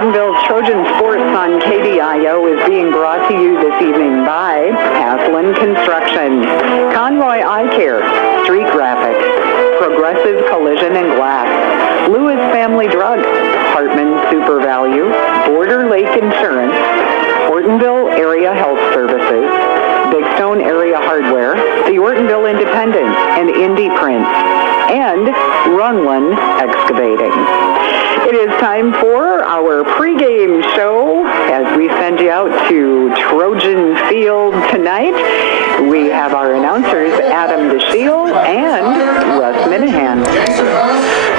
Ortonville Trojan Sports on KDIO is being brought to you this evening by Haslin Construction, Conroy Eye Care, Street Graphics, Progressive Collision and Glass, Lewis Family Drug, Hartman Super Value, Border Lake Insurance, Ortonville Area Health Services, Big Stone Area Hardware, the Ortonville Independent, and Indie Print, and Runlin Excavating. It is time for our pregame show as we send you out to Trojan Field tonight. We have our announcers, Adam DeShiel and Russ Minahan.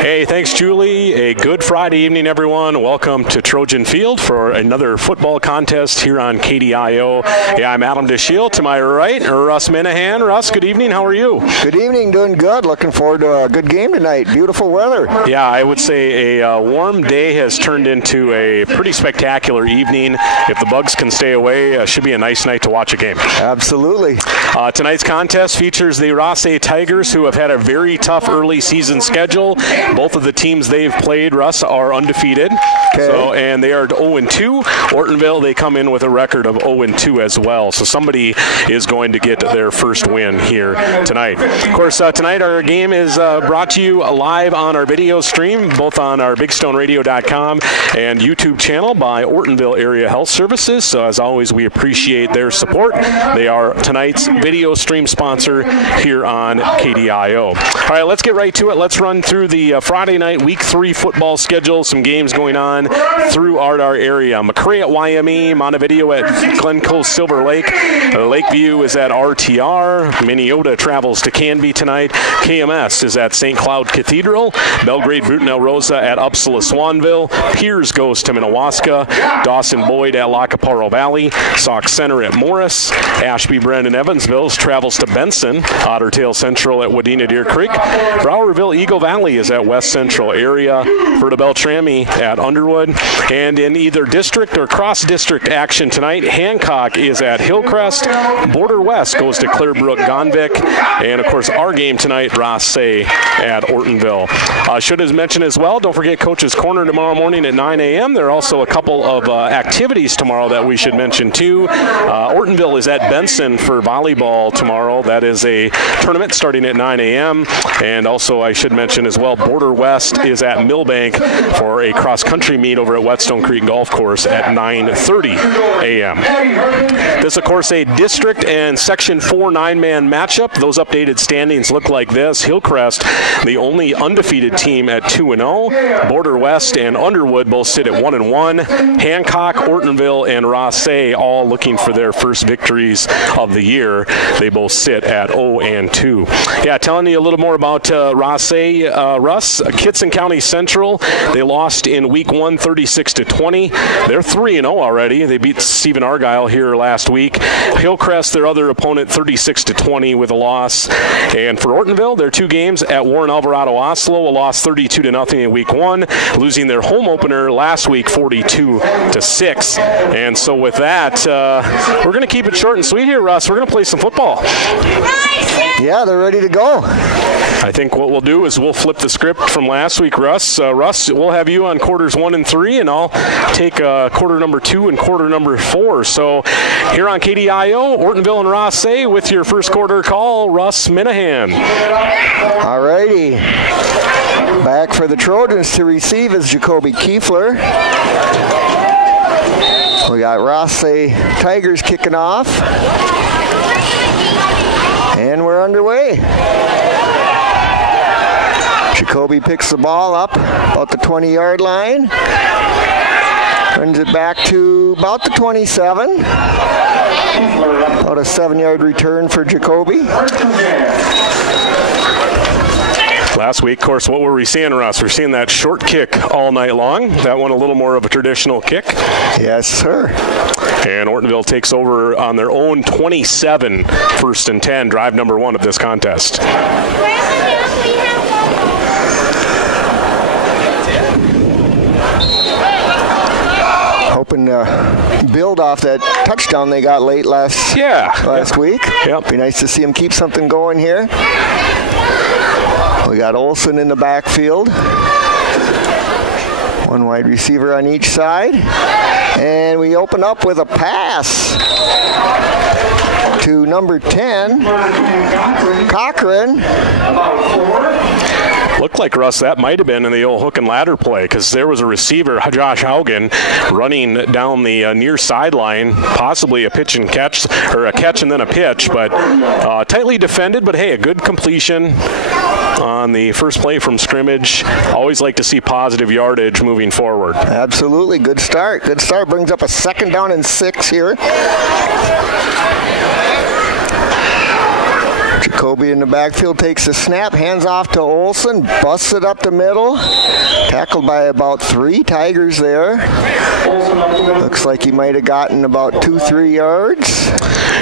Hey, thanks, Julie. A good Friday evening, everyone. Welcome to Trojan Field for another football contest here on KDIO. Yeah, I'm Adam DeShiel. To my right, Russ Minahan. Russ, good evening. How are you? Good evening. Doing good. Looking forward to a good game tonight. Beautiful weather. Yeah, I would say a warm day has turned into a pretty spectacular evening. If the bugs can stay away, should be a nice night to watch a game. Absolutely. Tonight's contest features the Rothsay Tigers, who have had a very tough early season schedule. Both of the teams they've played, Russ, are undefeated. Okay. And they are 0-2. Ortonville, they come in with a record of 0-2 as well. So somebody is going to get their first win here tonight. Of course, tonight our game is brought to you live on our video stream, both on our BigStoneRadio.com and YouTube channel by Ortonville Area Health Services. So as always, we appreciate their support. They are tonight's video stream sponsor here on KDIO. All right, let's get right to it. Let's run through the Friday night Week 3 football schedule. Some games going on throughout our area. McRae at YME, Montevideo at Glencoe Silver Lake. Lakeview is at RTR. Minneota travels to Canby tonight. KMS is at St. Cloud Cathedral. Belgrade Bruton-El Rosa at Upsala Swanville. Piers goes to Minnewaska. Dawson Boyd at Lacaparo Valley. Sauk Center at Morris. Ashby Brandon Evansville travels to Benson. Otter Tail Central at Wadena Deer Creek. Browerville Eagle Valley is at West Central area. Ferta Beltrami at Underwood. And in either district or cross-district action tonight, Hancock is at Hillcrest. Border West goes to Clearbrook Gonvick. And, of course, our game tonight, Rothsay at Ortonville. Should have mentioned as well, don't forget Coach's Corner tomorrow morning at 9 a.m. There are also a couple of activities tomorrow that we should mention, too. Ortonville is at Benson for volleyball tomorrow. That is a tournament starting at 9 a.m. And also, I should mention as well, Border West is at Millbank for a cross-country meet over at Whetstone Creek Golf Course at 9:30 a.m. This, of course, a District and Section 4 9-man matchup. Those updated standings look like this. Hillcrest, the only undefeated team at 2-0. Border West and Underwood both sit at 1-1. Hancock, Ortonville, and Rothsay all looking for their first victories of the year. They both sit at 0-2. Yeah, telling you a little more about Rothsay, Russ. Kitson County Central, they lost in Week 1 36-20. They're 3-0 already. They beat Stephen Argyle here last week. Hillcrest, their other opponent, 36-20 with a loss. And for Ortonville, their two games at Warren Alvarado Oslo, a loss 32-0 in Week 1, losing their home opener last week 42-6. And so with that, we're going to keep it short and sweet here, Russ. We're going to play some football. Yeah, they're ready to go. I think what we'll do is we'll flip the script from last week, Russ. Russ, we'll have you on quarters 1 and 3, and I'll take quarter number 2 and quarter number 4. So here on KDIO, Ortonville and Rothsay with your first quarter call, Russ Minahan. All righty. Back for the Trojans to receive is Jacoby Kiefler. We got Rothsay Tigers kicking off. And we're underway. Jacoby picks the ball up about the 20-yard line. Runs it back to about the 27. About a 7-yard return for Jacoby. Last week, of course, what were we seeing, Russ? We're seeing that short kick all night long. That one a little more of a traditional kick. Yes, sir. And Ortonville takes over on their own 27, 1st and 10, drive number 1 of this contest. Hoping to build off that touchdown they got late last week. Yep. Be nice to see them keep something going here. We got Olson in the backfield. One wide receiver on each side. And we open up with a pass to number 10, Cochran. Looked like, Russ, that might have been in the old hook and ladder play, because there was a receiver, Josh Haugen, running down the near sideline, possibly a pitch and catch, or a catch and then a pitch, but tightly defended, but hey, a good completion on the first play from scrimmage. Always like to see positive yardage moving forward. Absolutely, good start. Good start, brings up a 2nd down and 6 here. Jacoby in the backfield takes the snap, hands off to Olson, busts it up the middle. Tackled by about 3 Tigers there. Looks like he might have gotten about 2-3 yards.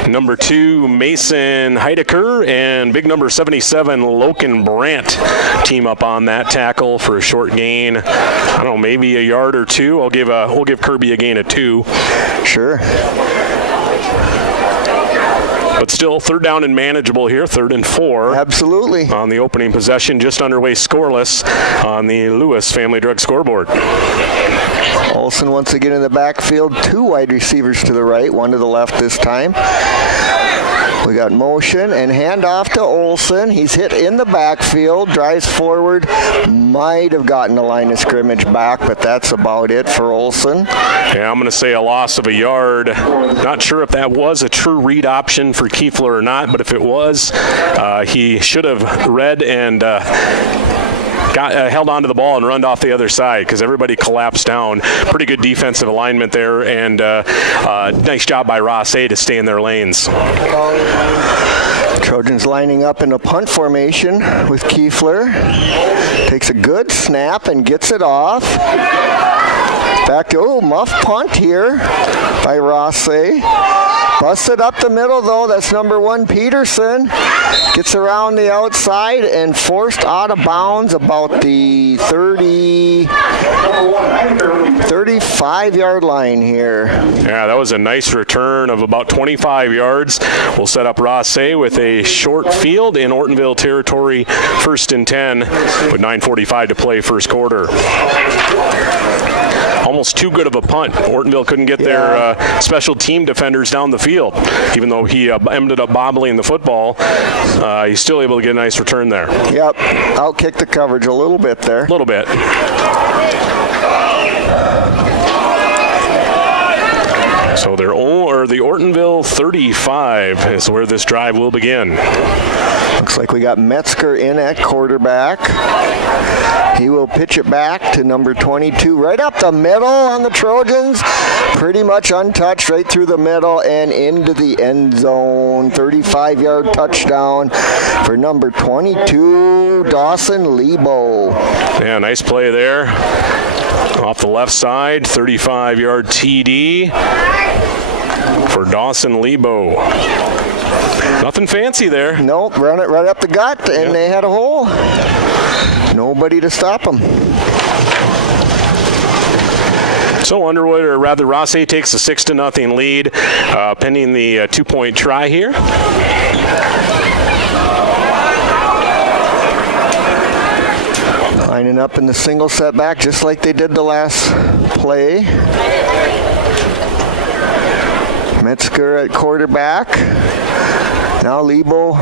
Number 2, Mason Heidecker, and big number 77, Loken Brandt, team up on that tackle for a short gain. I don't know, maybe a yard or 2. We'll give Kirby a gain of 2. Sure. But still, 3rd down and manageable here, 3rd and 4. Absolutely. On the opening possession, just underway scoreless on the Lewis Family Drug scoreboard. Olson once again in the backfield, 2 wide receivers to the right, 1 to the left this time. We got motion and handoff to Olson. He's hit in the backfield, drives forward, might have gotten the line of scrimmage back, but that's about it for Olson. Yeah, I'm going to say a loss of a yard. Not sure if that was a true read option for Kiefler or not, but if it was, he should have read and held onto the ball and run off the other side, because everybody collapsed down. Pretty good defensive alignment there, and nice job by Rothsay to stay in their lanes. Trojans lining up in a punt formation with Kiefler. Takes a good snap and gets it off. Back to, muff punt here by Rothsay. Busted up the middle, though. That's number 1, Peterson. Gets around the outside and forced out of bounds about the 35-yard line here. Yeah, that was a nice return of about 25 yards. We'll set up Rothsay with a short field in Ortonville territory, 1st and 10, with 9:45 to play first quarter. Almost too good of a punt. Ortonville couldn't get their special team defenders down the field. Even though he ended up bobbling the football, he's still able to get a nice return there. Yep, outkicked the coverage a little bit there. A little bit. So the Ortonville 35 is where this drive will begin. Looks like we got Metzger in at quarterback. He will pitch it back to number 22, right up the middle on the Trojans. Pretty much untouched, right through the middle and into the end zone. 35-yard touchdown for number 22, Dawson Lebo. Yeah, nice play there. Off the left side, 35-yard TD for Dawson Lebo. Nothing fancy there. Nope, run it right up the gut, and they had a hole. Nobody to stop them. So Underwood, or rather Rothsay, takes a 6-0 lead, pending the 2-point try here. Lining up in the single setback just like they did the last play. Metzger at quarterback. Now Lebo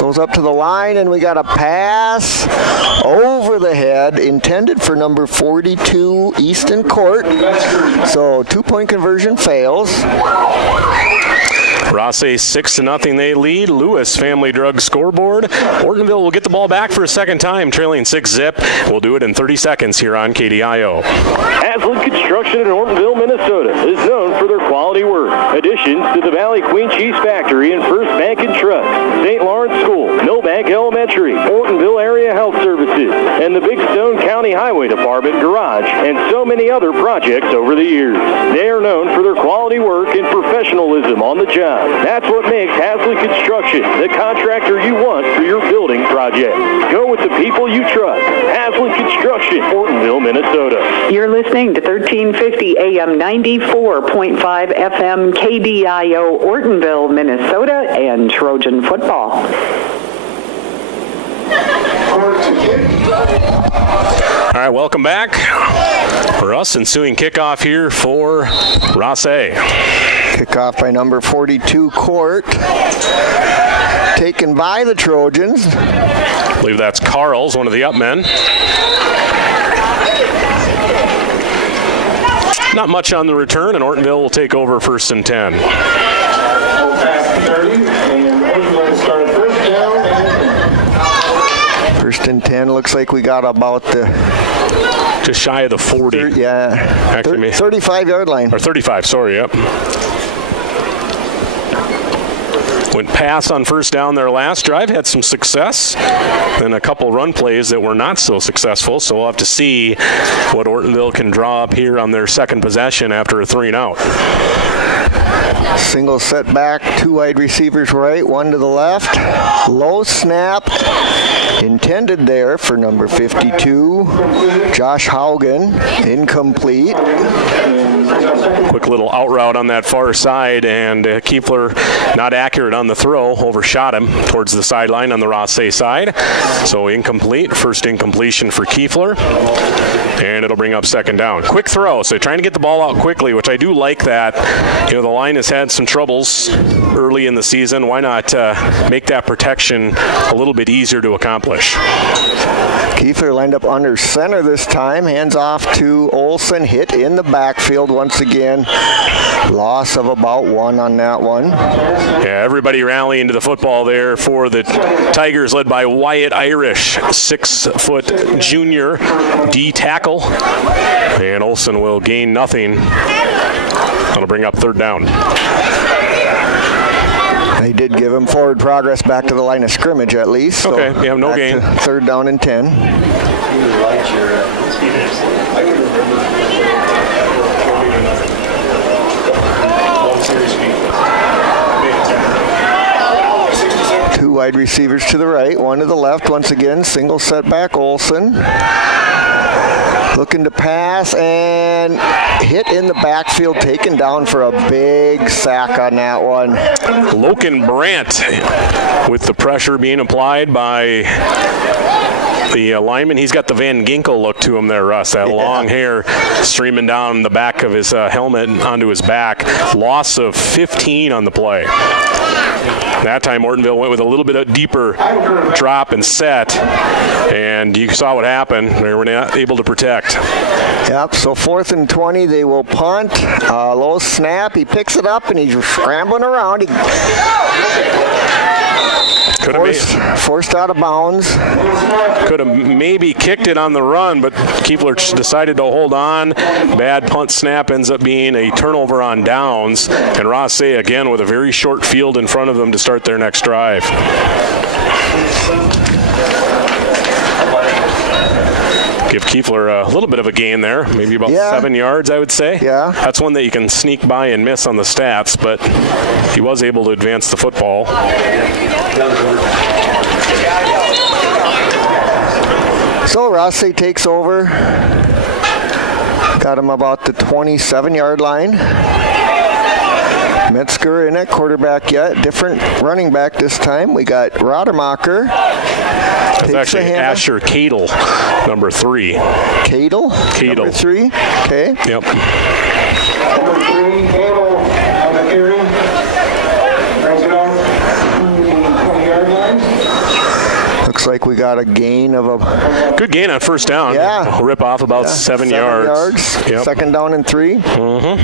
goes up to the line, and we got a pass over the head intended for number 42, Easton Court. So 2-point conversion fails. Rothsay 6-0 they lead. Lewis Family Drug scoreboard. Ortonville will get the ball back for a second time, trailing 6-zip. We'll do it in 30 seconds here on KDIO. Haslam Construction in Ortonville, Minnesota is known for their quality work. Additions to the Valley Queen Cheese Factory and First Bank and Trust, St. Lawrence School, Millbank Elementary, Ortonville Area Health Services, and the Big Stone County Highway Department Garage, and so many other projects over the years. They are known for their quality work and professionalism on the job. That's what makes Haslam Construction the contractor you want for your building project. Go with the people you trust. Haslam Construction, Ortonville, Minnesota. You're listening to 1350 AM 94.5 FM KDIO, Ortonville, Minnesota, and Trojan football. All right, welcome back. For us, ensuing kickoff here for Rothsay. Kickoff by number 42, Court. Taken by the Trojans. I believe that's Carl's, one of the up men. Not much on the return, and Ortonville will take over 1st and 10. First and 10, looks like we got about the... Just shy of the 40. Actually, 35-yard line. Or 35, sorry, yep. Went pass on first down their last drive, had some success, and a couple run plays that were not so successful, so we'll have to see what Ortonville can draw up here on their second possession after a 3-and-out. Single set back, 2 wide receivers right, 1 to the left. Low snap intended there for number 52, Josh Haugen, incomplete. Quick little out route on that far side, and Kiefler not accurate on the throw, overshot him towards the sideline on the Rothsay side. So incomplete, first incompletion for Kiefler, and it'll bring up 2nd down. Quick throw, so trying to get the ball out quickly, which I do like that. You know, the line has had some troubles early in the season. Why not make that protection a little bit easier to accomplish? Kiefler lined up under center this time. Hands off to Olsen. Hit in the backfield once again. Loss of about 1 on that one. Yeah, everybody rallying to the football there for the Tigers, led by Wyatt Irish, 6-foot junior D tackle. And Olsen will gain nothing. That'll bring up 3rd down. They did give him forward progress back to the line of scrimmage at least. So okay, yeah, no gain. 3rd down and 10. Two wide receivers to the right, 1 to the left. Once again, single setback, Olsen. Looking to pass and hit in the backfield, taken down for a big sack on that one. Logan Brandt with the pressure being applied by the lineman. He's got the Van Ginkel look to him there, Russ. That long hair streaming down the back of his helmet onto his back. Loss of 15 on the play. That time Ortonville went with a little bit of deeper drop and set, and you saw what happened. They were not able to protect. Yep, so 4th and 20, they will punt. Low snap, he picks it up and he's scrambling around. He forced out of bounds. Could have maybe kicked it on the run, but Kiefler decided to hold on. Bad punt snap ends up being a turnover on downs, and Rothsay again with a very short field in front of them to start their next drive. Give Kiefler a little bit of a gain there, maybe about 7 yards, I would say. Yeah. That's one that you can sneak by and miss on the stats, but he was able to advance the football. So Rothsay takes over. Got him about the 27-yard line. Metzger in at quarterback yet. Different running back this time. We got Rodemacher. That's actually Asher Cadle, number 3. Cadle? Number 3? Okay. Yep. Number 3, Cadle on the carry. Brings it on the 20-yard line. Looks like we got a gain of a... Good gain on first down. Yeah. Rip off about 7 yards. Yep. 2nd down and 3. Mm-hmm.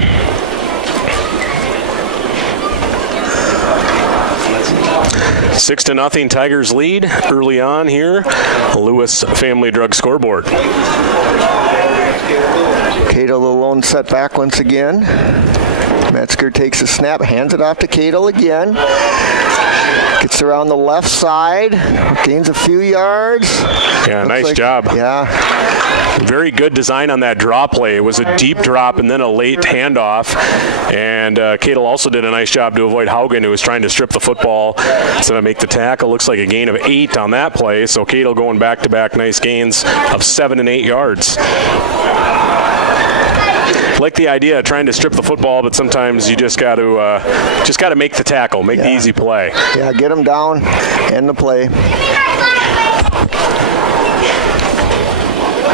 6-0 Tigers lead early on here. Lewis Family Drug scoreboard. Cadle alone set back once again. Metzger takes a snap, hands it off to Cadle again. Gets around the left side, gains a few yards. Yeah, nice job. Yeah. Very good design on that draw play. It was a deep drop and then a late handoff. And Cadle also did a nice job to avoid Haugen, who was trying to strip the football instead of make the tackle. Looks like a gain of 8 on that play. So Cadle going back-to-back nice gains of 7 and 8 yards. Like the idea of trying to strip the football, but sometimes you just got to make the tackle, make the easy play. Yeah, get him down, end the play.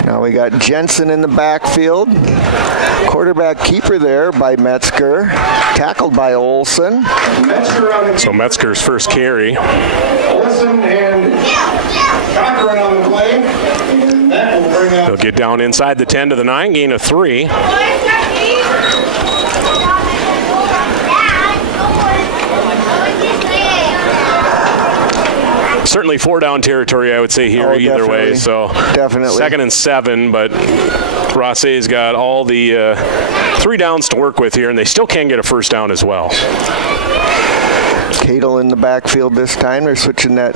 Now we got Jensen in the backfield. Quarterback keeper there by Metzger. Tackled by Olson. So Metzger's first carry. Olson and Cochran on the play. And that will bring up. They'll get down inside the 10 to the 9, gain of 3. Certainly 4-down territory, I would say, here either way. So definitely 2nd and 7, but Rothsay's got all the 3 downs to work with here, and they still can get a first down as well. Cadle in the backfield this time. They're switching that.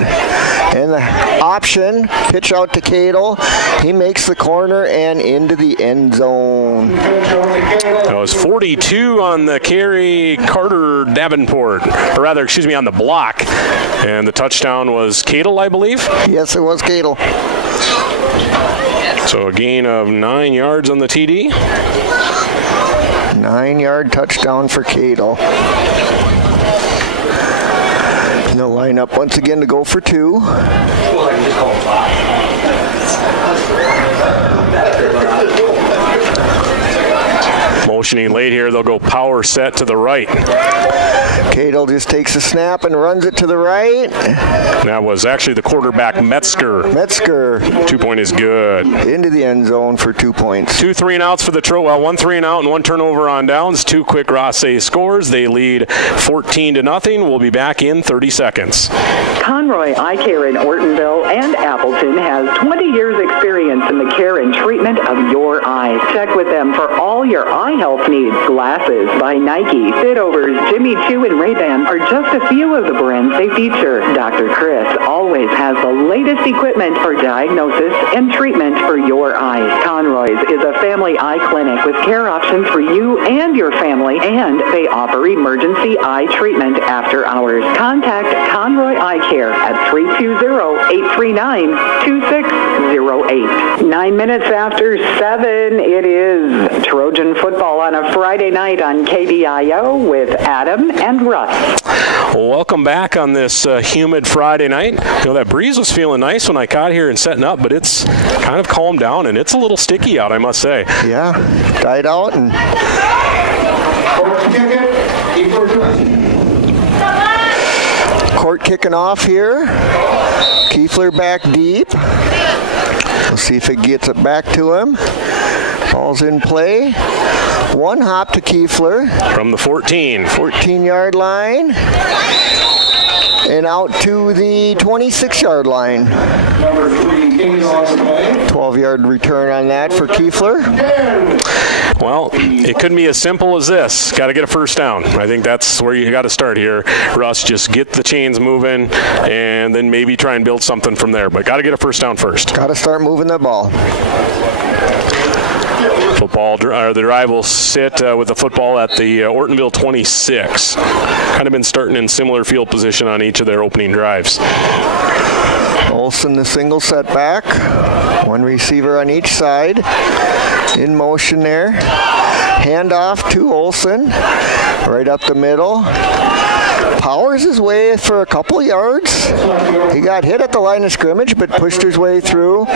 And the option, pitch out to Cadle. He makes the corner and into the end zone. That was 42 on the carry, Carter Davenport. Or rather, on the block. And the touchdown was Cadle, I believe? Yes, it was Cadle. So a gain of 9 yards on the TD. 9-yard touchdown for Cadle. They'll line up once again to go for 2. Motioning late here, they'll go power set to the right. Cadle just takes a snap and runs it to the right. That was actually the quarterback, Metzger. 2-point is good. Into the end zone for 2 points. 2 3-and-outs for the Well, 1 3-and-out and 1 turnover on downs. 2 quick Rothsay scores. They lead 14-0. We'll be back in 30 seconds. Conroy Eye Care in Ortonville and Appleton has 20 years experience in the care and treatment of your eyes. Check with them for all your eye health needs. Glasses by Nike, Fitovers, Jimmy Choo, and Ray-Ban are just a few of the brands they feature. Dr. Chris always has the latest equipment for diagnosis and treatment for your eyes. Conroy's is a family eye clinic with care options for you and your family, and they offer emergency eye treatment after hours. Contact Conroy Eye Care at 320-839-2608. 9 minutes after 7, it is Trojan football on a Friday night on KDIO with Adam and Russ. Welcome back on this humid Friday night. That breeze was feeling nice when I got here and setting up, but it's kind of calmed down, and it's a little sticky out, I must say. Yeah, died out. And Court kicking off here. Kiefler back deep. We'll see if it gets it back to him. Ball's in play. 1 hop to Kiefler. From the 14. 14-yard line. And out to the 26-yard line. 12-yard return on that for Kiefler. Well, it couldn't be as simple as this. Got to get a first down. I think that's where you got to start here. Russ, just get the chains moving and then maybe try and build something from there. But got to get a first down first. Got to start moving the ball. The drive will sit with the football at the Ortonville 26. Kind of been starting in similar field position on each of their opening drives. Olson the single setback. 1 receiver on each side. In motion there. Handoff to Olson. Right up the middle. Powers his way for a couple yards. He got hit at the line of scrimmage, but pushed his way through.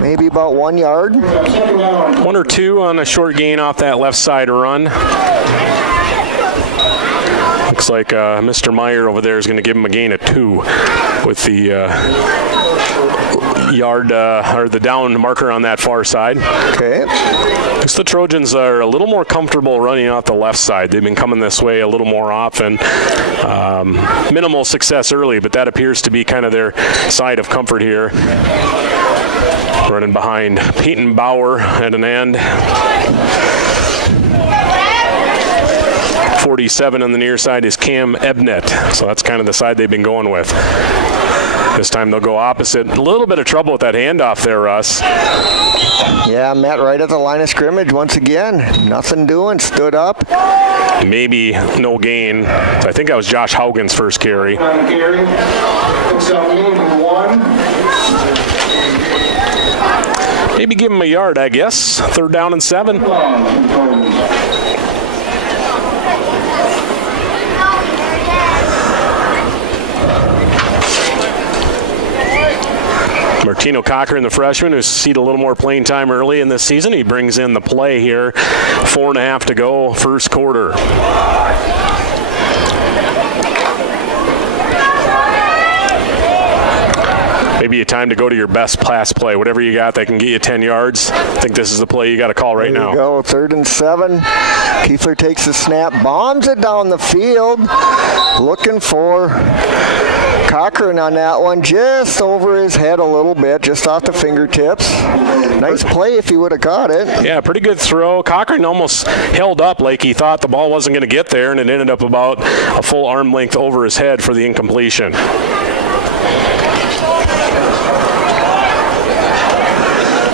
Maybe about 1 yard. 1 or 2 on a short gain off that left side run. Looks like Mr. Meyer over there is going to give him a gain of 2 with the yard or the down marker on that far side. Okay. Because the Trojans are a little more comfortable running off the left side. They've been coming this way a little more often. Minimal success early, but that appears to be kind of their side of comfort here. Running behind Peyton Bauer at an end. 47 on the near side is Cam Ebnett. So that's kind of the side they've been going with. This time they'll go opposite. A little bit of trouble with that handoff there, Russ. Yeah, met right at the line of scrimmage once again. Nothing doing, stood up. Maybe no gain. So I think that was Josh Haugen's first carry. Maybe give him a yard, I guess. 3rd down and 7. Martino Cochran, the freshman, who's seen a little more playing time early in this season. He brings in the play here. 4.5 to go, first quarter. Maybe a time to go to your best pass play. Whatever you got that can get you 10 yards. I think this is the play you got to call right now. There you go, 3rd and 7. Kiefler takes the snap, bombs it down the field. Looking for Cochran on that one, just over his head a little bit, just off the fingertips. Nice play if he would have caught it. Yeah, pretty good throw. Cochran almost held up like he thought the ball wasn't going to get there, and it ended up about a full arm length over his head for the incompletion.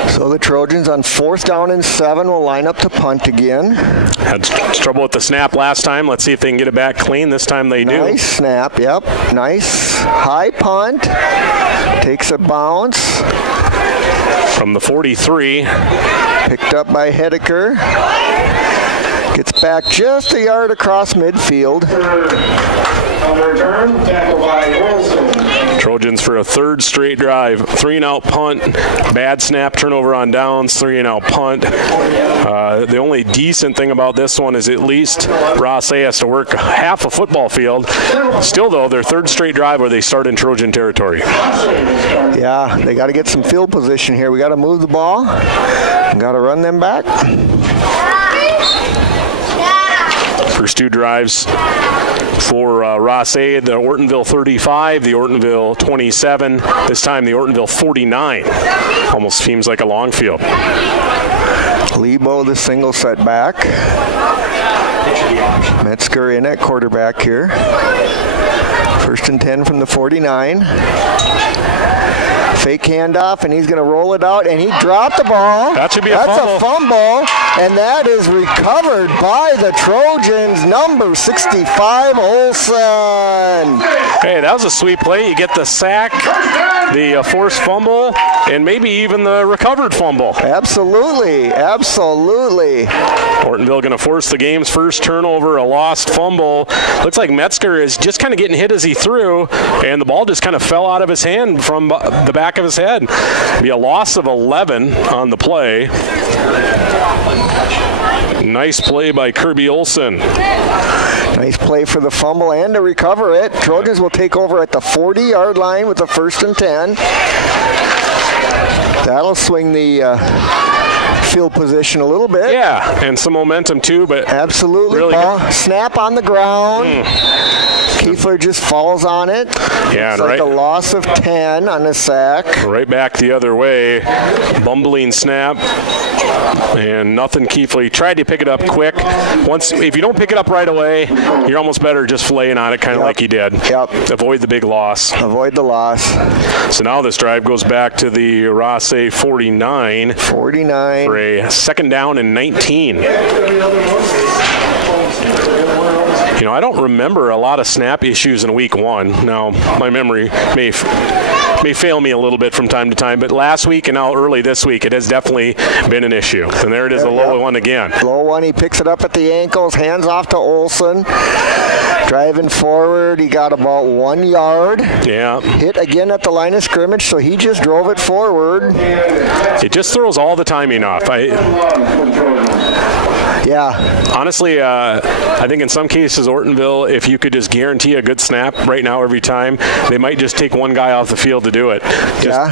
So the Trojans on 4th down and 7 will line up to punt again. Had trouble with the snap last time. Let's see if they can get it back clean. This time they do. Nice snap, yep. Nice high punt. Takes a bounce. From the 43. Picked up by Hedeker. Gets back just a yard across midfield. On return, tackle by Olson. Trojans for a 3rd straight drive. 3-and-out punt. Bad snap, turnover on downs. 3-and-out punt. The only decent thing about this one is at least Rothsay has to work half a football field. Still, though, their 3rd straight drive where they start in Trojan territory. Yeah, they got to get some field position here. We got to move the ball. Got to run them back. First 2 drives for Rothsay, the Ortonville 35, the Ortonville 27, this time the Ortonville 49. Almost seems like a long field. Lebo, the single setback. Metzger in at quarterback here. 1st and 10 from the 49. Fake handoff, and he's going to roll it out, and he dropped the ball. That should be a fumble. fumble. That's a fumble, and that is recovered by the Trojans, number 65, Olson. Hey, that was a sweet play. You get the sack, the forced fumble, and maybe even the recovered fumble. Absolutely, absolutely. Ortonville going to force the game's first turnover, a lost fumble. Looks like Metzger is just kind of getting hit as he threw, and the ball just kind of fell out of his hand from the back of his head. Be a loss of 11 on the play. Nice play by Kirby Olson. Nice play for the fumble and to recover it. Trojans will take over at the 40-yard line with the 1st and 10. That'll swing the field position a little bit. Yeah, and some momentum too, but absolutely. Really ball snap on the ground. Kiefler just falls on it. Yeah, it's like a loss of 10 on the sack. Right back the other way. Bumbling snap. And nothing. Kiefler, he tried to pick it up quick. If you don't pick it up right away, you're almost better just flaying on it, kind of like he did. Yep. Avoid the big loss. Avoid the loss. So now this drive goes back to the Rothsay 49. 49. For a 2nd down and 19. You know, I don't remember a lot of snap issues in week 1. Now, my memory may fail me a little bit from time to time, but last week and now early this week, it has definitely been an issue. And there it is, a low one again. Low one, he picks it up at the ankles, hands off to Olson. Driving forward, he got about 1 yard. Yeah. Hit again at the line of scrimmage, so he just drove it forward. It just throws all the timing off. Yeah. Honestly, I think in some cases, Ortonville, if you could just guarantee a good snap right now every time, they might just take one guy off the field to do it.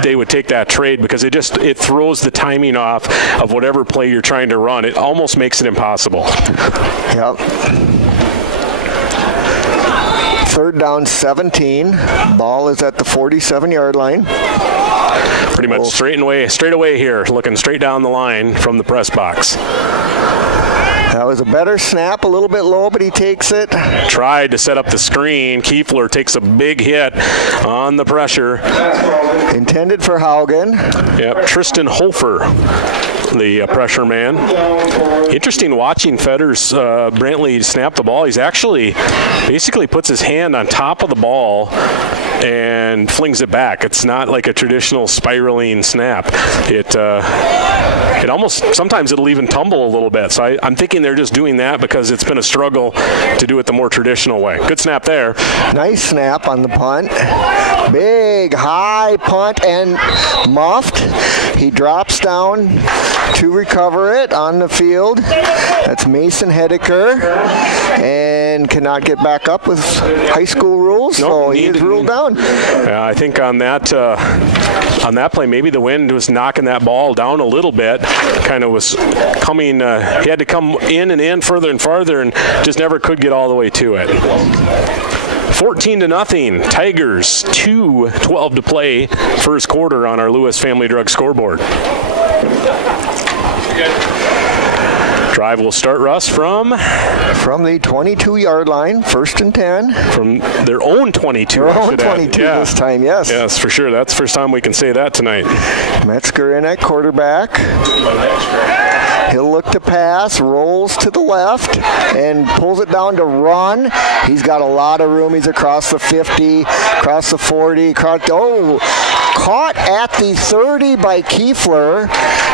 They would take that trade because it throws the timing off of whatever play you're trying to run. It almost makes it impossible. Yep. 3rd down, 17. Ball is at the 47-yard line. Pretty much straight away here, looking straight down the line from the press box. That was a better snap, a little bit low, but he takes it. Tried to set up the screen. Kiefler takes a big hit on the pressure. Intended for Haugen. Yep, Tristan Hofer, the pressure man. Interesting watching Fedders Brantley snap the ball. He's actually basically puts his hand on top of the ball and flings it back. It's not like a traditional spiraling snap. It almost, sometimes it'll even tumble a little bit. So I'm thinking they're just doing that because it's been a struggle to do it the more traditional way. Good snap there. Nice snap on the punt. Big, high punt and muffed. He drops down to recover it on the field. That's Mason Hedeker, and cannot get back up with high school rules, so he is ruled down. I think on that play, maybe the wind was knocking that ball down a little bit. Kind of was coming, he had to come in and in further and farther and just never could get all the way to it. 14-0, Tigers, 2:12 to play, first quarter on our Lewis Family Drug scoreboard. Drive will start, Russ, from the 22-yard line, 1st and 10. From their own 22. Their own 22 this time, yes. Yes, for sure. That's the first time we can say that tonight. Metzger in at quarterback. He'll look to pass, rolls to the left, and pulls it down to run. He's got a lot of room. He's across the 50, across the 40, caught at the 30 by Kiefler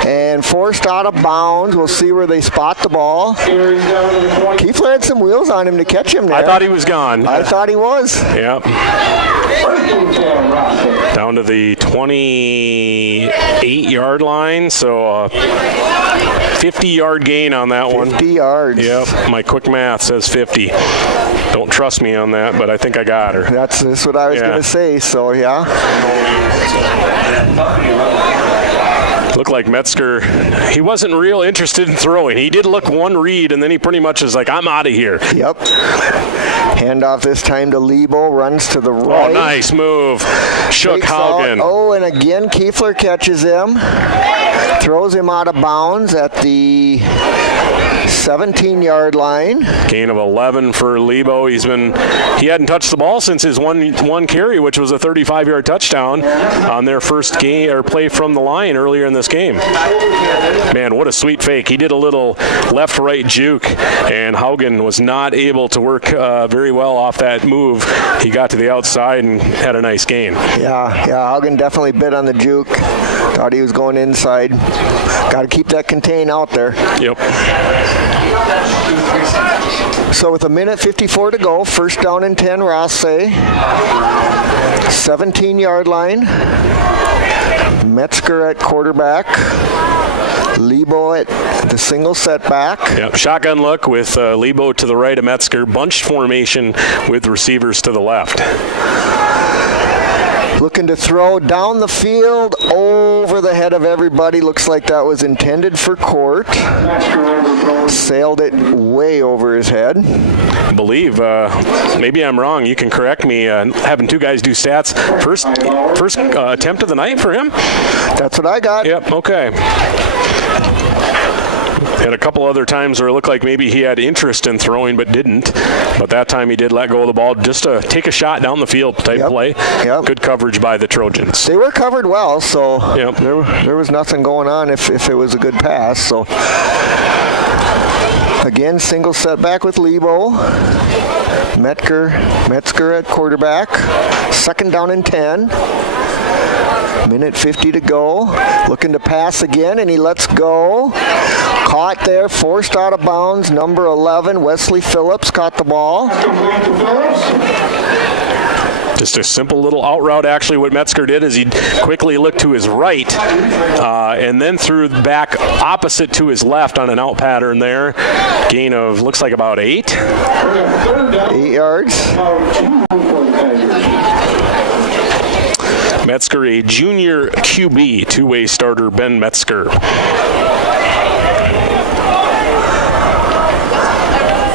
and forced out of bounds. We'll see where they spot the ball. Kiefler had some wheels on him to catch him there. I thought he was gone. I thought he was. Yep. Down to the 28-yard line, so 50-yard gain on that one. 50 yards. Yep, my quick math says 50. Don't trust me on that, but I think I got her. That's what I was going to say, so yeah. Looked like Metzger, he wasn't real interested in throwing. He did look one read, and then he pretty much is like, I'm out of here. Yep. Handoff this time to Lebo, runs to the right. Oh, nice move. Shook Haugen. Oh, and again, Kiefler catches him. Throws him out of bounds at the 17-yard line. Gain of 11 for Lebo. He hadn't touched the ball since his one carry, which was a 35-yard touchdown on their first game or play from the line earlier in this game. Man, what a sweet fake. He did a little left-right juke, and Haugen was not able to work very well off that move. He got to the outside and had a nice gain. Yeah, Haugen definitely bit on the juke. Thought he was going inside. Got to keep that contain out there. Yep. So with 1:54 to go, 1st down and 10, Rothsay. 17-yard line. Metzger at quarterback. Lebo at the single setback. Yep, shotgun look with Lebo to the right of Metzger. Bunched formation with receivers to the left. Looking to throw down the field over the head of everybody. Looks like that was intended for Court. Sailed it way over his head. I believe, maybe I'm wrong. You can correct me. Having two guys do stats. First attempt of the night for him? That's what I got. Yep, okay. And a couple other times where it looked like maybe he had interest in throwing but didn't. But that time he did let go of the ball just to take a shot down the field type play. Yep. Good coverage by the Trojans. They were covered well, so yep. there was nothing going on if it was a good pass. So again, single setback with Lebo. Metzger at quarterback. 2nd down and 10. 1:50 to go. Looking to pass again, and he lets go. Caught there, forced out of bounds. Number 11, Wesley Phillips, caught the ball. Just a simple little out route. Actually, what Metzger did is he quickly looked to his right and then threw back opposite to his left on an out pattern there. Gain of, looks like about 8. 8 yards. Metzger, a junior QB, two-way starter, Ben Metzger.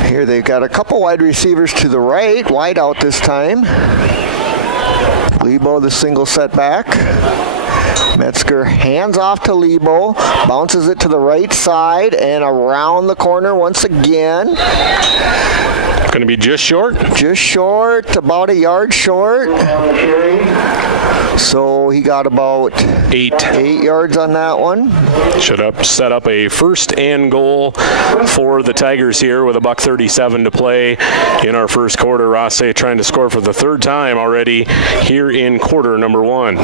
Here they've got a couple wide receivers to the right, wide out this time. Lebo the single setback. Metzger hands off to Lebo, bounces it to the right side and around the corner once again. Going to be just short? Just short, about a yard short. So he got about 8 yards on that one. Should have set up a first and goal for the Tigers here with $1:37 to play in our first quarter. Rothsay trying to score for the third time already here in quarter number 1.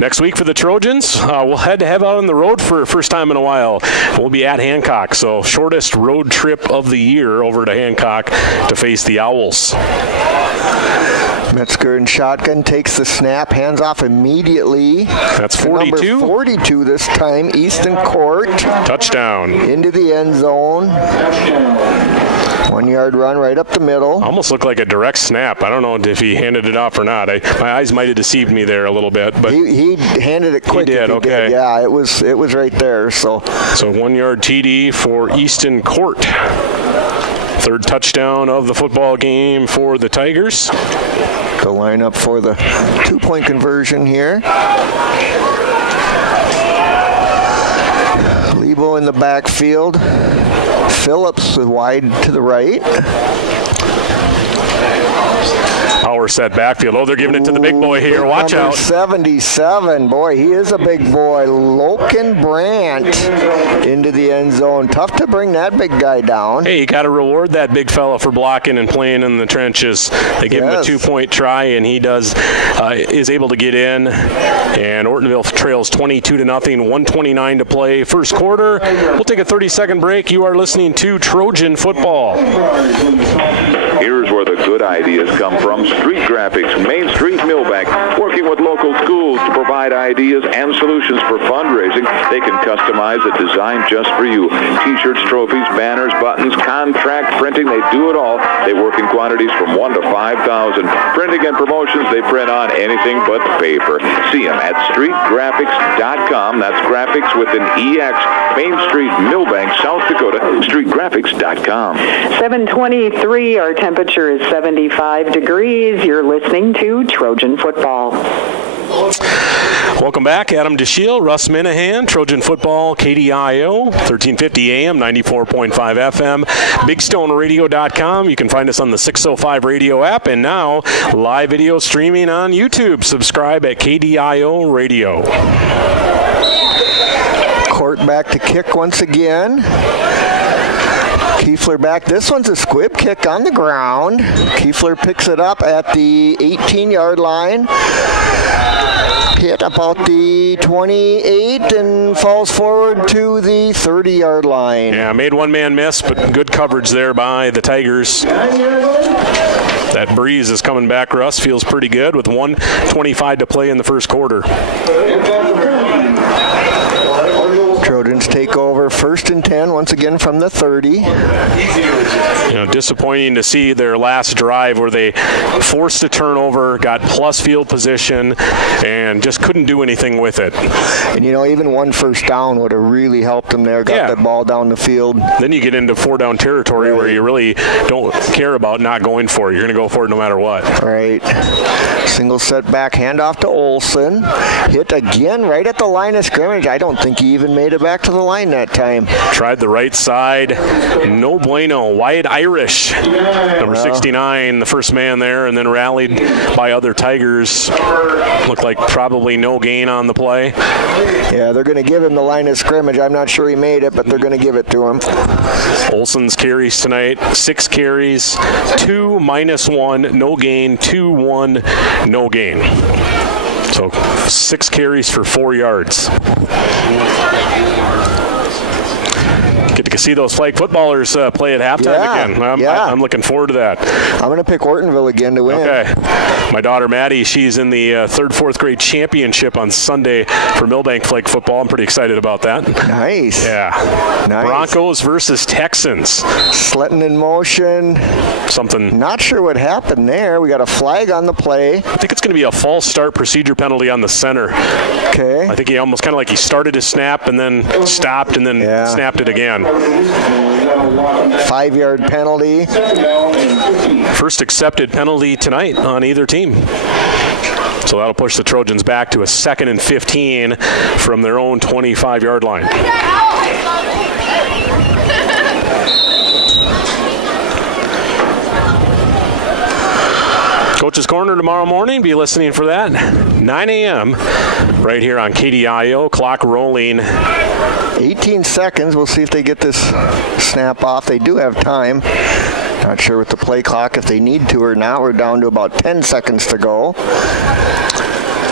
Next week for the Trojans, we'll head out on the road for first time in a while. We'll be at Hancock, so shortest road trip of the year over to Hancock to face the Owls. Metzger in shotgun, takes the snap, hands off immediately. That's 42. Number 42 this time, Easton Court. Touchdown. Into the end zone. 1 yard run right up the middle. Almost looked like a direct snap. I don't know if he handed it off or not. My eyes might have deceived me there a little bit, but he handed it quick. He did. Okay. Yeah, it was right there. So 1 yard TD for Easton Court. Third touchdown of the football game for the Tigers. The lineup for the 2-point conversion here. Lebo in the backfield. Phillips wide to the right. Power set backfield. Oh, they're giving it to the big boy here. Watch Number out. 77. Boy, he is a big boy. Loken Brandt into the end zone. Tough to bring that big guy down. Hey, you got to reward that big fella for blocking and playing in the trenches. They give him a 2-point try, and he is able to get in. And Ortonville trails 22-0. 1:29 to play. First quarter. We'll take a 30-second break. You are listening to Trojan Football. Here's where the good ideas come from. Street Graphics, Main Street, Millbank, working with local schools to provide ideas and solutions for fundraising. They can customize a design just for you. T-shirts, trophies, banners, buttons, contract printing, they do it all. They work in quantities from 1 to 5,000. Printing and promotions, they print on anything but paper. See them at streetgraphics.com. That's graphics with an EX. Main Street, Millbank, South Dakota, streetgraphics.com. 7:23, our temperature is 75 degrees. You're listening to Trojan Football. Welcome back. Adam DeShiel, Russ Minahan, Trojan Football, KDIO, 1350 AM, 94.5 FM, BigStoneRadio.com. You can find us on the 605 radio app, and now live video streaming on YouTube. Subscribe at KDIO Radio. Court back to kick once again. Kiefler back. This one's a squib kick on the ground. Kiefler picks it up at the 18-yard line. Hit about the 28 and falls forward to the 30-yard line. Yeah, made one man miss, but good coverage there by the Tigers. That breeze is coming back, Russ. Feels pretty good with 1:25 to play in the first quarter. Trojans take over 1st and 10 once again from the 30. Disappointing to see their last drive where they forced a turnover, got plus field position, and just couldn't do anything with it. And even one first down would have really helped them there. Got that ball down the field. Then you get into 4-down territory where you really don't care about not going for it. You're going to go for it no matter what. Right. Single setback handoff to Olson. Hit again right at the line of scrimmage. I don't think he even made it back to the line that time. Tried the right side. No bueno. Wyatt Irish, number 69, the first man there, and then rallied by other Tigers. Looked like probably no gain on the play. Yeah, they're going to give him the line of scrimmage. I'm not sure he made it, but they're going to give it to him. Olson's carries tonight, 6 carries, 2 -1, no gain, 2, 1, no gain. So 6 carries for 4 yards. Get to see those flag footballers play at halftime again. I'm looking forward to that. I'm going to pick Ortonville again to win. Okay. My daughter Maddie, she's in the 3rd, 4th grade championship on Sunday for Millbank flag football. I'm pretty excited about that. Nice. Yeah. Nice. Broncos versus Texans. Sletton in motion. Something. Not sure what happened there. We got a flag on the play. I think it's going to be a false start procedure penalty on the center. Okay. I think he almost kind of like he started his snap and then stopped and then snapped it again. 5-yard penalty. First accepted penalty tonight on either team. So that'll push the Trojans back to a 2nd and 15 from their own 25-yard line. Coach's Corner tomorrow morning. Be listening for that. 9 a.m. right here on KDIO. Clock rolling. 18 seconds. We'll see if they get this snap off. They do have time. Not sure with the play clock if they need to or not. We're down to about 10 seconds to go.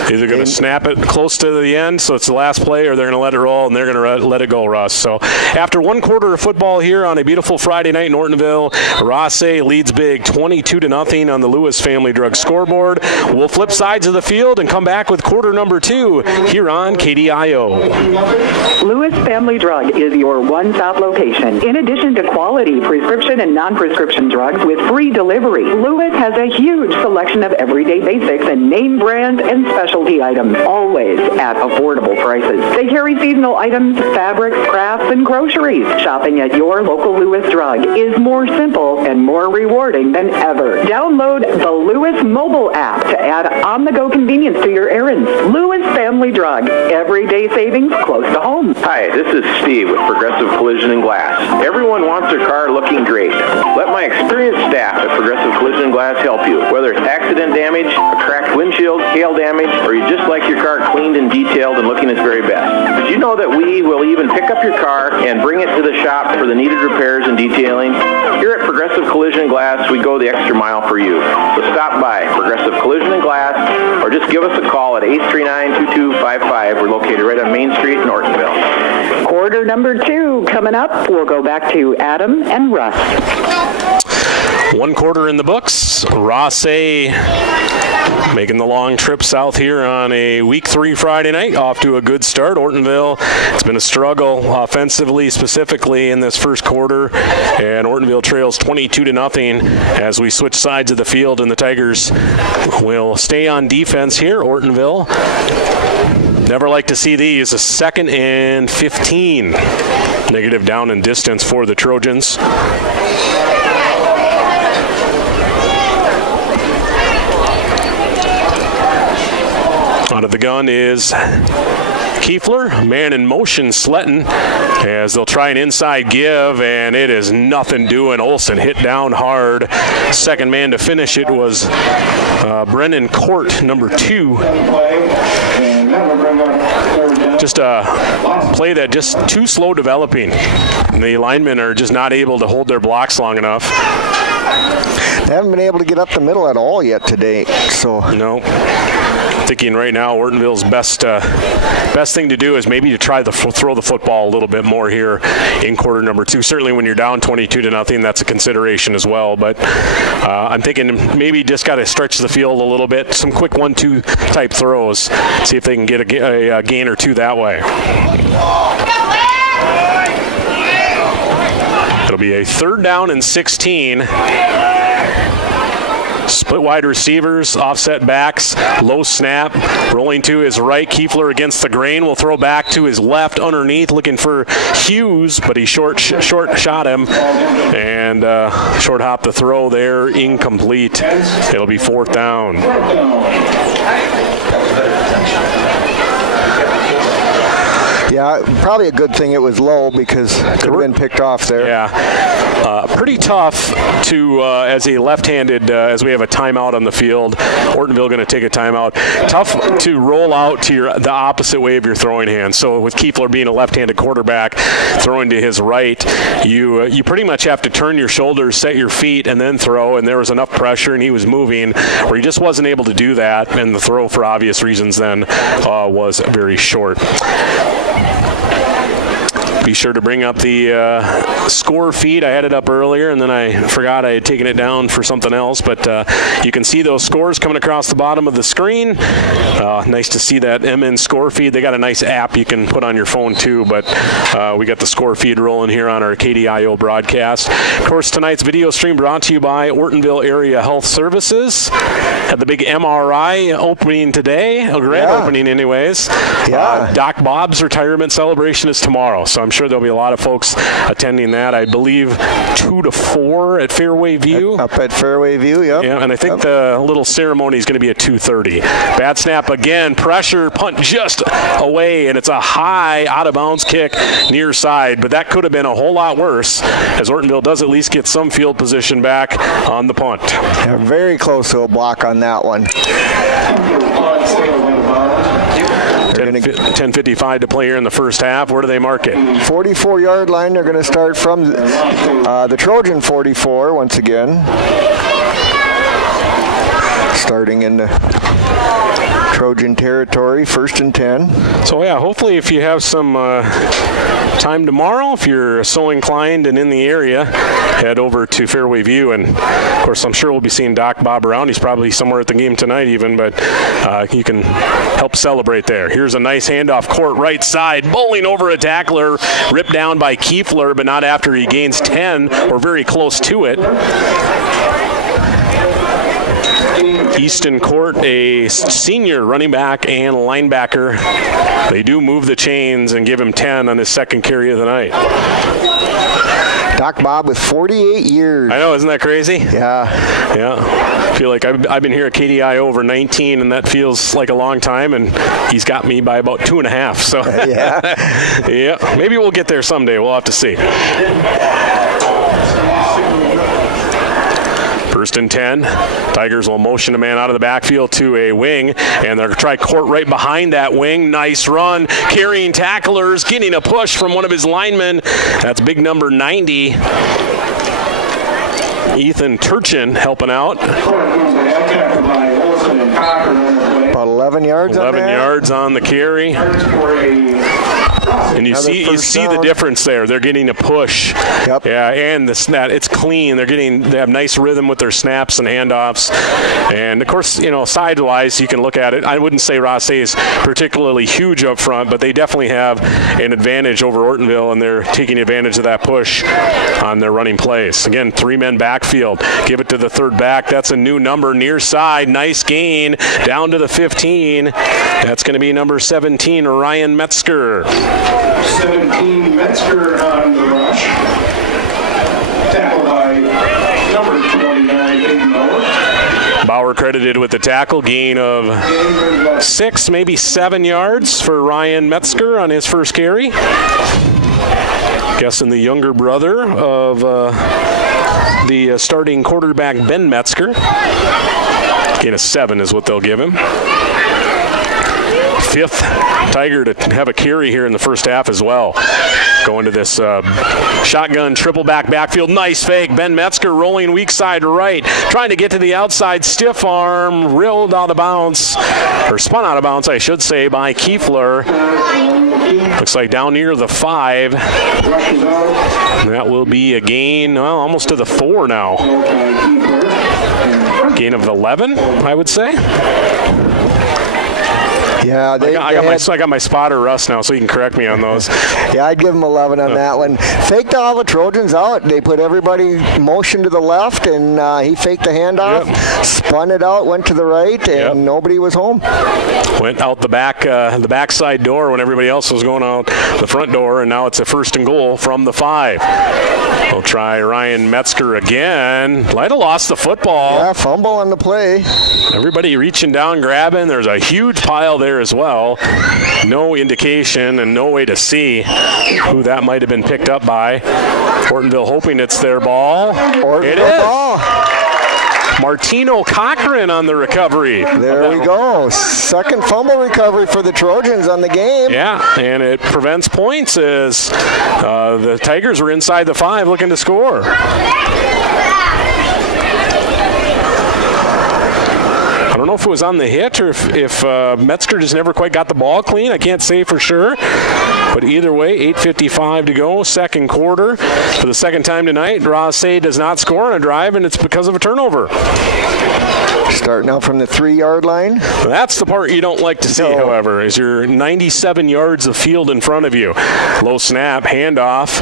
Either going to snap it close to the end, so it's the last play, or they're going to let it roll, and they're going to let it go, Russ. So after one quarter of football here on a beautiful Friday night in Ortonville, Rothsay leads big 22-0 on the Lewis Family Drug scoreboard. We'll flip sides of the field and come back with quarter number 2 here on KDIO. Lewis Family Drug is your one-stop location. In addition to quality prescription and non-prescription drugs with free delivery, Lewis has a huge selection of everyday basics and name brands and specialty items, always at affordable prices. They carry seasonal items, fabrics, crafts, and groceries. Shopping at your local Lewis Drug is more simple and more rewarding than ever. Download the Lewis mobile app to add on-the-go convenience to your errands. Lewis Family Drug, everyday savings close to home. Hi, this is Steve with Progressive Collision and Glass. Everyone wants their car looking great. Let my experienced staff at Progressive Collision and Glass help you. Whether it's accident damage, a cracked windshield, hail damage, or you just like your car cleaned and detailed and looking its very best. Did you know that we will even pick up your car and bring it to the shop for the needed repairs and detailing? Here at Progressive Collision and Glass, we go the extra mile for you. So stop by Progressive Collision and Glass or just give us a call at 839-2255. We're located right on Main Street in Ortonville. Quarter number 2 coming up. We'll go back to Adam and Russ. One quarter in the books. Rothsay making the long trip south here on a week 3 Friday night. Off to a good start. Ortonville, it's been a struggle offensively, specifically in this first quarter. And Ortonville trails 22-0 as we switch sides of the field, and the Tigers will stay on defense here. Ortonville, never like to see these. A 2nd and 15. Negative down in distance for the Trojans. Out of the gun is Kiefler, man in motion, Sletton, as they'll try an inside give, and it is nothing doing. Olsen hit down hard. Second man to finish it was Brennan Court, number 2. Just a play that just too slow developing. The linemen are just not able to hold their blocks long enough. They haven't been able to get up the middle at all yet today. So no. Thinking right now, Ortonville's best thing to do is maybe to try to throw the football a little bit more here in quarter number 2. Certainly when you're down 22-0, that's a consideration as well. But I'm thinking maybe just got to stretch the field a little bit. Some quick 1-2 type throws. See if they can get a gain or 2 that way. It'll be a 3rd down and 16. Split wide receivers, offset backs, low snap, rolling to his right. Kiefler against the grain will throw back to his left underneath, looking for Hughes, but he short shot him, and short hop the throw there, incomplete. It'll be 4th down. yeah, probably a good thing it was low because it could have been picked off there. Yeah, pretty tough to, as a left-handed, as we have a timeout on the field, Ortonville going to take a timeout. Tough to roll out to the opposite way of your throwing hand. So with Kiefler being a left-handed quarterback, throwing to his right, you pretty much have to turn your shoulders, set your feet, and then throw, and there was enough pressure, and he was moving, where he just wasn't able to do that, and the throw, for obvious reasons then, was very short. Be sure to bring up the score feed. I had it up earlier, and then I forgot I had taken it down for something else. But you can see those scores coming across the bottom of the screen. Nice to see that MN score feed. They got a nice app you can put on your phone, too. But we got the score feed rolling here on our KDIO broadcast. Of course, tonight's video stream brought to you by Ortonville Area Health Services. Had the big MRI opening today, a grand opening anyways. Yeah. Doc Bob's retirement celebration is tomorrow, so I'm sure there'll be a lot of folks attending that. I believe 2 to 4 at Fairway View. Up at Fairway View, yep. Yeah, and I think the little ceremony is going to be at 2:30. Bat snap again, pressure, punt just away, and it's a high out-of-bounds kick near side, but that could have been a whole lot worse, as Ortonville does at least get some field position back on the punt. Yeah, very close to a block on that one. 10:55 to play here in the first half. Where do they mark it? 44-yard line. They're going to start from the Trojan 44 once again. Starting in the Trojan territory, 1st and 10. So yeah, hopefully if you have some time tomorrow, if you're so inclined and in the area, head over to Fairway View. And of course, I'm sure we'll be seeing Doc Bob around. He's probably somewhere at the game tonight even, but you can help celebrate there. Here's a nice handoff, court right side, bowling over a tackler, ripped down by Kiefler, but not after he gains 10 or very close to it. Easton Court, a senior running back and linebacker. They do move the chains and give him 10 on his second carry of the night. Doc Bob with 48 years. I know, isn't that crazy? Yeah. Yeah. I feel like I've been here at KDI over 19, and that feels like a long time, and he's got me by about 2.5. So yeah. Yeah. Maybe we'll get there someday. We'll have to see. 1st and 10. Tigers will motion a man out of the backfield to a wing, and they're going to try court right behind that wing. Nice run. Carrying tacklers, getting a push from one of his linemen. That's big number 90. Ethan Turchin helping out. About 11 yards 11 yards on the carry. And you see the difference there. They're getting a push. Yep. Yeah, and the snap, it's clean. They have nice rhythm with their snaps and handoffs. And of course, side-wise, you can look at it. I wouldn't say Rothsay is particularly huge up front, but they definitely have an advantage over Ortonville, and they're taking advantage of that push on their running plays. Again, 3-men backfield. Give it to the third back. That's a new number near side. Nice gain down to the 15. That's going to be number 17, Ryan Metzger. 17 Metzger on the rush. Tackled by number 29, Aiden Bauer. Bauer credited with the tackle, gain of 6, maybe 7 yards for Ryan Metzger on his first carry. Guessing the younger brother of the starting quarterback, Ben Metzger. Gain of 7 is what they'll give him. 5th Tiger to have a carry here in the first half as well. Going to this shotgun triple backfield. Nice fake. Ben Metzger rolling weak side right. Trying to get to the outside. Stiff arm. Reeled out of bounds. Or spun out of bounds, I should say, by Kiefler. Looks like down near the 5. That will be a gain, well, almost to the 4 now. Gain of 11, I would say. Yeah, I got my spotter Russ now, so you can correct me on those. Yeah, I'd give him 11 on that one. Faked all the Trojans out. They put everybody motion to the left, and he faked the handoff, spun it out, went to the right, and nobody was home. Went out the backside door when everybody else was going out the front door, and now it's a 1st and goal from the 5. We'll try Ryan Metzger again. Might have lost the football. Yeah, fumble on the play. Everybody reaching down, grabbing. There's a huge pile there as well. No indication and no way to see who that might have been picked up by. Ortonville hoping it's their ball. It is. Ball. Martino Cochran on the recovery. There we go. Second fumble recovery for the Trojans on the game. Yeah, and it prevents points as the Tigers were inside the 5 looking to score. I don't know if it was on the hit or if Metzger just never quite got the ball clean. I can't say for sure. But either way, 8:55 to go, second quarter. For the second time tonight, Rothsay does not score on a drive, and it's because of a turnover. Starting out from the 3-yard line. That's the part you don't like to see, however, is your 97 yards of field in front of you. Low snap, handoff.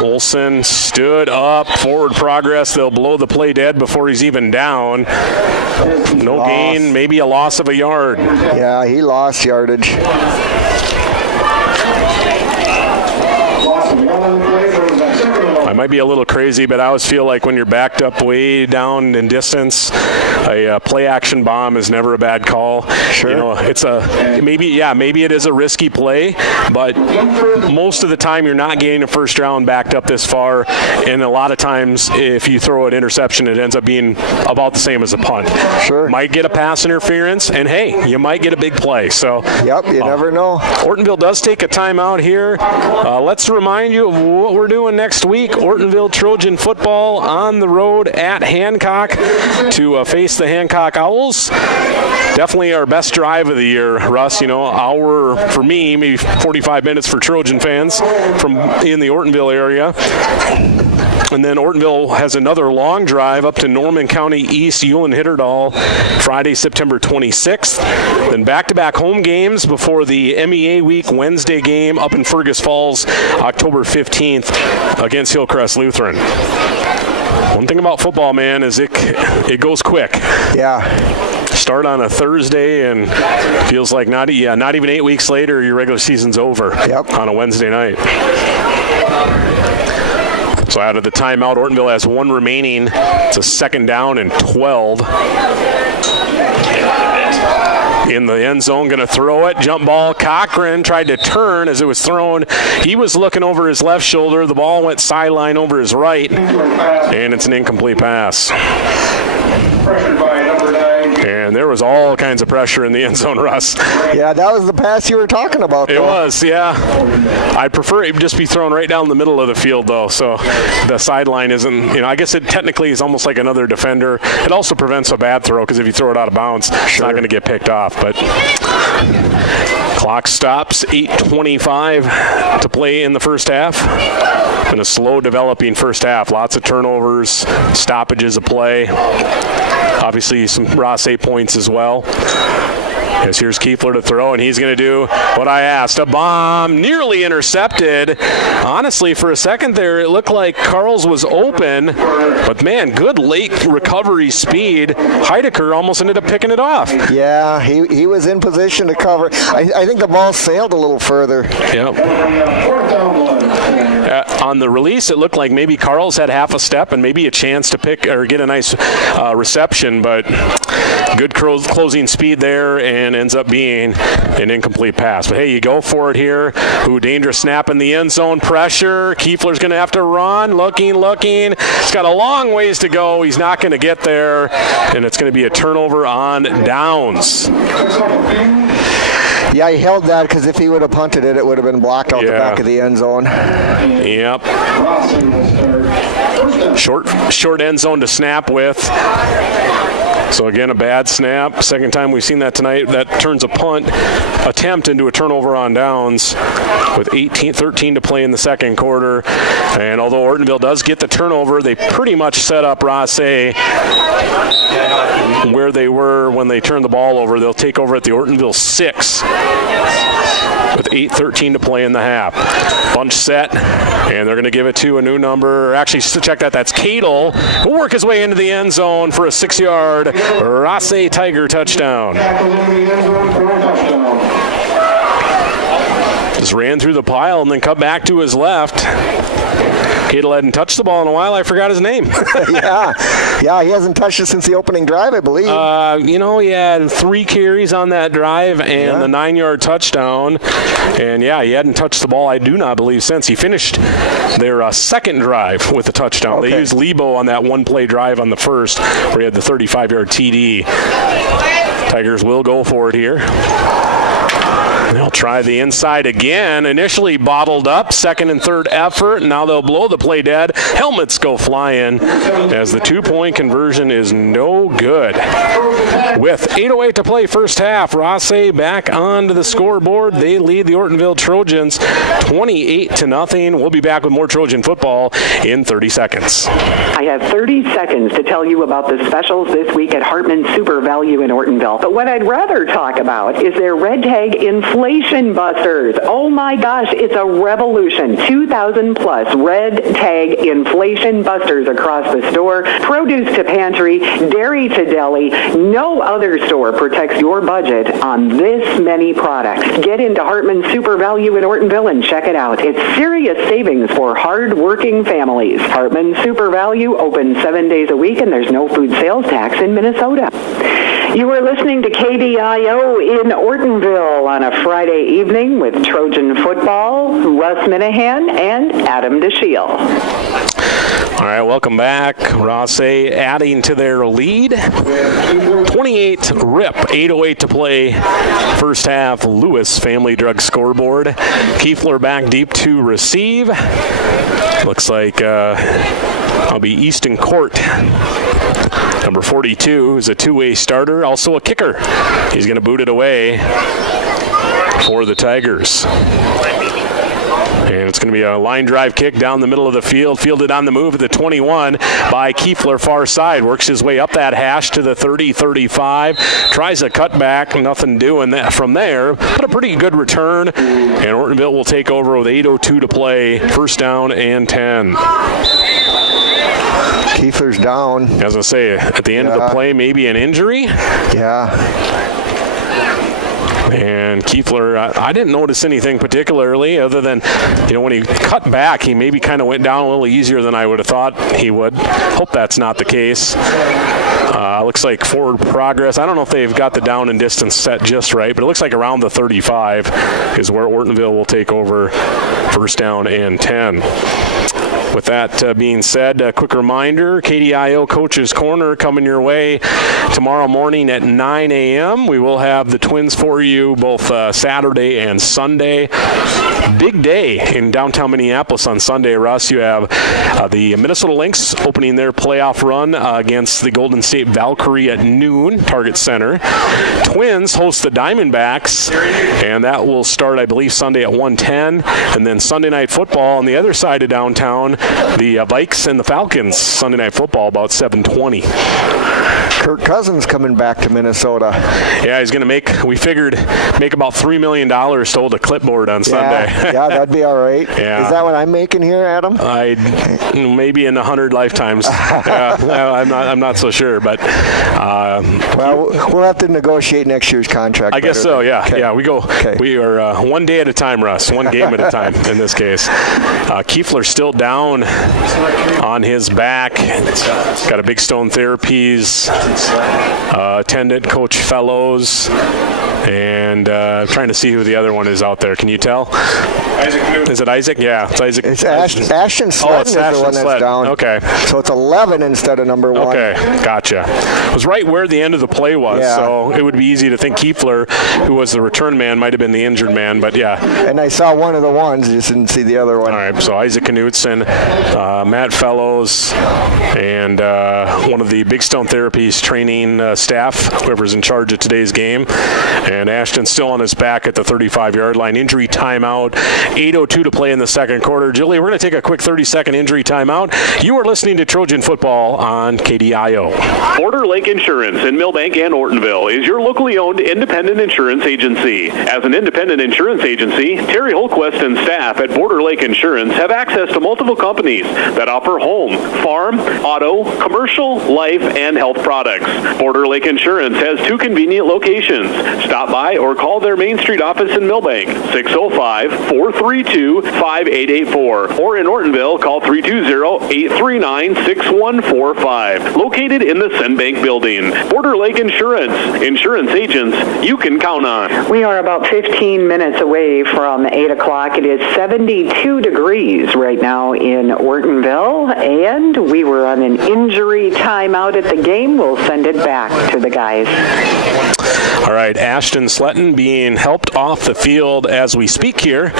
Olsen stood up, forward progress. They'll blow the play dead before he's even down. No gain, maybe a loss of a yard. Yeah, he lost yardage. might be a little crazy, but I always feel like when you're backed up way down in distance, a play-action bomb is never a bad call. Sure. You know, it's maybe it is a risky play, but most of the time you're not getting a first round backed up this far, and a lot of times if you throw an interception, it ends up being about the same as a punt. Sure. Might get a pass interference, and hey, you might get a big play. So yep, you never know. Ortonville does take a timeout here. Let's remind you of what we're doing next week. Ortonville Trojan football on the road at Hancock to face the Hancock Owls. Definitely our best drive of the year, Russ. You know, hour for me, maybe 45 minutes for Trojan fans from in the Ortonville area. And then Ortonville has another long drive up to Norman County East, Ulen-Hitterdal, Friday, September 26th. Then back-to-back home games before the MEA Week Wednesday game up in Fergus Falls, October 15th against Hillcrest Lutheran. One thing about football, man, is it goes quick. Yeah. Start on a Thursday and feels like not even 8 weeks later, your regular season's over. Yep. On a Wednesday night. So out of the timeout, Ortonville has one remaining. It's a 2nd down and 12. In the end zone, going to throw it. Jump ball. Cochran tried to turn as it was thrown. He was looking over his left shoulder. The ball went sideline over his right, and it's an incomplete pass. Pressured by number 9. And there was all kinds of pressure in the end zone, Russ. Yeah, that was the pass you were talking about, though. It was, yeah. I'd prefer it just be thrown right down the middle of the field, though, so the sideline isn't, I guess it technically is almost like another defender. It also prevents a bad throw, because if you throw it out of bounds, it's not going to get picked off. But clock stops, 8:25 to play in the first half. And a slow developing first half. Lots of turnovers, stoppages of play. Obviously some Rothsay points as well. Yes, here's Kiefler to throw, and he's going to do what I asked. A bomb, nearly intercepted. Honestly, for a second there, it looked like Carls was open. But, man, good late recovery speed. Heidecker almost ended up picking it off. Yeah, he was in position to cover. I think the ball sailed a little further. Yep. On the release, it looked like maybe Carls had half a step and maybe a chance to pick or get a nice reception, but good closing speed there and ends up being an incomplete pass. But, hey, you go for it here. Ooh, dangerous snap in the end zone. Pressure. Kiefler's going to have to run. Looking. He's got a long ways to go. He's not going to get there, and it's going to be a turnover on downs. Yeah, he held that because if he would have punted it, it would have been blocked out the back of the end zone. Yep. Short end zone to snap with. So again, a bad snap. Second time we've seen that tonight. That turns a punt attempt into a turnover on downs with 13 to play in the second quarter. And although Ortonville does get the turnover, they pretty much set up Rothsay where they were when they turned the ball over. They'll take over at the Ortonville 6 with 8:13 to play in the half. Bunch set, and they're going to give it to a new number. Actually, check that. That's Cadle. Will work his way into the end zone for a 6-yard Rothsay Tiger touchdown. Just ran through the pile and then cut back to his left. Cadle hadn't touched the ball in a while. I forgot his name. Yeah, he hasn't touched it since the opening drive, I believe. He had 3 carries on that drive and the 9-yard touchdown. And, he hadn't touched the ball, I do not believe, since. He finished their second drive with the touchdown. Okay. They used Lebo on that one-play drive on the first where he had the 35-yard TD. Tigers will go for it here. They'll try the inside again. Initially bottled up, second and third effort. Now they'll blow the play dead. Helmets go flying as the 2-point conversion is no good. With 8:08 to play first half, Rothsay back onto the scoreboard. They lead the Ortonville Trojans 28-0. We'll be back with more Trojan football in 30 seconds. I have 30 seconds to tell you about the specials this week at Hartman Super Value in Ortonville. But what I'd rather talk about is their red tag influence Inflation Busters. Oh my gosh, it's a revolution. 2,000 plus red tag Inflation Busters across the store. Produce to pantry, dairy to deli. No other store protects your budget on this many products. Get into Hartman's Super Value in Ortonville and check it out. It's serious savings for hard-working families. Hartman's Super Value open 7 days a week, and there's no food sales tax in Minnesota. You are listening to KDIO in Ortonville on a Friday evening with Trojan football, Russ Minahan, and Adam DeShiel. All right, welcome back. Rothsay adding to their lead. 28 rip, 8:08 to play. First half, Lewis Family Drug scoreboard. Kiefler back deep to receive. Looks like I'll be Easton Court. Number 42 is a two-way starter, also a kicker. He's going to boot it away for the Tigers. And it's going to be a line drive kick down the middle of the field. Fielded on the move at the 21 by Kiefler, far side. Works his way up that hash to the 30, 35. Tries a cutback. Nothing doing that from there. But a pretty good return. And Ortonville will take over with 8:02 to play. First down and 10. Kiefler's down. As I say, at the end of the play, maybe an injury. Yeah. And Kiefler, I didn't notice anything particularly other than, when he cut back, he maybe kind of went down a little easier than I would have thought he would. Hope that's not the case. Looks like forward progress. I don't know if they've got the down and distance set just right, but it looks like around the 35 is where Ortonville will take over. First down and 10. With that being said, a quick reminder, KDIO Coach's Corner coming your way tomorrow morning at 9 a.m. We will have the Twins for you both Saturday and Sunday. Big day in downtown Minneapolis on Sunday, Russ. You have the Minnesota Lynx opening their playoff run against the Golden State Valkyrie at noon, Target Center. Twins host the Diamondbacks, and that will start, I believe, Sunday at 1:10. And then Sunday Night Football on the other side of downtown, the Vikes and the Falcons, Sunday Night Football, about 7:20. Kirk Cousins coming back to Minnesota. Yeah, he's going to make about $3 million to hold a clipboard on Sunday. Yeah, that'd be all right. Yeah. Is that what I'm making here, Adam? Maybe in 100 lifetimes. I'm not so sure, but well, we'll have to negotiate next year's contract. I guess so. Yeah, okay. Yeah. We go. Okay. We are one day at a time, Russ. One game at a time in this case. Kiefler's still down on his back. Got a Big Stone Therapies attendant, Coach Fellows, and trying to see who the other one is out there. Can you tell? Isaac. Is it Isaac? Yeah, it's Isaac. It's Ashton Sledden is the one that's down. Okay. So it's 11 instead of number 1. Okay, gotcha. It was right where the end of the play was, so it would be easy to think Kiefler, who was the return man, might have been the injured man, but yeah. And I saw one of the ones, just didn't see the other one. All right, so Isaac Knutson, Matt Fellows, and one of the Big Stone Therapies training staff, whoever's in charge of today's game. And Ashton's still on his back at the 35-yard line. Injury timeout. 8:02 to play in the second quarter. Julie, we're going to take a quick 30-second injury timeout. You are listening to Trojan Football on KDIO. Border Lake Insurance in Millbank and Ortonville is your locally owned independent insurance agency. As an independent insurance agency, Terry Holquist and staff at Border Lake Insurance have access to multiple companies that offer home, farm, auto, commercial, life, and health products. Border Lake Insurance has 2 convenient locations. Stop by or call their Main Street office in Millbank, 605-432-5884. Or in Ortonville, call 320-839-6145. Located in the Senbank building. Border Lake Insurance. Insurance agents you can count on. We are about 15 minutes away from 8 o'clock. It is 72 degrees right now in Ortonville, and we were on an injury timeout at the game. We'll send it back to the guys. All right, Ashton Sletton being helped off the field as we speak here.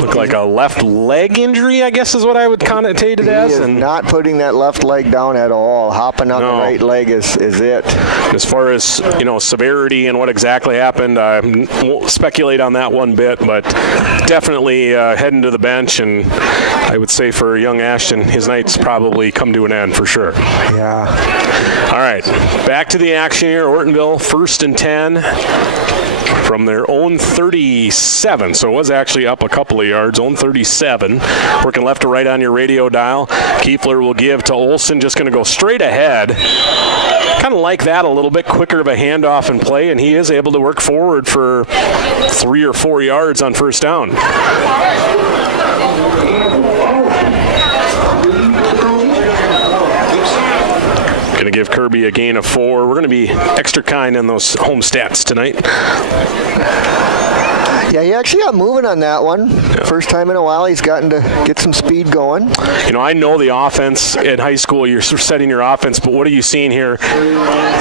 Look like a left leg injury, I guess is what I would connotate it as. He is not putting that left leg down at all. Hopping on the right leg is it. As far as, severity and what exactly happened, I won't speculate on that one bit, but definitely heading to the bench, and I would say for young Ashton, his night's probably come to an end for sure. Yeah. All right, back to the action here. Ortonville, 1st and 10. from their own 37. So it was actually up a couple of yards, own 37. Working left to right on your radio dial. Kiefler will give to Olson, just going to go straight ahead. Kind of like that a little bit, quicker of a handoff and play, and he is able to work forward for 3 or 4 yards on first down. Going to give Kirby a gain of 4. We're going to be extra kind on those home stats tonight. Yeah, he actually got moving on that one. Yeah. First time in a while he's gotten to get some speed going. You know, I know the offense in high school, you're setting your offense, but what are you seeing here?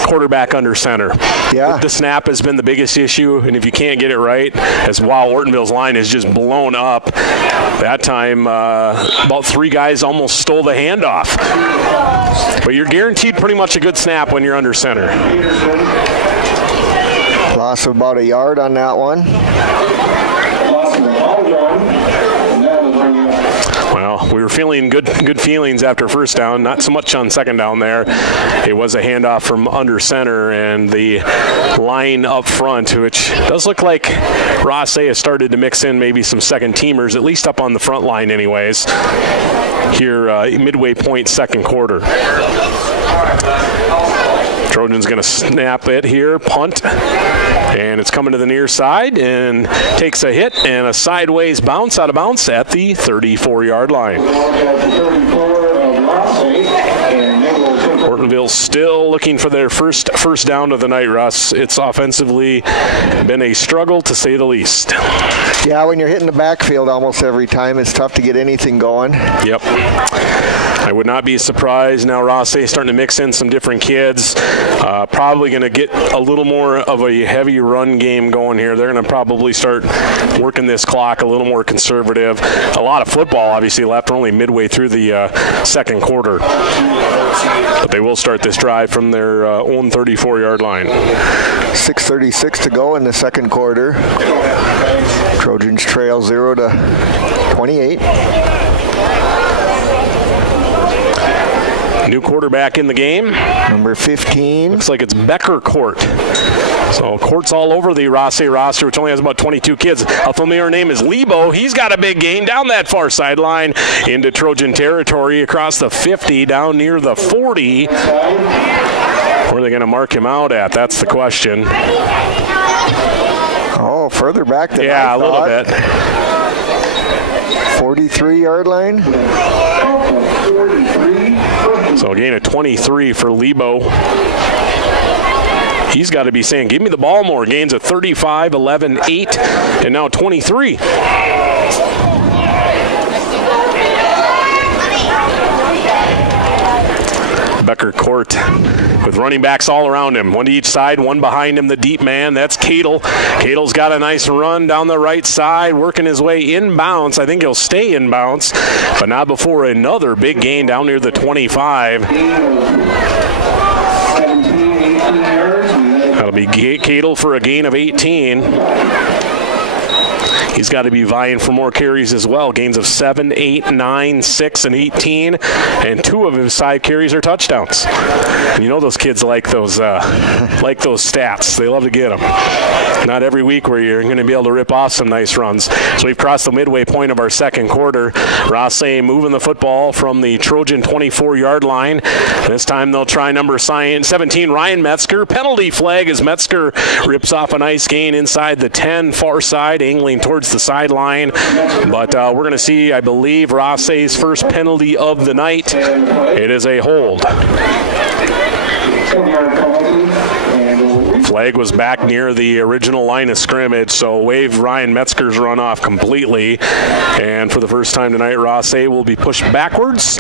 Quarterback under center. Yeah. The snap has been the biggest issue, and if you can't get it right, as while Ortonville's line is just blown up, that time about 3 guys almost stole the handoff. But you're guaranteed pretty much a good snap when you're under center. Loss of about a yard on that one. Well, we were feeling good feelings after first down, not so much on second down there. It was a handoff from under center, and the line up front, which does look like Rothsay has started to mix in maybe some second teamers, at least up on the front line anyways, here midway point second quarter. Trojan's going to snap it here, punt, and it's coming to the near side and takes a hit and a sideways bounce out of bounds at the 34-yard line. Ortonville still looking for their first down of the night, Russ. It's offensively been a struggle, to say the least. Yeah, when you're hitting the backfield almost every time, it's tough to get anything going. Yep. I would not be surprised. Now Rothsay starting to mix in some different kids. Probably going to get a little more of a heavy run game going here. They're going to probably start working this clock a little more conservative. A lot of football obviously left. We're only midway through the second quarter. But they will start this drive from their own 34-yard line. 6:36 to go in the second quarter. Trojans trail 0-28. New quarterback in the game. Number 15. Looks like it's Becker Court. So Court's all over the Rothsay roster, which only has about 22 kids. A familiar name is Lebo. He's got a big gain down that far sideline into Trojan territory across the 50, down near the 40. Where are they going to mark him out at? That's the question. Oh, further back than I thought. A little bit. 43-yard line. So a gain of 23 for Lebo. He's got to be saying, give me the ball more. Gains of 35, 11, 8, and now 23. Becker Court with running backs all around him. One to each side, one behind him, the deep man. That's Cadle. Cadle's got a nice run down the right side, working his way inbounds. I think he'll stay inbounds, but not before another big gain down near the 25. That'll be Cadle for a gain of 18. He's got to be vying for more carries as well. Gains of 7, 8, 9, 6, and 18. And 2 of his 5 carries are touchdowns. And you know those kids like those stats. They love to get them. Not every week where you're going to be able to rip off some nice runs. So we've crossed the midway point of our second quarter. Rothsay moving the football from the Trojan 24-yard line. This time they'll try number 17, Ryan Metzger. Penalty flag as Metzger rips off a nice gain inside the 10, far side, angling towards the sideline, but we're going to see, I believe, Rothsay's first penalty of the night. It is a hold. Flag was back near the original line of scrimmage, so wave Ryan Metzger's run off completely, and for the first time tonight, Rothsay will be pushed backwards.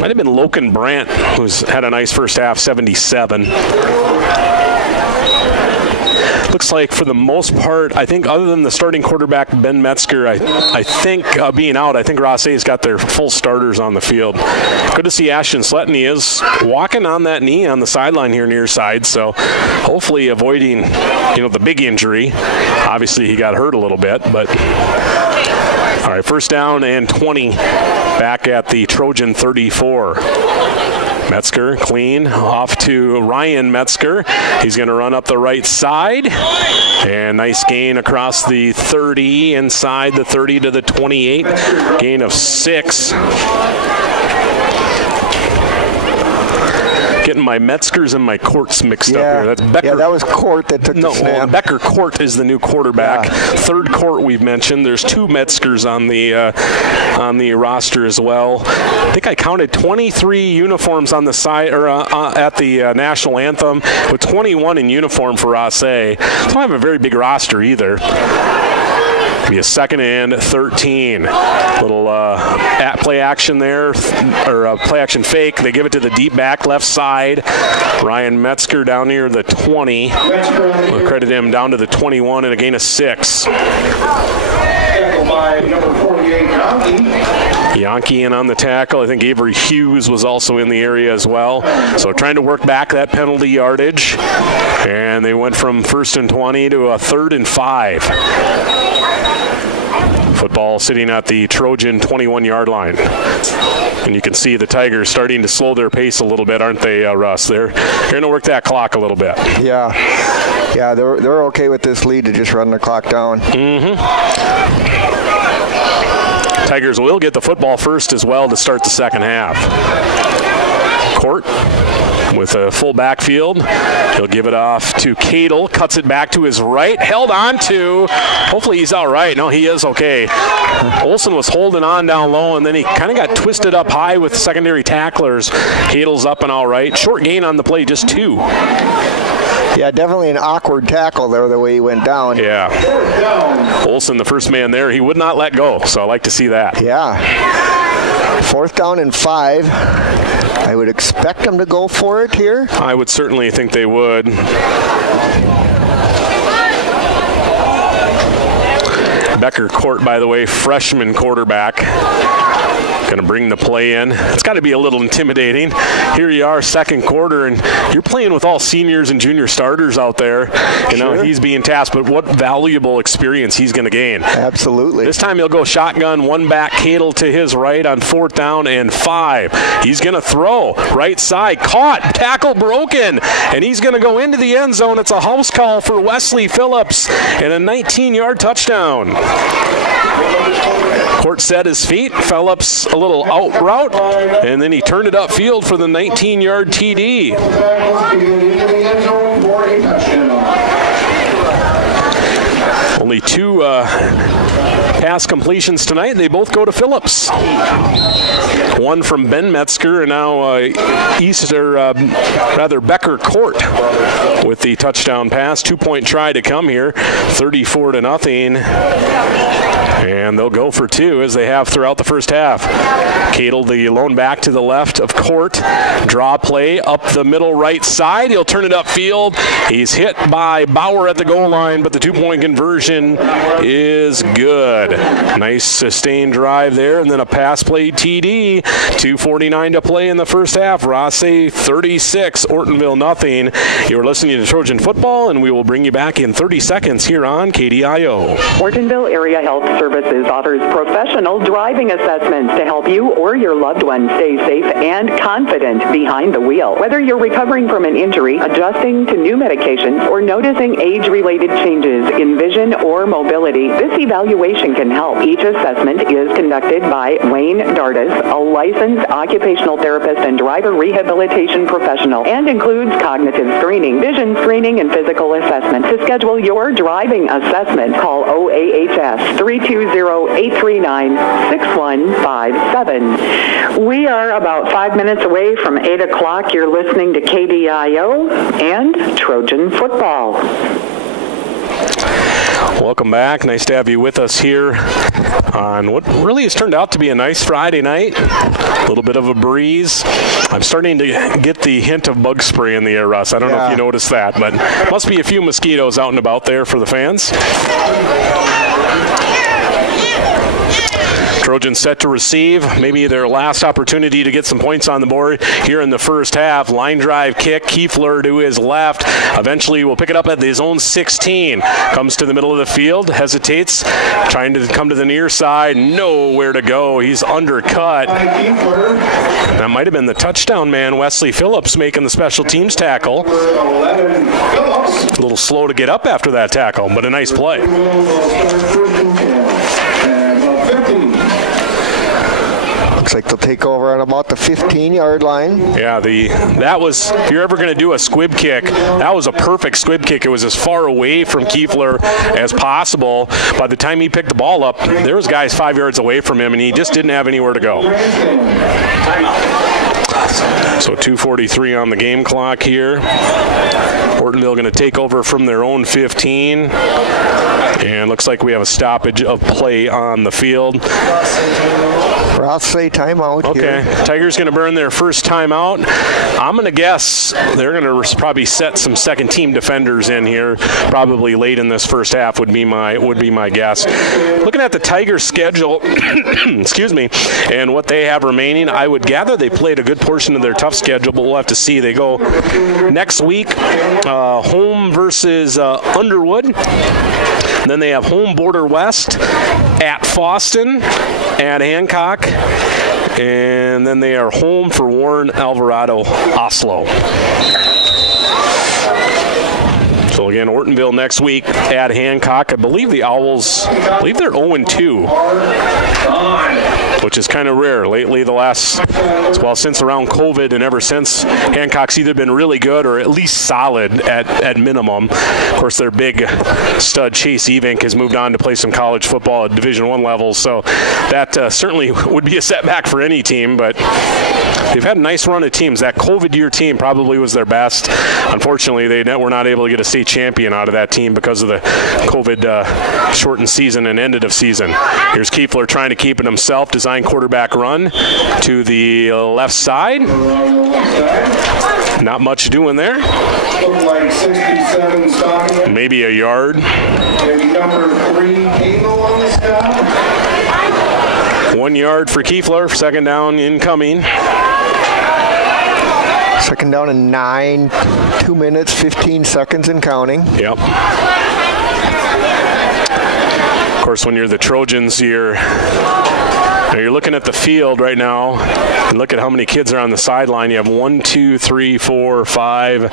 Might have been Loken Brandt, who's had a nice first half, 77. Looks like for the most part, I think other than the starting quarterback, Ben Metzger, I think being out, I think Rothsay's got their full starters on the field. Good to see Ashton Sletton. He is walking on that knee on the sideline here near side, so hopefully avoiding, the big injury. Obviously he got hurt a little bit, but all right, first down and 20 back at the Trojan 34. Metzger clean off to Ryan Metzger. He's going to run up the right side. And nice gain across the 30, inside the 30 to the 28. Gain of 6. Getting my Metzgers and my Courts mixed up here. That's Becker. Yeah, that was Court that took the snap. Becker Court is the new quarterback. Yeah. Third Court we've mentioned. There's 2 Metzgers on the roster as well. I think I counted 23 uniforms on the side or at the national anthem, with 21 in uniform for Rothsay. So I don't have a very big roster either. Be a 2nd and 13. Little play action there, or play action fake. They give it to the deep back left side. Ryan Metzger down near the 20. We'll credit him down to the 21 and a gain of 6. By number 48, Yankee in on the tackle. I think Avery Hughes was also in the area as well. So trying to work back that penalty yardage. And they went from 1st and 20 to a 3rd and 5. Football sitting at the Trojan 21-yard line. And you can see the Tigers starting to slow their pace a little bit, aren't they, Russ? They're going to work that clock a little bit. Yeah, they're okay with this lead to just run the clock down. Tigers will get the football first as well to start the second half. Court with a full backfield. He'll give it off to Cadle. Cuts it back to his right. Held on to. Hopefully he's all right. No, he is okay. Olson was holding on down low, and then he kind of got twisted up high with secondary tacklers. Cadle's up and all right. Short gain on the play, just 2. Yeah, definitely an awkward tackle there, the way he went down. Yeah. Olson, the first man there, he would not let go, so I like to see that. Yeah. 4th down and 5. I would expect them to go for it here. I would certainly think they would. Becker Court, by the way, freshman quarterback. Going to bring the play in. It's got to be a little intimidating. Here you are, 2nd quarter, and you're playing with all seniors and junior starters out there. You know, he's being tasked, but what valuable experience he's going to gain. Absolutely. This time he'll go shotgun, 1 back, Cadle to his right on 4th down and 5. He's going to throw. Right side, caught, tackle broken, and he's going to go into the end zone. It's a house call for Wesley Phillips and a 19-yard touchdown. Court set his feet. Phillips a little out route, and then he turned it upfield for the 19-yard TD. Only 2 pass completions tonight. They both go to Phillips. 1 from Ben Metzger, and now Becker Court with the touchdown pass. 2-point try to come here, 34-0. And they'll go for 2 as they have throughout the first half. Cadle, the lone back to the left of Court. Draw play up the middle right side. He'll turn it upfield. He's hit by Bauer at the goal line, but the 2-point conversion is good. Nice sustained drive there, and then a pass play TD. 2:49 to play in the first half. Rothsay 36, Ortonville nothing. You're listening to Trojan Football, and we will bring you back in 30 seconds here on KDIO. Ortonville Area Health Services offers professional driving assessments to help you or your loved one stay safe and confident behind the wheel. Whether you're recovering from an injury, adjusting to new medications, or noticing age-related changes in vision or mobility, this evaluation can help. Each assessment is conducted by Wayne Dardis, a licensed occupational therapist and driver rehabilitation professional, and includes cognitive screening, vision screening, and physical assessment. To schedule your driving assessment, call OAHS 320-839-6157. We are about 5 minutes away from 8 o'clock. You're listening to KDIO and Trojan Football. Welcome back. Nice to have you with us here on what really has turned out to be a nice Friday night. A little bit of a breeze. I'm starting to get the hint of bug spray in the air, Russ. I don't know if you noticed that, but must be a few mosquitoes out and about there for the fans. Trojans set to receive. Maybe their last opportunity to get some points on the board here in the first half. Line drive kick. Kiefler to his left. Eventually will pick it up at his own 16. Comes to the middle of the field. Hesitates. Trying to come to the near side. Nowhere to go. He's undercut. That might have been the touchdown man, Wesley Phillips, making the special teams tackle. A little slow to get up after that tackle, but a nice play. Looks like they'll take over on about the 15-yard line. Yeah, that was, if you're ever going to do a squib kick, that was a perfect squib kick. It was as far away from Kiefler as possible. By the time he picked the ball up, there was guys 5 yards away from him, and he just didn't have anywhere to go. So 2:43 on the game clock here. Ortonville going to take over from their own 15. And looks like we have a stoppage of play on the field. Rothsay timeout here. Okay, Tigers going to burn their first timeout. I'm going to guess they're going to probably set some second-team defenders in here, probably late in this first half would be my guess. Looking at the Tigers' schedule, excuse me, and what they have remaining, I would gather they played a good portion of their tough schedule, but we'll have to see. They go next week, home versus Underwood. Then they have home Border West, at Foston, at Hancock, and then they are home for Warren, Alvarado, Oslo. So again, Ortonville next week at Hancock. I believe the Owls, they're 0-2, which is kind of rare. Lately, since around COVID and ever since, Hancock's either been really good or at least solid at minimum. Of course, their big stud Chase Evink has moved on to play some college football at Division I level, so that certainly would be a setback for any team, but they've had a nice run of teams. That COVID year team probably was their best. Unfortunately, they were not able to get a state champion out of that team because of the COVID shortened season and ended of season. Here's Kiefler trying to keep it himself. Design quarterback run to the left side. Not much doing there. Like 67 stocking. Maybe a yard. Maybe number 3 Cable on the stop. 1 yard for Kiefler. Second down incoming. Second down and 9, 2 minutes, 15 seconds and counting. Yep. Of course, when you're the Trojans, you're looking at the field right now and look at how many kids are on the sideline. You have 1, 2, 3, 4, 5,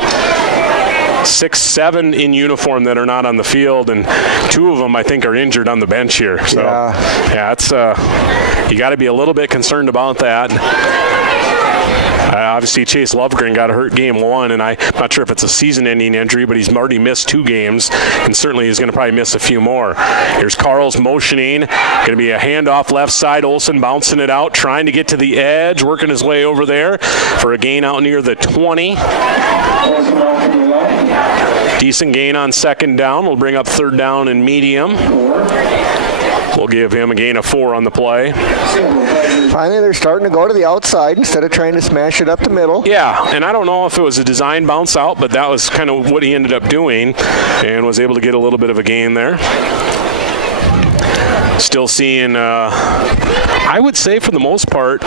6, 7 in uniform that are not on the field, and 2 of them I think are injured on the bench here. So yeah, it's you got to be a little bit concerned about that. Obviously, Chase Lovegren got hurt game 1, and I'm not sure if it's a season-ending injury, but he's already missed 2 games, and certainly he's going to probably miss a few more. Here's Carl's motioning. Going to be a handoff left side. Olsen bouncing it out, trying to get to the edge, working his way over there for a gain out near the 20. Decent gain on second down. We'll bring up third down and medium. We'll give him a gain of 4 on the play. Finally, they're starting to go to the outside instead of trying to smash it up the middle. Yeah, and I don't know if it was a design bounce out, but that was kind of what he ended up doing and was able to get a little bit of a gain there. Still seeing, I would say for the most part,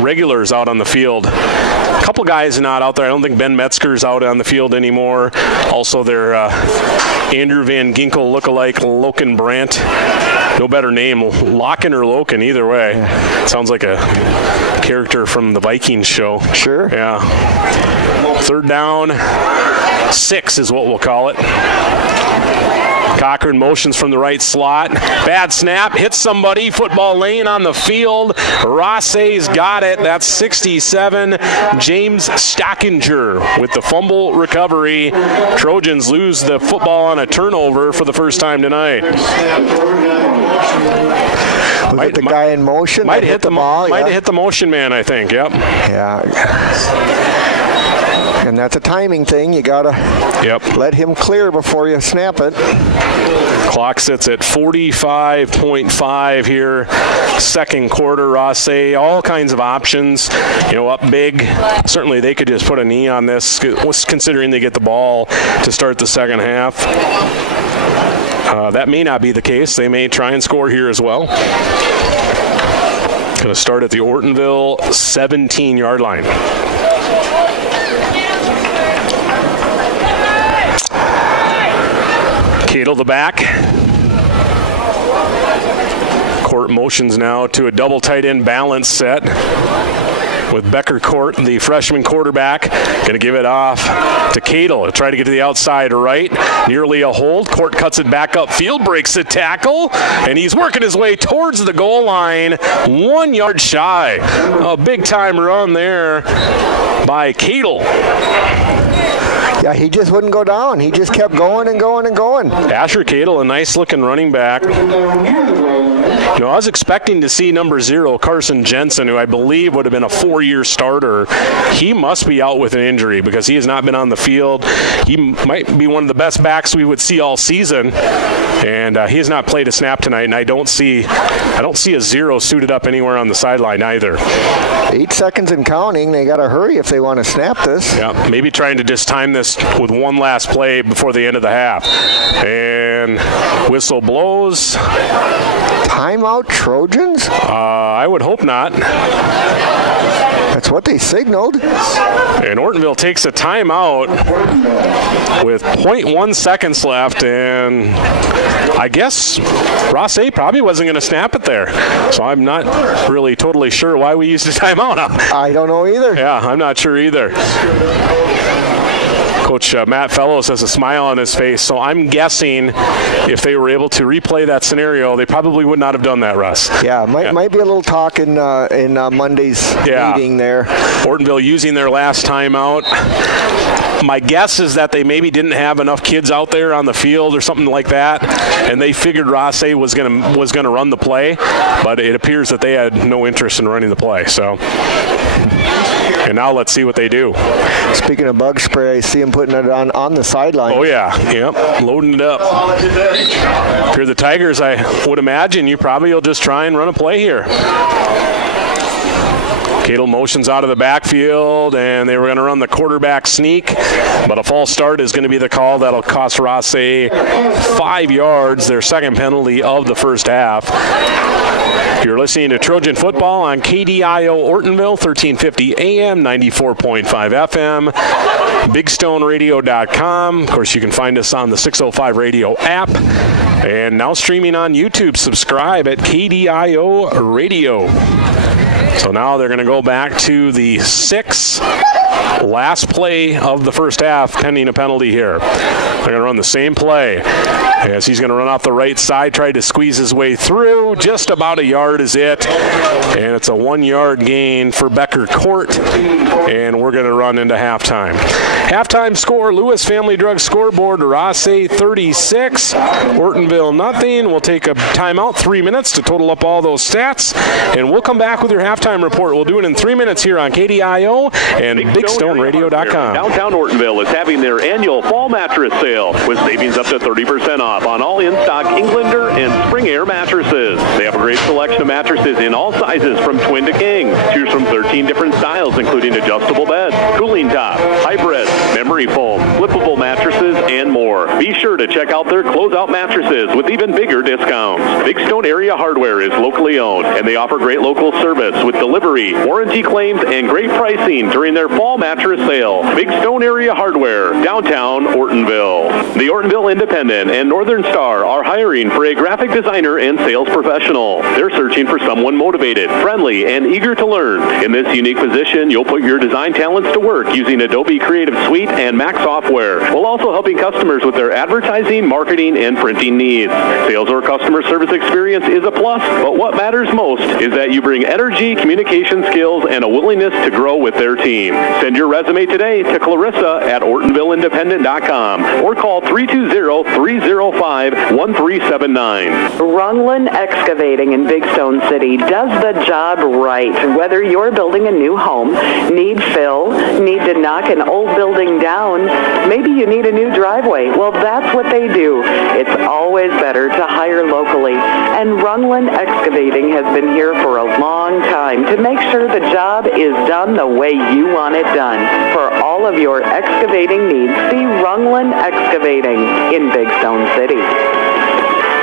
regulars out on the field. A couple guys not out there. I don't think Ben Metzger's out on the field anymore. Also, their Andrew Van Ginkel lookalike, Loken Brandt. No better name, Locken or Loken, either way. Sounds like a character from the Vikings show. Sure. Yeah. Third down, 6 is what we'll call it. Cochran motions from the right slot. Bad snap, hits somebody. Football laying on the field. Rothsay's got it. That's 67. James Stockinger with the fumble recovery. Trojans lose the football on a turnover for the first time tonight. Might the guy in motion? Might hit the ball. Might have hit the motion man, I think. Yep. Yeah. And that's a timing thing. You gotta let him clear before you snap it. Clock sits at 45.5 here, second quarter. Rothsay, all kinds of options, up big. Certainly they could just put a knee on this, considering they get the ball to start the second half. that may not be the case. They may try and score here as well. Going to start at the Ortonville 17-yard line. Cadle the back. Court motions now to a double tight end balance set with Becker Court, the freshman quarterback, going to give it off to Cadle. He'll try to get to the outside right. Nearly a hold. Court cuts it back upfield, breaks the tackle, and he's working his way towards the goal line, 1 yard shy. A big-time run there by Cadle. Yeah, he just wouldn't go down. He just kept going and going and going. Asher Cadle, a nice-looking running back. You know, I was expecting to see number 0, Carson Jensen, who I believe would have been a 4-year starter. He must be out with an injury because he has not been on the field. He might be one of the best backs we would see all season, and he has not played a snap tonight. And I don't see a 0 suited up anywhere on the sideline either. 8 seconds and counting. They got to hurry if they want to snap this. Yeah, maybe trying to just time this with one last play before the end of the half. And whistle blows. Timeout Trojans? I would hope not. That's what they signaled. And Ortonville takes a timeout with 0.1 seconds left, and I guess Rothsay probably wasn't going to snap it there. So I'm not really totally sure why we used a timeout. I don't know either. Yeah, I'm not sure either. Coach Matt Fellows has a smile on his face, so I'm guessing if they were able to replay that scenario, they probably would not have done that, Russ. Yeah, might be a little talk in Monday's meeting there. Ortonville using their last timeout. My guess is that they maybe didn't have enough kids out there on the field or something like that, and they figured Rothsay was gonna run the play, but it appears that they had no interest in running the play. So. And now let's see what they do. Speaking of bug spray, I see him putting it on the sideline. Oh, yeah. Yep. Loading it up. If you're the Tigers, I would imagine you probably will just try and run a play here. Cadle motions out of the backfield, and they were going to run the quarterback sneak, but a false start is going to be the call. That'll cost Rothsay 5 yards, their second penalty of the first half. You're listening to Trojan Football on KDIO Ortonville, 1350 AM, 94.5 FM, BigStoneRadio.com. Of course, you can find us on the 605 Radio app, and now streaming on YouTube. Subscribe at KDIO Radio. So now they're going to go back to the 6th last play of the first half, pending a penalty here. They're going to run the same play as he's going to run off the right side, try to squeeze his way through. Just about a yard is it, and it's a 1 yard gain for Becker Court, and we're going to run into halftime. Halftime score, Lewis Family Drug scoreboard, Rothsay 36, Ortonville nothing. We'll take a timeout, 3 minutes to total up all those stats, and we'll come back with your halftime report. We'll do it in 3 minutes here on KDIO and BigStoneRadio.com. Downtown Ortonville is having their annual fall mattress sale with savings up to 30% off on all in-stock Englander and Spring Air mattresses. They have a great selection of mattresses in all sizes from twin to king. Choose from 13 different styles, including adjustable beds, cooling tops, hybrid, memory foam, flippable mattresses, and more. Be sure to check out their closeout mattresses with even bigger discounts. Big Stone Area Hardware is locally owned, and they offer great local service with delivery, warranty claims, and great pricing during their fall mattress sale. Big Stone Area Hardware, downtown Ortonville. The Ortonville Independent and Northern Star are hiring for a graphic designer and sales professional. They're searching for someone motivated, friendly, and eager to learn. In this unique position, you'll put your design talents to work using Adobe Creative Suite and Mac software, while also helping customers with their advertising, marketing, and printing needs. Sales or customer service experience is a plus, but what matters most is that you bring energy, communication skills, and a willingness to grow with their team. Send your resume today to Clarissa at OrtonvilleIndependent.com or call 320-305-1379. Runlin Excavating in Big Stone City does the job right. Whether you're building a new home, need fill, need to knock an old building down, maybe you need a new driveway. Well, that's what they do. It's always better to hire locally. And Runlin Excavating has been here for a long time to make sure the job is done the way you want it done. For all of your excavating needs, see Runlin Excavating in Big Stone City.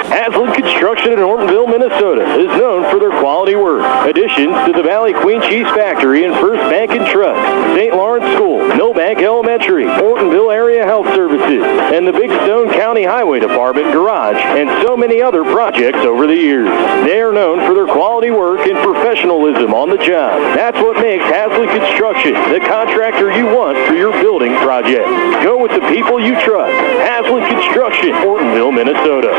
Haslam Construction in Ortonville, Minnesota is known for their quality work. Additions to the Valley Queen Cheese Factory and First Bank and Trust, St. Lawrence School, Millbank Elementary, Ortonville Area Health Services, and the Big Stone County Highway Department Garage, and so many other projects over the years. They are known for their quality work and professionalism on the job. That's what makes Haslam Construction the contractor you want for your building project. Go with the people you trust. Haslam Construction, Ortonville, Minnesota.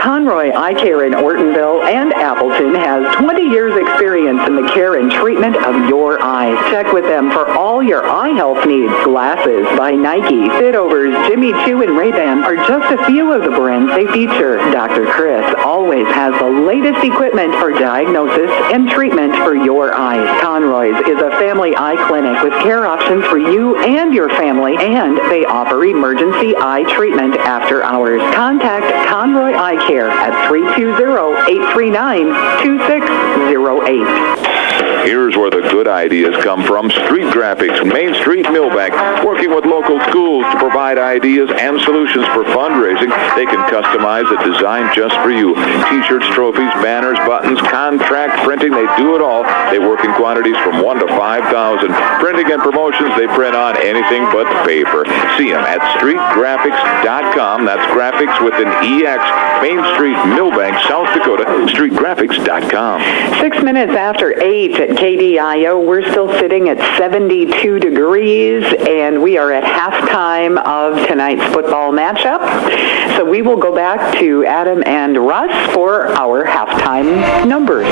Conroy Eye Care in Ortonville and Appleton has 20 years experience in the care and treatment of your eyes. Check with them for all your eye health needs. Glasses by Nike, Fitovers, Jimmy Choo, and Ray-Ban are just a few of the brands they feature. Dr. Chris always has the latest equipment for diagnosis and treatment for your eyes. Conroy's is a family eye clinic with care options for you and your family, and they offer emergency eye treatment after hours. Contact Conroy Eye Care at 320-839-2608. Here's where the good ideas come from. Street Graphics, Main Street, Millbank, working with local schools to provide ideas and solutions for fundraising. They can customize a design just for you. T-shirts, trophies, banners, buttons, contract printing, they do it all. They work in quantities from 1 to 5,000. Printing and promotions, they print on anything but paper. See them at streetgraphics.com. That's graphics with an EX. Main Street, Millbank, South Dakota, streetgraphics.com. 6 minutes after 8 at KDIO, we're still sitting at 72 degrees, and we are at halftime of tonight's football matchup. So we will go back to Adam and Russ for our halftime numbers.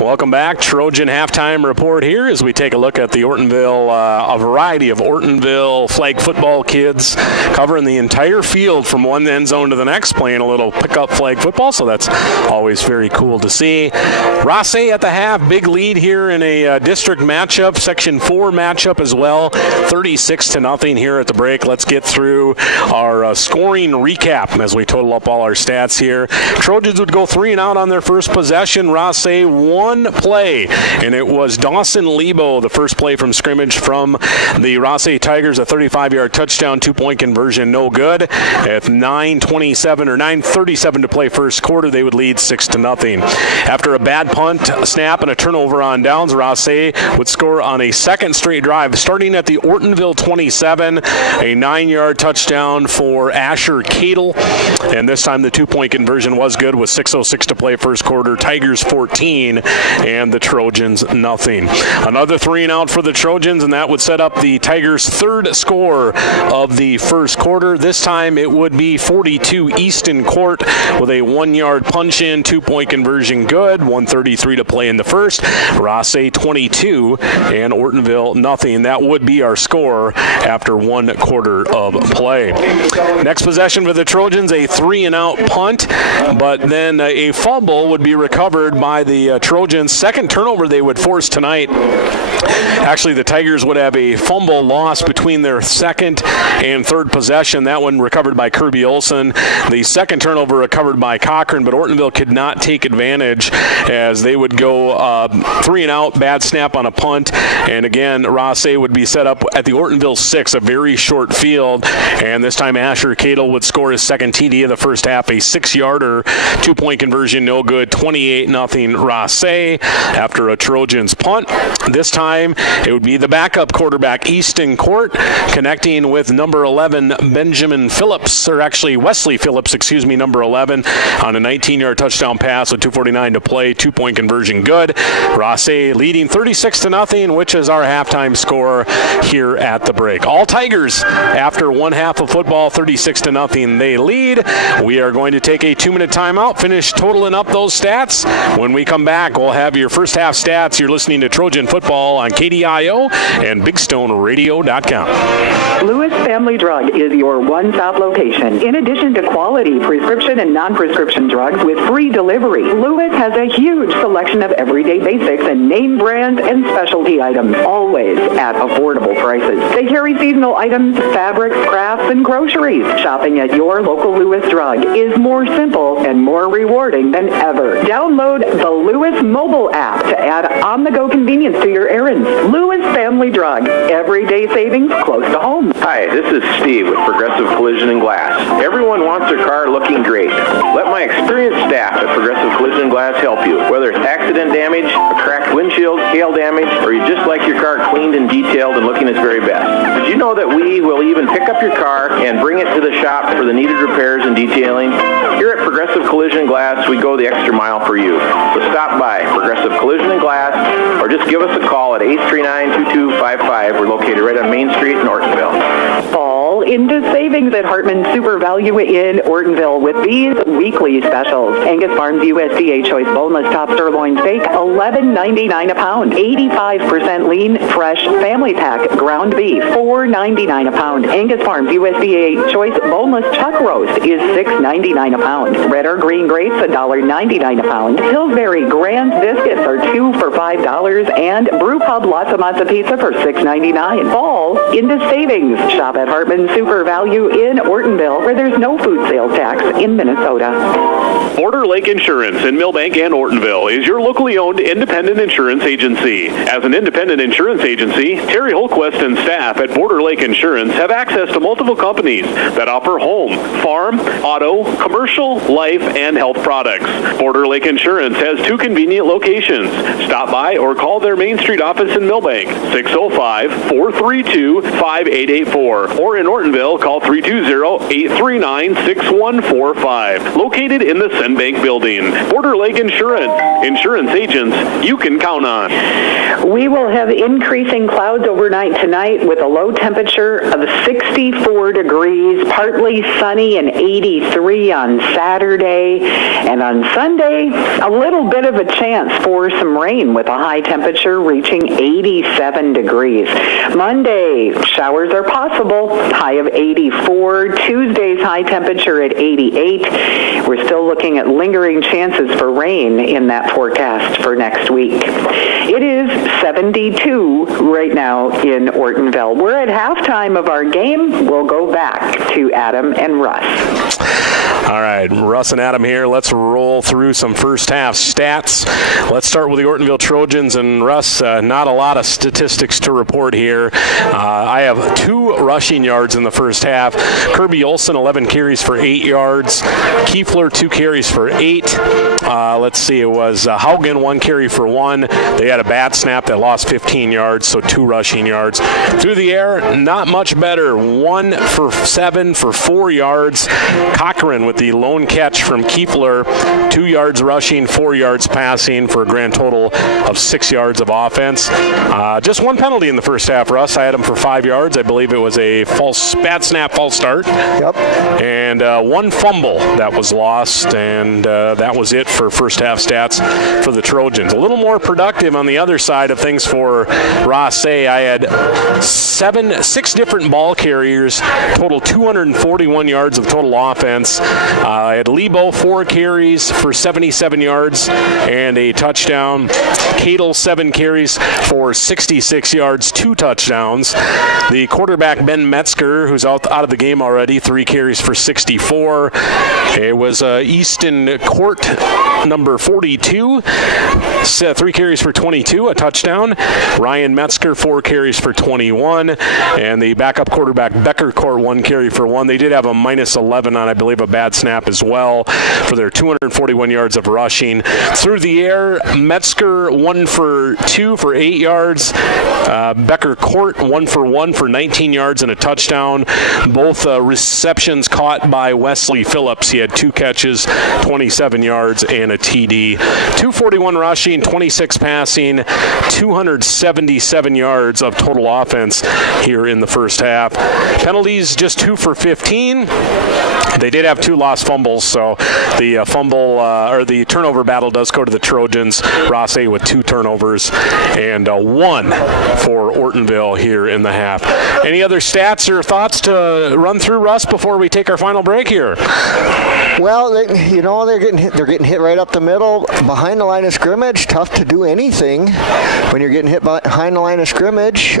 Welcome back. Trojan halftime report here as we take a look at the Ortonville, a variety of Ortonville flag football kids covering the entire field from one end zone to the next, playing a little pickup flag football, so that's always very cool to see. Rothsay at the half, big lead here in a district matchup, Section 4 matchup as well, 36-0 here at the break. Let's get through our scoring recap as we total up all our stats here. Trojans would go 3 and out on their first possession. Rothsay one play, and it was Dawson Lebo, the first play from scrimmage from the Rothsay Tigers, a 35-yard touchdown, 2-point conversion, no good. At 9:37 to play first quarter, they would lead 6-0. After a bad punt, snap, and a turnover on downs, Rothsay would score on a second straight drive, starting at the Ortonville 27, a 9-yard touchdown for Asher Cadle, and this time the 2-point conversion was good with 6:06 to play first quarter. Tigers 14 and the Trojans nothing. Another 3 and out for the Trojans, and that would set up the Tigers' third score of the first quarter. This time it would be 42 Easton Court with a 1-yard punch in, 2-point conversion good, 1:33 to play in the first. Rothsay 22 and Ortonville nothing. That would be our score after 1 quarter of play. Next possession for the Trojans, a 3 and out punt, but then a fumble would be recovered by the Trojans. Second turnover they would force tonight. Actually, the Tigers would have a fumble loss between their second and third possession. That one recovered by Kirby Olson. The second turnover recovered by Cochran, but Ortonville could not take advantage as they would go 3 and out, bad snap on a punt, and again, Rothsay would be set up at the Ortonville 6, a very short field, and this time Asher Cadle would score his second TD of the first half, a 6-yarder, 2-point conversion, no good, 28-0 Rothsay after a Trojans punt. This time it would be the backup quarterback, Easton Court, connecting with number 11, Benjamin Phillips, or actually Wesley Phillips, number 11, on a 19-yard touchdown pass with 2:49 to play, 2-point conversion good. Rothsay leading 36-0, which is our halftime score here at the break. All Tigers, after one half of football, 36-0, they lead. We are going to take a 2-minute timeout, finish totaling up those stats. When we come back, we'll have your first half stats. You're listening to Trojan Football on KDIO and BigStoneRadio.com. Lewis Family Drug is your one-stop location. In addition to quality prescription and non-prescription drugs with free delivery, Lewis has a huge selection of everyday basics and name brands and specialty items, always at affordable prices. They carry seasonal items, fabrics, crafts, and groceries. Shopping at your local Lewis Drug is more simple and more rewarding than ever. Download the Lewis mobile mobile app to add on-the-go convenience to your errands. Lewis Family Drug, everyday savings close to home. Hi, this is Steve with Progressive Collision and Glass. Everyone wants their car looking great. Let my experienced staff at Progressive Collision and Glass help you. Whether it's accident damage, a cracked windshield, hail damage, or you just like your car cleaned and detailed and looking its very best. Did you know that we will even pick up your car and bring it to the shop for the needed repairs and detailing? Here at Progressive Collision and Glass, we go the extra mile for you. So stop by Progressive Collision and Glass or just give us a call at 839-2255. We're located right on Main Street in Ortonville. Fall into savings at Hartman Super Value in Ortonville with these weekly specials. Angus Farms USDA Choice Boneless Top Sirloin Steak, $11.99 a pound. 85% lean, fresh family pack ground beef, $4.99 a pound. Angus Farms USDA Choice Boneless Chuck Roast is $6.99 a pound. Red or green grapes, $1.99 a pound. Pillsbury Grand Biscuits are 2 for $5, and Brew Pub Lots of Pizza for $6.99. Fall into savings. Shop at Hartman Super Value in Ortonville, where there's no food sales tax in Minnesota. Border Lake Insurance in Millbank and Ortonville is your locally owned independent insurance agency. As an independent insurance agency, Terry Holquist and staff at Border Lake Insurance have access to multiple companies that offer home, farm, auto, commercial, life, and health products. Border Lake Insurance has 2 convenient locations. Stop by or call their Main Street office in Millbank, 605-432-5884. Or in Ortonville, call 320-839-6145. Located in the Bank Building. Border Lake Insurance. Insurance agents you can count on. We will have increasing clouds overnight tonight with a low temperature of 64 degrees, partly sunny and 83 on Saturday. And on Sunday, a little bit of a chance for some rain with a high temperature reaching 87 degrees. Monday, showers are possible, high of 84. Tuesday's high temperature at 88. We're still looking at lingering chances for rain in that forecast for next week. It is 72 right now in Ortonville. We're at halftime of our game. We'll go back to Adam and Russ. All right, Russ and Adam here. Let's roll through some first half stats. Let's start with the Ortonville Trojans. And Russ, not a lot of statistics to report here. I have 2 rushing yards in the first half. Kirby Olson, 11 carries for 8 yards. Kiefler, 2 carries for 8. Let's see, it was Haugen, 1 carry for 1. They had a bad snap that lost 15 yards, so 2 rushing yards. Through the air, not much better. 1 for 7 for 4 yards. Cochran with the lone catch from Kiefler, 2 yards rushing, 4 yards passing for a grand total of 6 yards of offense. Just 1 penalty in the first half, Russ. I had him for 5 yards. I believe it was a bad snap, false start. Yep. And 1 fumble that was lost, and that was it for first half stats for the Trojans. A little more productive on the other side of things for Rothsay. I had 6 different ball carriers, total 241 yards of total offense. I had Lebo, 4 carries for 77 yards and a touchdown. Cadle, 7 carries for 66 yards, 2 touchdowns. The quarterback, Ben Metzger, who's out of the game already, 3 carries for 64. It was Easton Court, number 42, 3 carries for 22, a touchdown. Ryan Metzger, 4 carries for 21. And the backup quarterback, Becker Court, 1 carry for 1. They did have a minus 11 on, I believe, a bad snap as well for their 241 yards of rushing. Through the air, Metzger, 1 for 2 for 8 yards. Becker Court, 1 for 1 for 19 yards and a touchdown. Both receptions caught by Wesley Phillips. He had 2 catches, 27 yards, and a TD. 241 rushing, 26 passing, 277 yards of total offense here in the first half. Penalties, just 2 for 15. They did have 2 lost fumbles, so the the turnover battle does go to the Trojans. Rothsay with 2 turnovers and 1 for Ortonville here in the half. Any other stats or thoughts to run through, Russ, before we take our final break here? Well, they're getting hit right up the middle, behind the line of scrimmage. Tough to do anything when you're getting hit behind the line of scrimmage.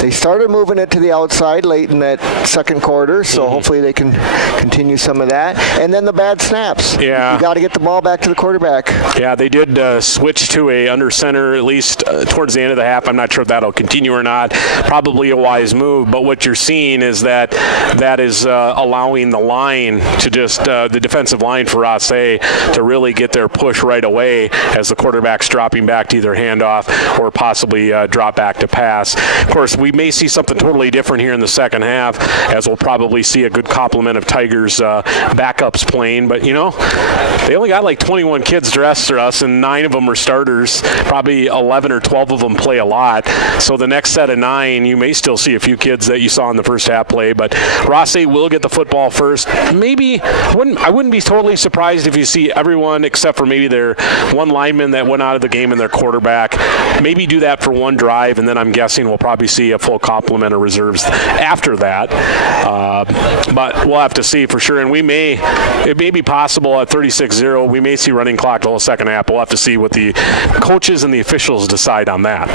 They started moving it to the outside late in that second quarter, so hopefully they can continue continue some of that. And then the bad snaps. Yeah. You got to get the ball back to the quarterback. Yeah, they did switch to a under center at least towards the end of the half. I'm not sure if that'll continue or not. Probably a wise move, but what you're seeing is that is allowing the line to just the defensive line for Rothsay to really get their push right away as the quarterback's dropping back to either handoff or possibly drop back to pass. Of course, we may see something totally different here in the second half, as we'll probably see a good complement of Tigers backups playing. But, they only got like 21 kids dressed for us, and 9 of them are starters. Probably 11 or 12 of them play a lot. So the next set of 9, you may still see a few kids that you saw in the first half play. But Rothsay will get the football first. Maybe I wouldn't be totally surprised if you see everyone except for maybe their one lineman that went out of the game and their quarterback. Maybe do that for one drive, and then I'm guessing we'll probably see a full complement of reserves after that. But we'll have to see for sure. And it may be possible at 36-0, we may see running clock the whole second half. We'll have to see what the coaches and the officials decide on that.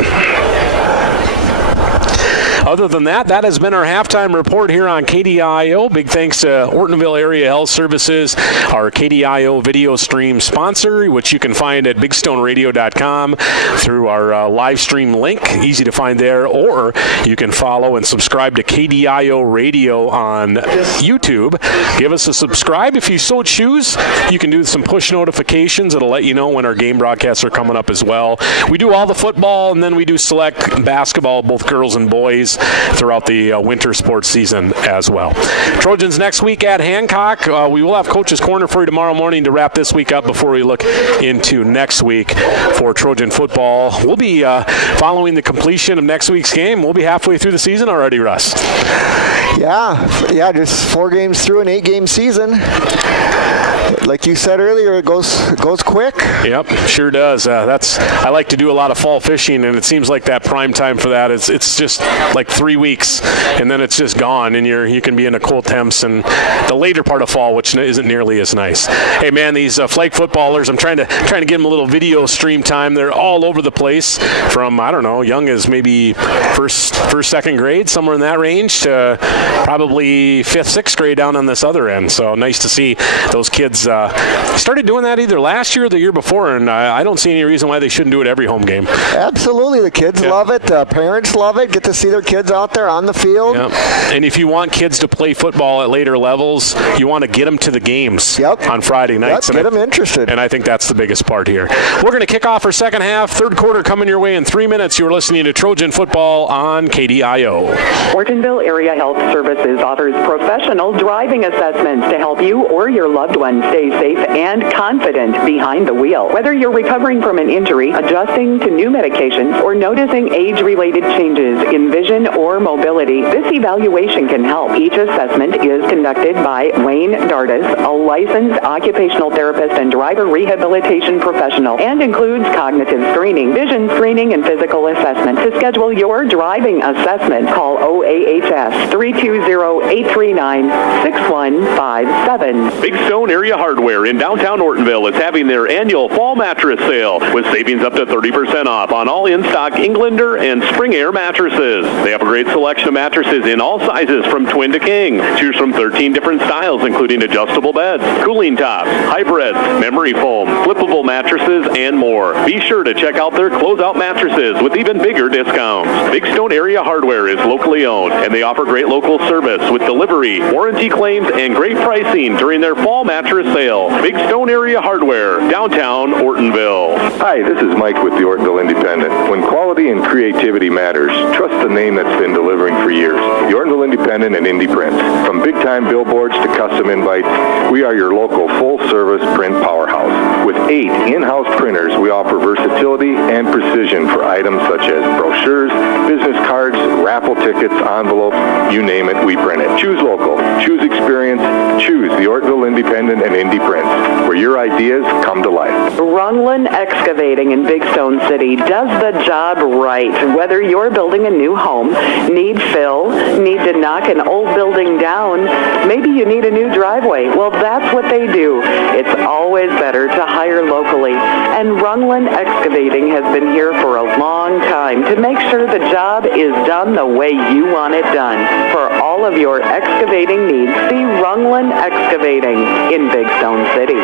Other than that, that has been our halftime report here on KDIO. Big thanks to Ortonville Area Health Services, our KDIO video stream sponsor, which you can find at bigstoneradio.com through our live stream link. Easy to find there, or you can follow and subscribe to KDIO Radio on YouTube. Give us a subscribe if you so choose. You can do some push notifications. It'll let you know when our game broadcasts are coming up as well. We do all the football, and then we do select basketball, both girls and boys, throughout the winter sports season as well. Trojans next week at Hancock. We will have Coach's Corner for you tomorrow morning to wrap this week up before we look into next week for Trojan football. We'll be following the completion of next week's game. We'll be halfway through the season already, Russ. Yeah, just 4 games through an 8-game season. Like you said earlier, it goes quick. Yep, sure does. I like to do a lot of fall fishing, and it seems like that prime time for that is it's just like 3 weeks, and then it's just gone, and you can be in the cold temps and the later part of fall, which isn't nearly as nice. Hey man, these flag footballers, I'm trying to get them a little video stream time. They're all over the place, from I don't know, young as maybe first, second grade, somewhere in that range, to probably 5th, 6th grade down on this other end. So nice to see those kids started doing that either last year or the year before, and I don't see any reason why they shouldn't do it every home game. Absolutely, the kids love it. Parents love it. Get to see their kids out there on the field. Yep. And if you want kids to play football at later levels, you want to get them to the games on Friday nights. Get them interested. And I think that's the biggest part here. We're going to kick off our second half. Third quarter coming your way in 3 minutes. You're listening to Trojan Football on KDIO. Ortonville Area Health Services offers professional driving assessments to help you or your loved one stay safe and confident behind the wheel. Whether you're recovering from an injury, adjusting to new medications, or noticing age-related changes in vision or mobility, this evaluation can help. Each assessment is conducted by Wayne Dardis, a licensed occupational therapist and driver rehabilitation professional, and includes cognitive screening, vision screening, and physical assessment. To schedule your driving assessment, call OAHS 320-839-6157. Big Stone Area Hardware in downtown Ortonville is having their annual fall mattress sale with savings up to 30% off on all in-stock Englander and Spring Air mattresses. They have a great selection of mattresses in all sizes from twin to king. Choose from 13 different styles, including adjustable beds, cooling tops, hybrids, memory foam, flippable mattresses, and more. Be sure to check out their closeout mattresses with even bigger discounts. Big Stone Area Hardware is locally owned, and they offer great local service with delivery, warranty claims, and great pricing during their fall mattress sale. Big Stone Area Hardware, downtown Ortonville. Hi, this is Mike with the Ortonville Independent. When quality and creativity matters, trust the name that's been delivering for years. The Ortonville Independent and Indie Prints. From big-time billboards to custom invites, we are your local full-service print powerhouse. With 8 in-house printers, we offer versatility and precision for items such as brochures, business cards, raffle tickets, envelopes, you name it, we print it. Choose local, choose experience, choose the Ortonville Independent and Indie Prints, where your ideas come to life. Runglin Excavating in Big Stone City does the job right. Whether you're building a new home, need fill, need to knock an old building down, maybe you need a new driveway. Well, that's what they do. It's always better to hire locally. And Rungland Excavating has been here for a long time to make sure the job is done the way you want it done. For all of your excavating needs, see Rungland Excavating in Big Stone City.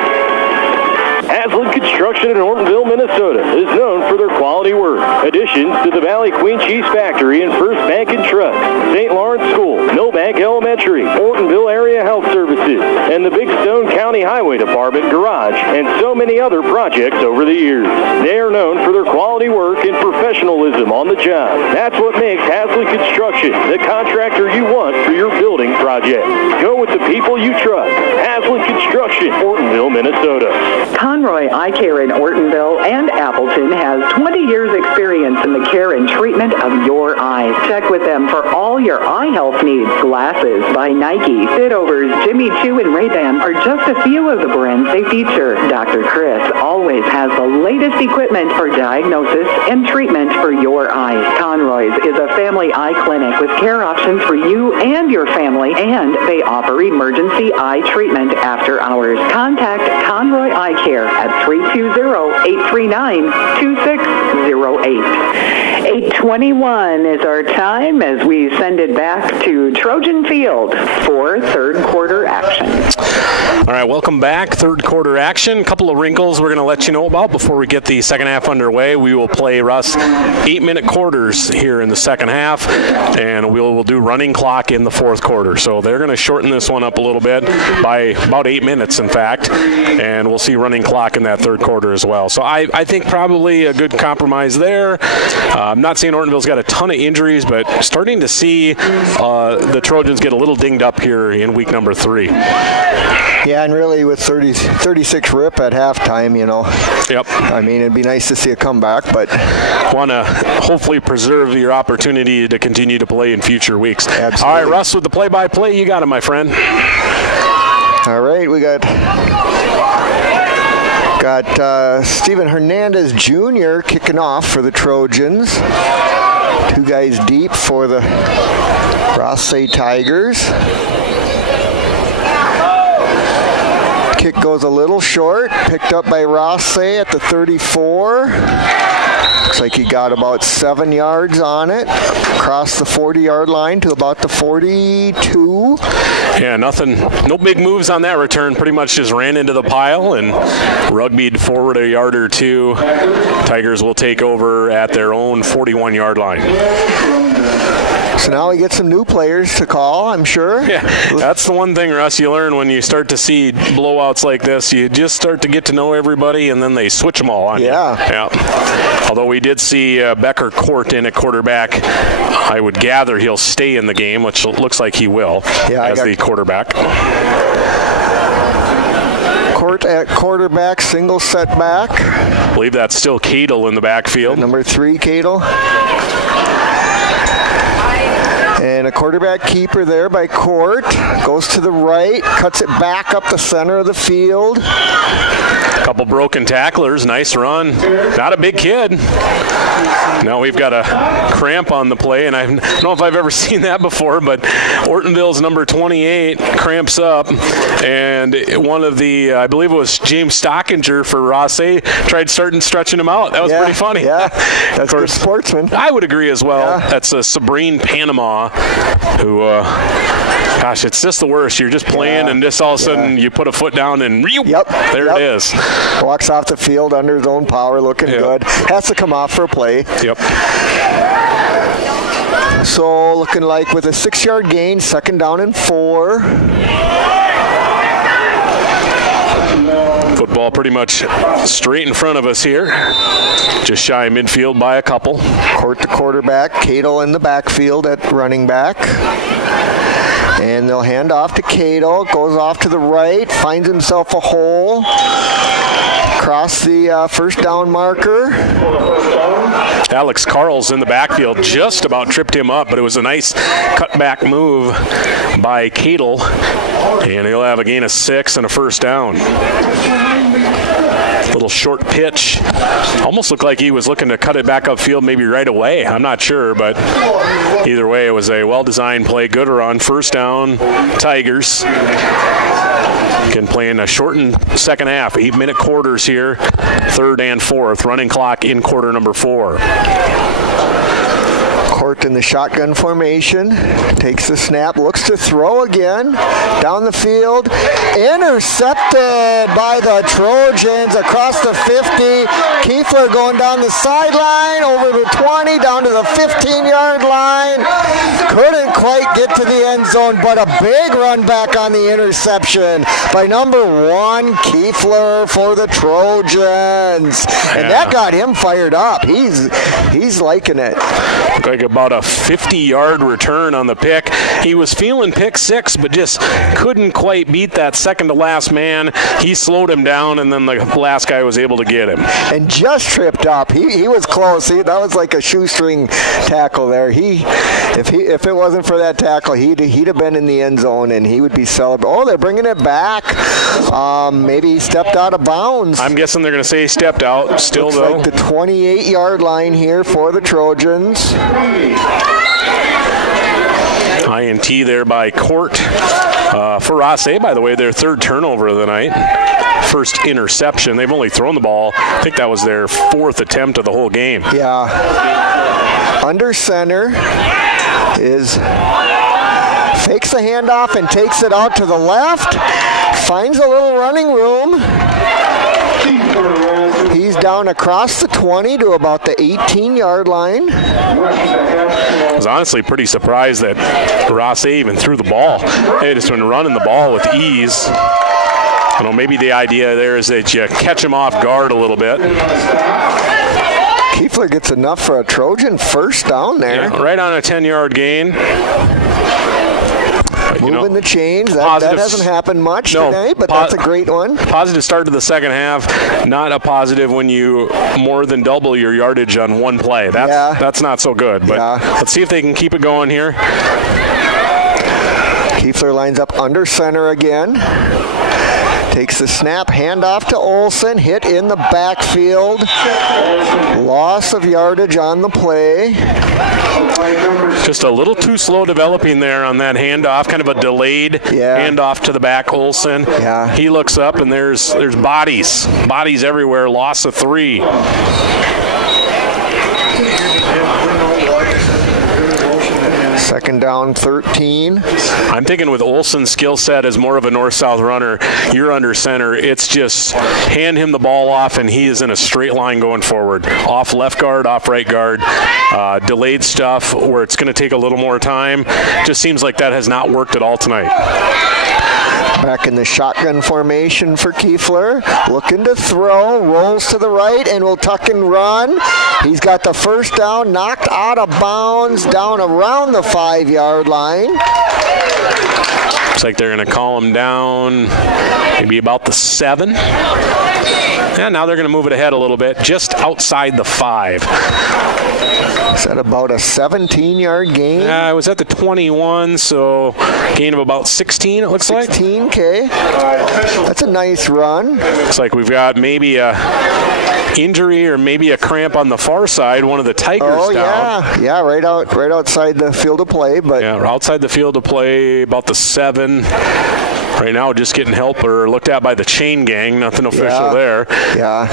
Haslam Construction in Ortonville, Minnesota is known for their quality work. Additions to the Valley Queen Cheese Factory and First Bank and Trust, St. Lawrence School, Millbank Elementary, Ortonville Area Health Services, and the Big Stone County Highway Department Garage, and so many other projects over the years. They are known for their quality work and professionalism on the job. That's what makes Haslam Construction the contractor you want for your building project. Go with the people you trust. Haslam Construction, Ortonville, Minnesota. Conroy Eye Care in Ortonville and Appleton has 20 years experience in the care and treatment of your eyes. Check with them for all your eye health needs. Glasses by Nike, Fitovers, Jimmy Choo, and Ray-Ban are just a few of the brands they feature. Dr. Chris always has the latest equipment for diagnosis and treatment for your eyes. Conroy's is a family eye clinic with care options for you and your family, and they offer emergency eye treatment after hours. Contact Conroy Eye Care at 320-839-2608. 8:21 is our time as we send it back to Trojan Field for third quarter action. All right, welcome back. Third quarter action. A couple of wrinkles we're going to let you know about before we get the second half underway. We will play, Russ, 8-minute quarters here in the second half, and we'll do running clock in the fourth quarter. So they're going to shorten this one up a little bit by about 8 minutes, in fact, and we'll see running clock in that third quarter as well. So I think probably a good compromise there. I'm not saying Ortonville's got a ton of injuries, but starting to see the Trojans get a little dinged up here in week number 3. Yeah, and really with 36 rip at halftime, you know. Yep. I mean, it'd be nice to see a comeback, but want to hopefully preserve your opportunity to continue to play in future weeks. Absolutely. All right, Russ, with the play-by-play, you got it, my friend. All right, we got Steven Hernandez Jr. kicking off for the Trojans. 2 guys deep for the Rothsay Tigers. Kick goes a little short, picked up by Rothsay at the 34. Looks like he got about 7 yards on it, across the 40-yard line to about the 42. Yeah, nothing, no big moves on that return. Pretty much just ran into the pile and rugbyed forward a yard or two. Tigers will take over at their own 41-yard line. So now we get some new players to call, I'm sure. Yeah, that's the one thing, Russ, you learn when you start to see blowouts like this. You just start to get to know everybody, and then they switch them all on you. Yeah. Although we did see Becker Court in at quarterback. I would gather he'll stay in the game, which looks like he will, as the quarterback. Court at quarterback, single setback. I believe that's still Cadle in the backfield. Number 3, Cadle. And a quarterback keeper there by Court. Goes to the right, cuts it back up the center of the field. A couple broken tacklers, nice run. Not a big kid. Now we've got a cramp on the play, and I don't know if I've ever seen that before, but Ortonville's number 28 cramps up, and one of the, I believe it was James Stockinger for Rothsay, tried stretching him out. That was pretty funny. Yeah, that's a good sportsman. I would agree as well. Yeah. That's Sabrine Panama, who, gosh, it's just the worst. You're just playing, and just all of a sudden you put a foot down, and there it is. Walks off the field under his own power, looking good. Has to come off for a play. Yep. So looking like with a 6-yard gain, 2nd down and 4. Football pretty much straight in front of us here. Just shy of midfield by a couple. Court to quarterback, Cadle in the backfield at running back. And they'll hand off to Cadle, goes off to the right, finds himself a hole. Across the first down marker. Alex Carl's in the backfield, just about tripped him up, but it was a nice cutback move by Cadle. And he'll have a gain of 6 and a first down. Little short pitch. Almost looked like he was looking to cut it back upfield maybe right away. I'm not sure, but either way, it was a well-designed play. Good run. First down, Tigers. Again, playing a shortened second half. 8-minute quarters here. Third and fourth. Running clock in quarter number 4. Court in the shotgun formation, takes the snap, looks to throw again, down the field, intercepted by the Trojans across the 50. Kiefler going down the sideline, over the 20, down to the 15-yard line. Couldn't quite get to the end zone, but a big run back on the interception by number 1, Kiefler for the Trojans. And that got him fired up. He's liking it. Looked like about a 50-yard return on the pick. He was feeling pick 6, but just couldn't quite beat that second-to-last man. He slowed him down, and then the last guy was able to get him. And just tripped up. He was close. That was like a shoestring tackle there. If it wasn't for that tackle, he'd have been in the end zone, and he would be celebrating. Oh, they're bringing it back. Maybe he stepped out of bounds. I'm guessing they're going to say he stepped out. Still, looks though. Like the 28-yard line here for the Trojans. INT there by Court. For Rothsay, by the way, their third turnover of the night. First interception. They've only thrown the ball. I think that was their 4th attempt of the whole game. Yeah. Under center is fakes the handoff and takes it out to the left. Finds a little running room. He's down across the 20 to about the 18-yard line. I was honestly pretty surprised that Rothsay even threw the ball. They had just been running the ball with ease. You know, maybe the idea there is that you catch him off guard a little bit. Kiefler gets enough for a Trojan first down there. Yeah, right on a 10-yard gain. Moving the chains. That hasn't happened much today, but that's a great one. Positive start to the second half. Not a positive when you more than double your yardage on one play. That's not so good. But let's see if they can keep it going here. Kiefler lines up under center again. Takes the snap, handoff to Olsen, hit in the backfield. Loss of yardage on the play. Just a little too slow developing there on that handoff, kind of a delayed handoff to the back, Olsen. Yeah. He looks up and there's bodies everywhere, loss of 3. Second down, 13. I'm thinking with Olsen's skill set as more of a north-south runner, you're under center. It's just hand him the ball off, and he is in a straight line going forward. Off left guard, off right guard. Delayed stuff where it's going to take a little more time. Just seems like that has not worked at all tonight. Back in the shotgun formation for Kiefler. Looking to throw, rolls to the right, and will tuck and run. He's got the first down, knocked out of bounds, down around the 5-yard line. Looks like they're going to call him down maybe about the 7. And now they're going to move it ahead a little bit, just outside the 5. Is that about a 17-yard gain? It was at the 21, so gain of about 16, it looks 16, like. 16, okay. That's a nice run. Looks like we've got maybe a injury or maybe a cramp on the far side. One of the Tigers down. Yeah, right outside the field of play. But outside the field of play, about the 7. Right now, just getting help or looked at by the chain gang. Nothing official there. Yeah.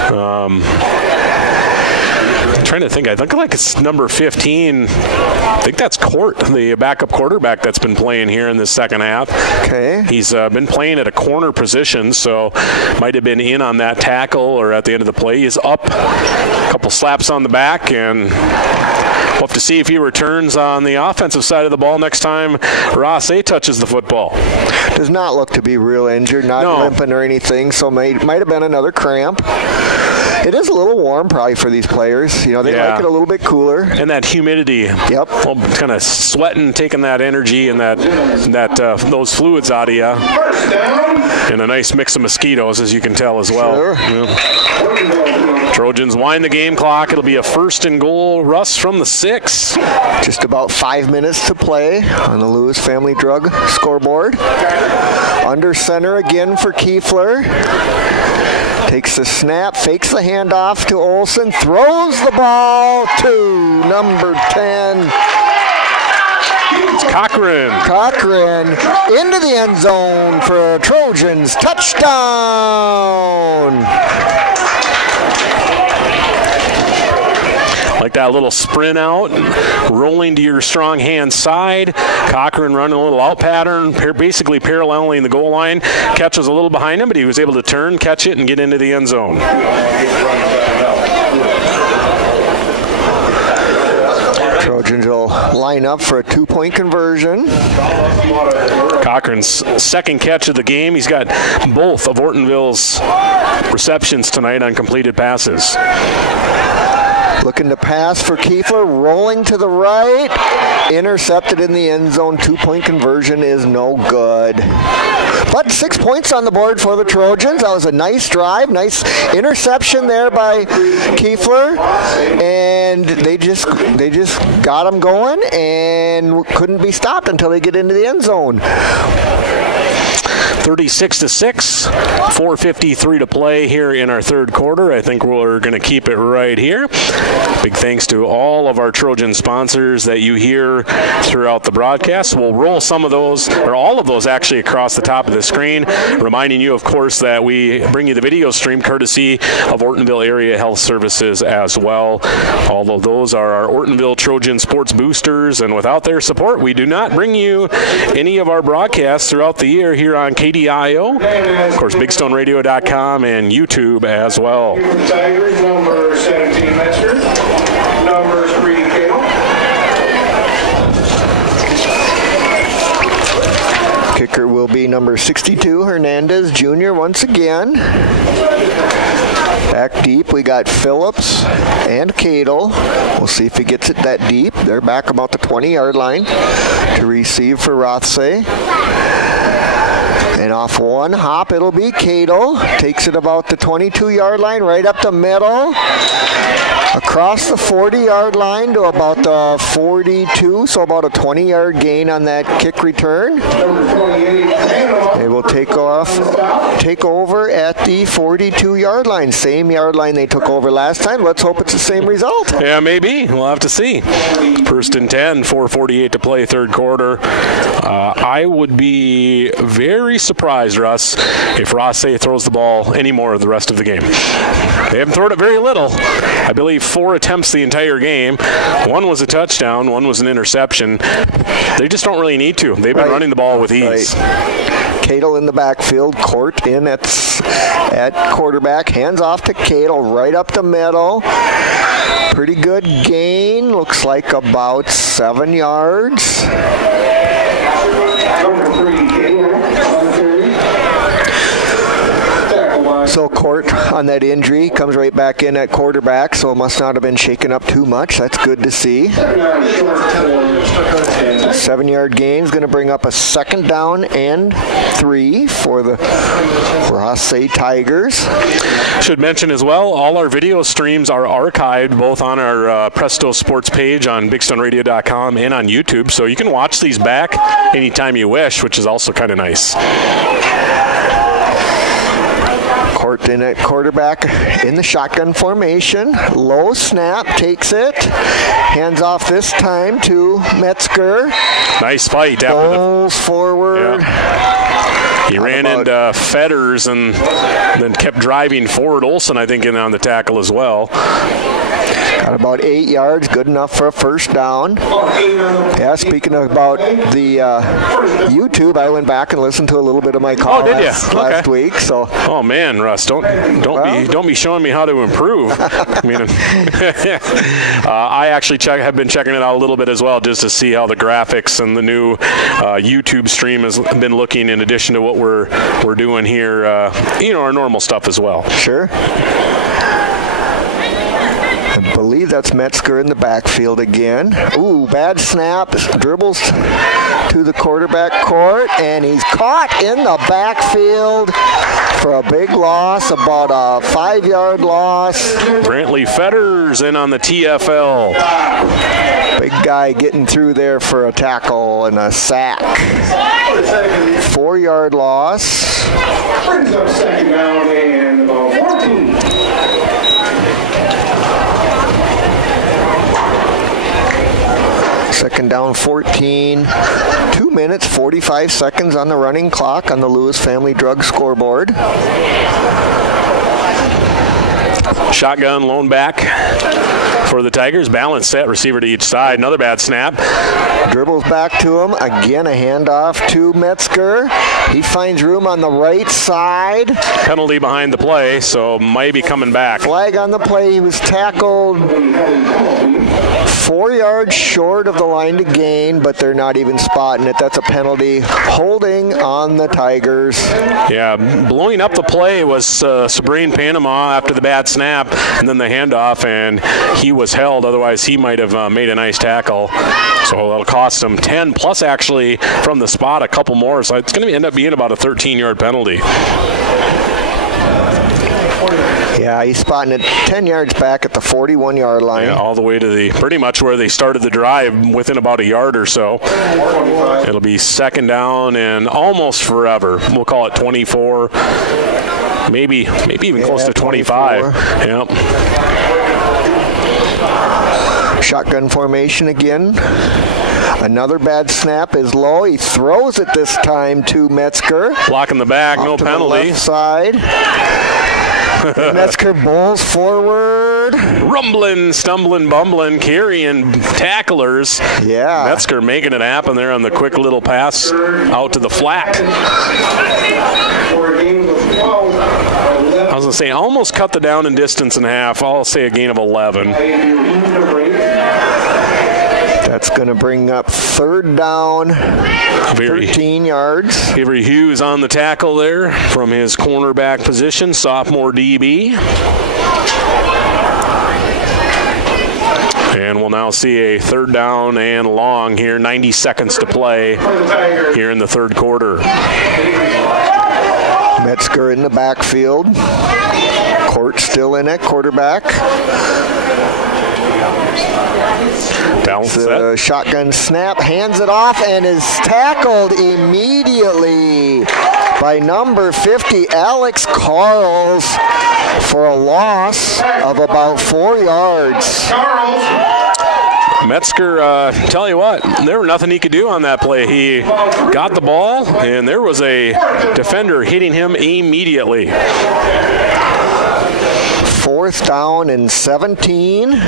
I'm trying to think. I think like it's number 15. I think that's Court, the backup quarterback that's been playing here in the second half. Okay. He's been playing at a corner position, so might have been in on that tackle or at the end of the play. He's up, a couple slaps on the back, and we'll have to see if he returns on the offensive side of the ball next time Rothsay touches the football. Does not look to be real injured, not limping or anything, so might have been another cramp. It is a little warm probably for these players. You know, they like it a little bit cooler. And that humidity. Yep. Well, kind of sweating, taking that energy and those fluids out of you. And a nice mix of mosquitoes, as you can tell as well. Sure. Yeah. Trojans wind the game clock. It'll be a 1st and goal. Russ from the 6. Just about 5 minutes to play on the Lewis Family Drug scoreboard. Under center again for Kiefler. Takes the snap, fakes the handoff to Olson, throws the ball to number 10. It's Cochran. Cochran into the end zone for a Trojans touchdown. Like that little sprint out, rolling to your strong hand side. Cochran running a little out pattern, basically paralleling the goal line. Catches a little behind him, but he was able to turn, catch it, and get into the end zone. Trojans will line up for a 2-point conversion. Cochran's second catch of the game. He's got both of Ortonville's receptions tonight on completed passes. Looking to pass for Kiefler, rolling to the right, intercepted in the end zone. 2-point conversion is no good. But 6 points on the board for the Trojans. That was a nice drive, nice interception there by Kiefler, and they just got him going and couldn't be stopped until they get into the end zone. 36-6, 4:53 to play here in our third quarter. I think we're going to keep it right here. Big thanks to all of our Trojan sponsors that you hear throughout the broadcast. We'll roll some of those, or all of those actually, across the top of the screen, reminding you, of course, that we bring you the video stream courtesy of Ortonville Area Health Services as well. All of those are our Ortonville Trojan Sports Boosters, and without their support, we do not bring you any of our broadcasts throughout the year here on KDIO, of course, BigStoneRadio.com and YouTube as well. Tigers, number 17, Metzger. Number 3, Kale. Kicker will be number 62, Hernandez Jr. once again. Back deep, we got Phillips and Cadle. We'll see if he gets it that deep. They're back about the 20-yard line to receive for Rothsay. And off one hop, it'll be Cadle. Takes it about the 22-yard line, right up the middle. Across the 40-yard line to about the 42, so about a 20-yard gain on that kick return. They will take over at the 42-yard line. Same yard line they took over last time. Let's hope it's the same result. Yeah, maybe. We'll have to see. First and 10, 4:48 to play, third quarter. I would be very surprised, Russ, if Rothsay throws the ball any more of the rest of the game. They haven't thrown it very little. I believe 4 attempts the entire game. One was a touchdown, one was an interception. They just don't really need to. They've been running the ball with ease. Cadle in the backfield, Court in at quarterback, hands off to Cadle, right up the middle. Pretty good gain, looks like about 7 yards. So Court on that injury comes right back in at quarterback, so must not have been shaken up too much. That's good to see. 7-yard gain is going to bring up a second down and 3 for the Rothsay Tigers. Should mention as well, all our video streams are archived both on our Presto Sports page on BigStoneRadio.com and on YouTube, so you can watch these back anytime you wish, which is also kind of nice. Court in at quarterback in the shotgun formation. Low snap, takes it. Hands off this time to Metzger. Nice fight. Pulls forward. Yeah. He ran into Fetters and then kept driving forward. Olson, I think, in on the tackle as well. Got about 8 yards, good enough for a first down. Yeah, speaking about the YouTube, I went back and listened to a little bit of my call last week. So. Oh man, Russ, don't be showing me how to improve. I mean, I actually have been checking it out a little bit as well, just to see how the graphics and the new YouTube stream has been looking, in addition to what we're doing here. Our normal stuff as well. Sure. I believe that's Metzger in the backfield again. Ooh, bad snap. Dribbles to the quarterback Court, and he's caught in the backfield. for a big loss, about a 5-yard loss. Brantley Fetters in on the TFL. Big guy getting through there for a tackle and a sack. 4-yard loss. Brings up second down and about 14. Second down 14. 2 minutes, 45 seconds on the running clock on the Lewis Family Drug scoreboard. Shotgun lone back for the Tigers. Balance set, receiver to each side. Another bad snap. Dribbles back to him. Again, a handoff to Metzger. He finds room on the right side. Penalty behind the play, so might be coming back. Flag on the play. He was tackled 4 yards short of the line to gain, but they're not even spotting it. That's a penalty. Holding on the Tigers. Yeah, blowing up the play was Sabrine Panama after the bad snap, and then the handoff, and he was held. Otherwise, he might have made a nice tackle. So that'll cost him 10, plus actually from the spot a couple more. So it's going to end up being about a 13-yard penalty. Yeah, he's spotting it 10 yards back at the 41-yard line. Yeah, all the way to the pretty much where they started the drive, within about a yard or so. It'll be second down and almost forever. We'll call it 24, maybe even close to 25. Yep. Shotgun formation again. Another bad snap is low. He throws it this time to Metzger. Blocking the back, no to penalty. The left side. Metzger bowls forward. Rumbling, stumbling, bumbling, carrying tacklers. Yeah. Metzger making it happen there on the quick little pass out to the flat. I was going to say, almost cut the down and distance in half. I'll say a gain of 11. That's going to bring up third down, 13 yards. Avery Hughes on the tackle there from his cornerback position, sophomore DB. And we'll now see a third down and long here, 90 seconds to play here in the third quarter. Metzger in the backfield. Court still in at quarterback. Balance set. Shotgun snap, hands it off, and is tackled immediately by number 50, Alex Carls, for a loss of about 4 yards. Metzger, tell you what, there was nothing he could do on that play. He got the ball, and there was a defender hitting him immediately. Fourth down and 17.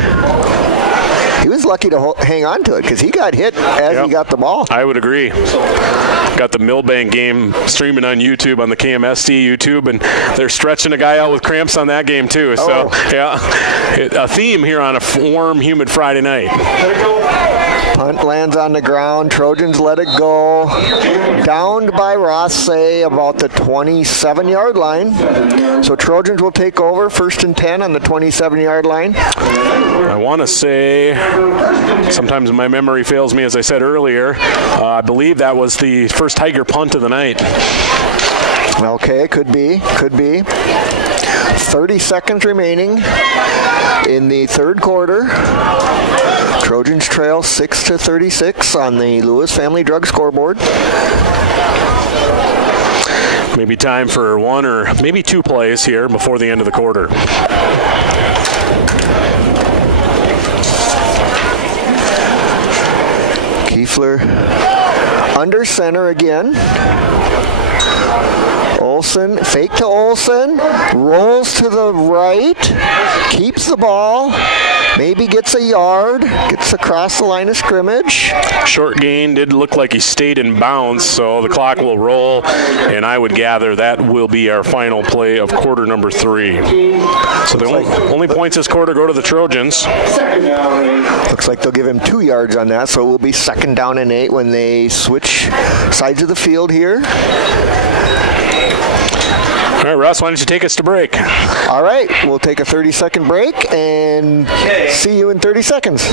He was lucky to hang on to it because he got hit as he got the ball. I would agree. Got the Millbank game streaming on YouTube, on the KMSD YouTube, and they're stretching a guy out with cramps on that game too. So, a theme here on a warm, humid Friday night. Punt lands on the ground. Trojans let it go. Downed by Rothsay about the 27-yard line. So Trojans will take over, 1st and 10 on the 27-yard line. I want to say, sometimes my memory fails me, as I said earlier, I believe that was the first Tiger punt of the night. Okay, could be. 30 seconds remaining in the third quarter. Trojans trail 6-36 on the Lewis Family Drug scoreboard. Maybe time for one or maybe two plays here before the end of the quarter. Kiefler under center again. Olsen, fake to Olsen, rolls to the right, keeps the ball, maybe gets a yard, gets across the line of scrimmage. Short gain, did look like he stayed in bounds, so the clock will roll, and I would gather that will be our final play of quarter number 3. So the only points this quarter go to the Trojans. Looks like they'll give him 2 yards on that, so it will be 2nd down and 8 when they switch sides of the field here. All right, Russ, why don't you take us to break? All right, we'll take a 30-second break and see you in 30 seconds.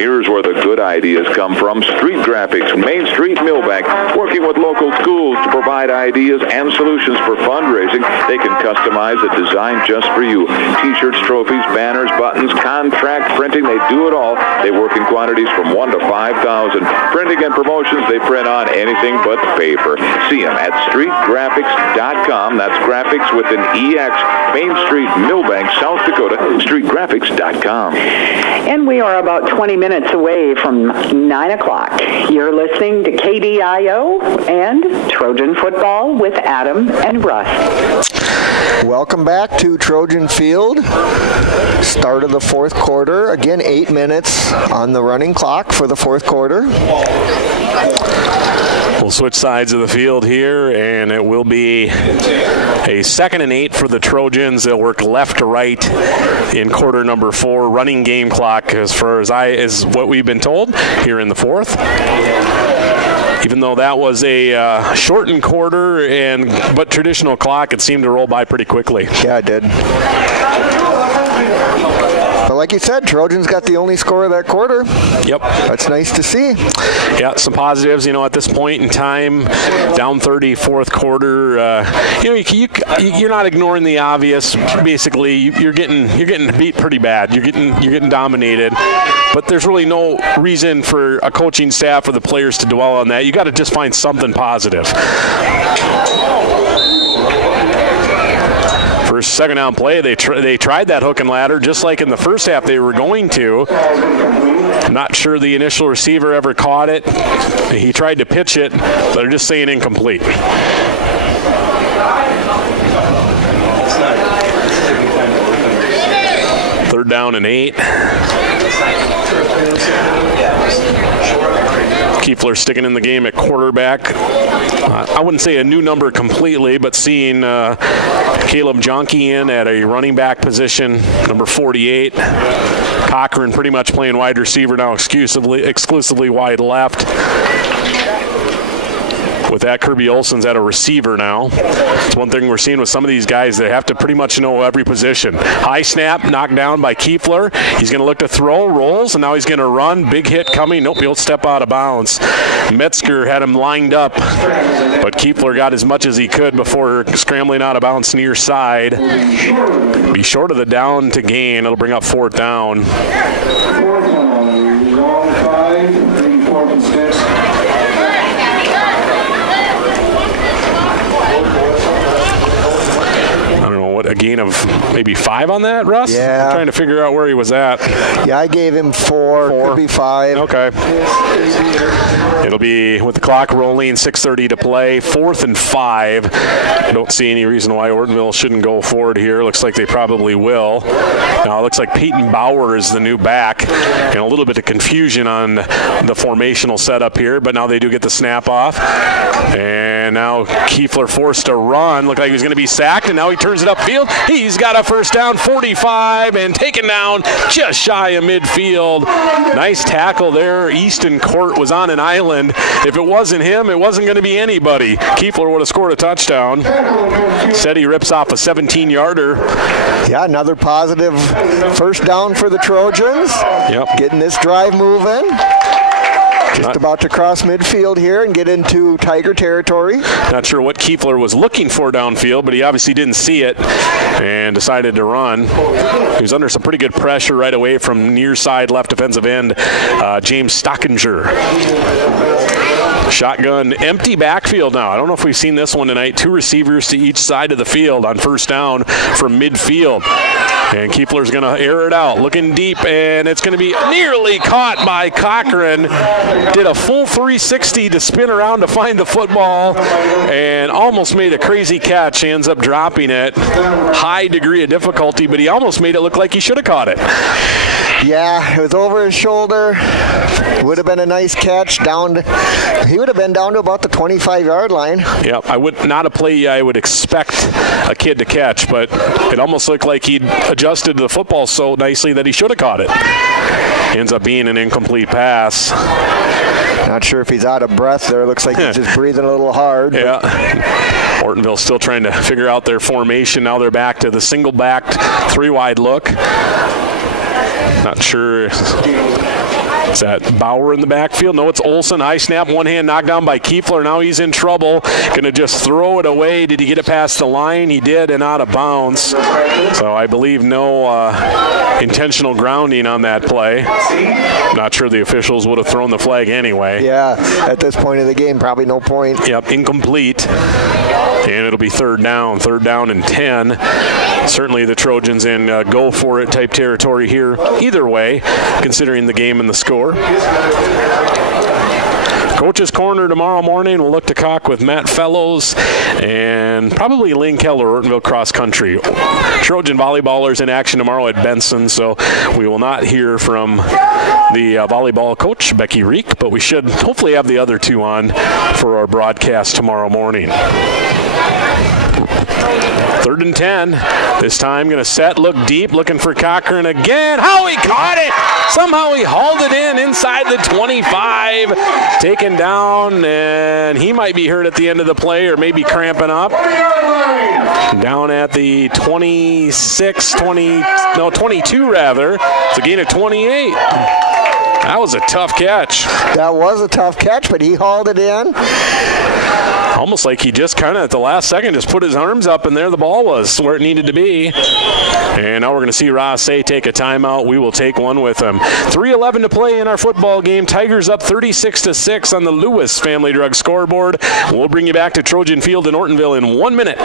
Here's where the good ideas come from. Street Graphics, Main Street, Millbank, working with local schools to provide ideas and solutions for fundraising. They can customize a design just for you. T-shirts, trophies, banners, buttons, contract printing, they do it all. They work in quantities from 1 to 5,000. Printing and promotions, they print on anything but paper. See them at streetgraphics.com. That's graphics with an EX. Main Street, Millbank, South Dakota, streetgraphics.com. And we are about 20 minutes away from 9 o'clock. You're listening to KDIO and Trojan Football with Adam and Russ. Welcome back to Trojan Field. Start of the fourth quarter. Again, 8 minutes on the running clock for the fourth quarter. We'll switch sides of the field here, and it will be a 2nd and 8 for the Trojans. They'll work left to right in quarter number 4. Running game clock as far as what we've been told here in the fourth. Even though that was a shortened quarter but traditional clock, it seemed to roll by pretty quickly. Yeah, it did. But like you said, Trojans got the only score of that quarter. Yep. That's nice to see. Yeah, some positives, at this point in time, down 30, fourth quarter, you're not ignoring the obvious. Basically, you're getting beat pretty bad. You're getting dominated. But there's really no reason for a coaching staff or the players to dwell on that. You got to just find something positive. First, second down play, they tried that hook and ladder just like in the first half they were going to. Not sure the initial receiver ever caught it. He tried to pitch it, but they're just saying incomplete. Third down and 8. Kiefler sticking in the game at quarterback. I wouldn't say a new number completely, but seeing Caleb Jonke in at a running back position, number 48. Cochran pretty much playing wide receiver now, exclusively wide left. With that, Kirby Olsen's at a receiver now. It's one thing we're seeing with some of these guys. They have to pretty much know every position. High snap, knocked down by Kiefler. He's going to look to throw, rolls, and now he's going to run. Big hit coming. Nope, he'll step out of bounds. Metzger had him lined up, but Kiefler got as much as he could before scrambling out of bounds near side. Be short of the down to gain. It'll bring up fourth down. Long 5, 4th and 6. A gain of maybe 5 on that, Russ? Yeah. I'm trying to figure out where he was at. Yeah, I gave him 4. Could be 5. Okay. It'll be, with the clock rolling, 6:30 to play, 4th and 5. I don't see any reason why Ortonville shouldn't go forward here. Looks like they probably will. Now, it looks like Peyton Bauer is the new back, and a little bit of confusion on the formational setup here, but now they do get the snap off. And now Kiefler forced to run. Looked like he was going to be sacked, and now he turns it upfield. He's got a first down, 45, and taken down just shy of midfield. Nice tackle there. Easton Court was on an island. If it wasn't him, it wasn't going to be anybody. Kiefler would have scored a touchdown. Said he rips off a 17-yarder. Yeah, another positive first down for the Trojans. Yep. Getting this drive moving. Just about to cross midfield here and get into Tiger territory. Not sure what Kiefler was looking for downfield, but he obviously didn't see it and decided to run. He was under some pretty good pressure right away from near side left defensive end, James Stockinger. Shotgun, empty backfield now. I don't know if we've seen this one tonight. 2 receivers to each side of the field on first down from midfield. And Kiefler's going to air it out, looking deep, and it's going to be nearly caught by Cochran. Did a full 360 to spin around to find the football and almost made a crazy catch. He ends up dropping it. High degree of difficulty, but he almost made it look like he should have caught it. Yeah, it was over his shoulder. Would have been a nice catch he would have been down to about the 25-yard line. Yeah, I would not a play I would expect a kid to catch, but it almost looked like he'd adjusted to the football so nicely that he should have caught it. Ends up being an incomplete pass. Not sure if he's out of breath there. Looks like he's just breathing a little hard. Yeah. Ortonville still trying to figure out their formation. Now they're back to the single-backed 3-wide look. Not sure Is that Bauer in the backfield? No, it's Olsen. High snap, one hand knocked down by Kiefler. Now he's in trouble. Going to just throw it away. Did he get it past the line? He did, and out of bounds. So I believe no intentional grounding on that play. Not sure the officials would have thrown the flag anyway. Yeah, at this point of the game, probably no point. Yep, incomplete. And it'll be third down and 10. Certainly the Trojans in go for it type territory here either way, considering the game and the score. Coach's Corner tomorrow morning. We'll look to talk with Matt Fellows and probably Lynn Keller, Ortonville Cross Country. Trojan volleyballers in action tomorrow at Benson, so we will not hear from the volleyball coach, Becky Reek, but we should hopefully have the other two on for our broadcast tomorrow morning. 3rd and 10. This time going to set, look deep, looking for Cochran again. How he caught it! Somehow he hauled it in inside the 25. Taken down, and he might be hurt at the end of the play or maybe cramping up. Down at the 22 rather. It's a gain of 28. That was a tough catch. That was a tough catch, but he hauled it in. Almost like he just kind of at the last second just put his arms up, and there the ball was where it needed to be. And now we're going to see Rothsay take a timeout. We will take one with him. 3:11 to play in our football game. Tigers up 36-6 on the Lewis Family Drug scoreboard. We'll bring you back to Trojan Field in Ortonville in 1 minute.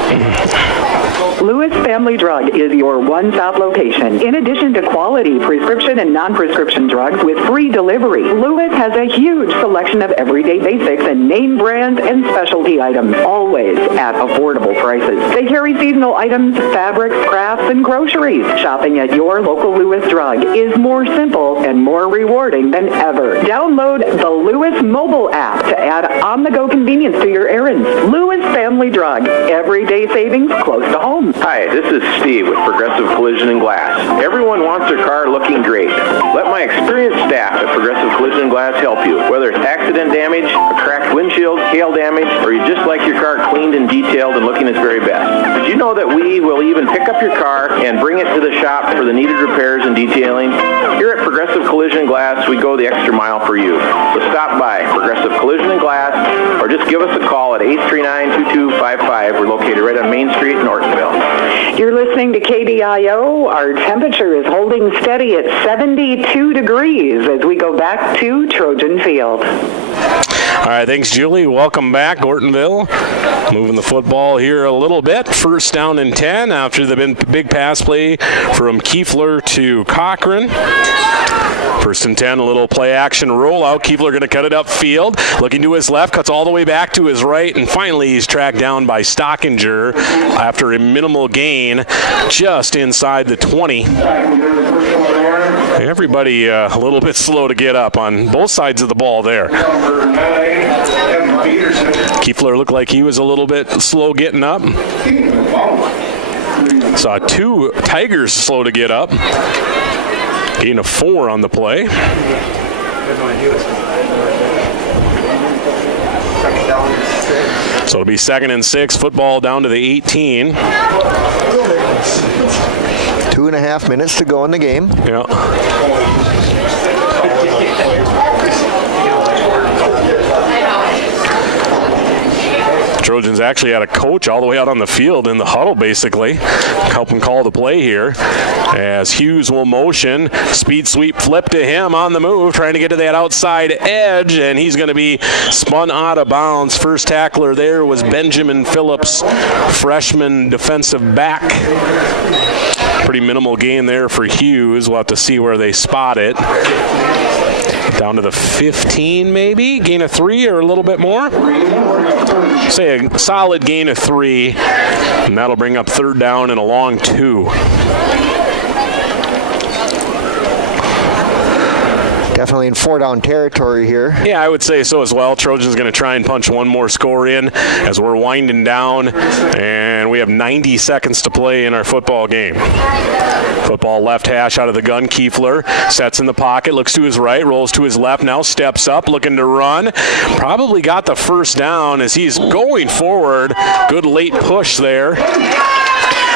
Lewis Family Drug is your one-stop location. In addition to quality prescription and non-prescription drugs with free delivery, Lewis has a huge selection of everyday basics and name brands and specialty items, always at affordable prices. They carry seasonal items, fabrics, crafts, and groceries. Shopping at your local Lewis Drug is more simple and more rewarding than ever. Download the Lewis mobile app to add on-the-go convenience to your errands. Lewis Family Drug, everyday savings close to home. Hi, this is Steve with Progressive Collision and Glass. Everyone wants their car looking great. Let my experienced staff at Progressive Collision and Glass help you. Whether it's accident damage, a cracked windshield, hail damage, or you just like your car cleaned and detailed and looking its very best. Did you know that we will even pick up your car and bring it to the shop for the needed repairs and detailing? Here at Progressive Collision and Glass, we go the extra mile for you. So stop by Progressive Collision and Glass or just give us a call at 839-2255. We're located right on Main Street in Ortonville. You're listening to KDIO. Our temperature is holding steady at 72 degrees as we go back to Trojan Field. All right, thanks, Julie. Welcome back, Ortonville. Moving the football here a little bit. 1st down and 10 after the big pass play from Kiefler to Cochran. 1st and 10, a little play action rollout. Kiefler going to cut it upfield. Looking to his left, cuts all the way back to his right, and finally he's tracked down by Stockinger after a minimal gain just inside the 20. Everybody a little bit slow to get up on both sides of the ball there. Kiefler looked like he was a little bit slow getting up. Saw 2 Tigers slow to get up. Gain of 4 on the play. So it'll be 2nd and 6. Football down to the 18. 2.5 minutes to go in the game. Yeah. Trojans actually had a coach all the way out on the field in the huddle, basically, helping call the play here. As Hughes will motion, speed sweep flip to him on the move, trying to get to that outside edge, and he's going to be spun out of bounds. First tackler there was Benjamin Phillips, freshman defensive back. Pretty minimal gain there for Hughes. We'll have to see where they spot it. Down to the 15 maybe, gain of 3 or a little bit more. Say a solid gain of 3, and that'll bring up 3rd down and a long 2. Definitely in 4-down territory here. Yeah, I would say so as well. Trojans going to try and punch one more score in as we're winding down, and we have 90 seconds to play in our football game. Football left hash out of the gun. Kiefler sets in the pocket, looks to his right, rolls to his left, now steps up, looking to run. Probably got the 1st down as he's going forward. Good late push there.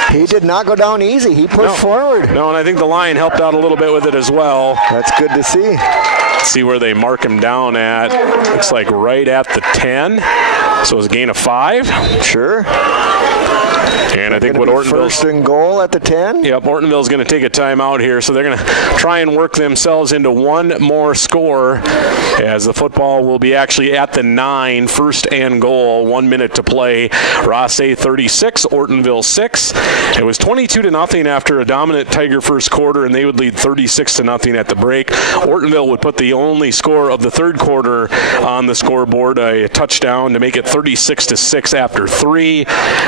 He did not go down easy. He pushed forward. No, and I think the line helped out a little bit with it as well. That's good to see. See where they mark him down at. Looks like right at the 10. So it's a gain of 5. Sure. And I think what Ortonville first and goal at the 10. Yep, Ortonville's going to take a timeout here, so they're going to try and work themselves into one more score as the football will be actually at the 9, first and goal, 1 minute to play. Rothsay 36, Ortonville 6. It was 22-0 after a dominant Tiger first quarter, and they would lead 36-0 at the break. Ortonville would put the only score of the third quarter on the scoreboard, a touchdown to make it 36-6 after 3.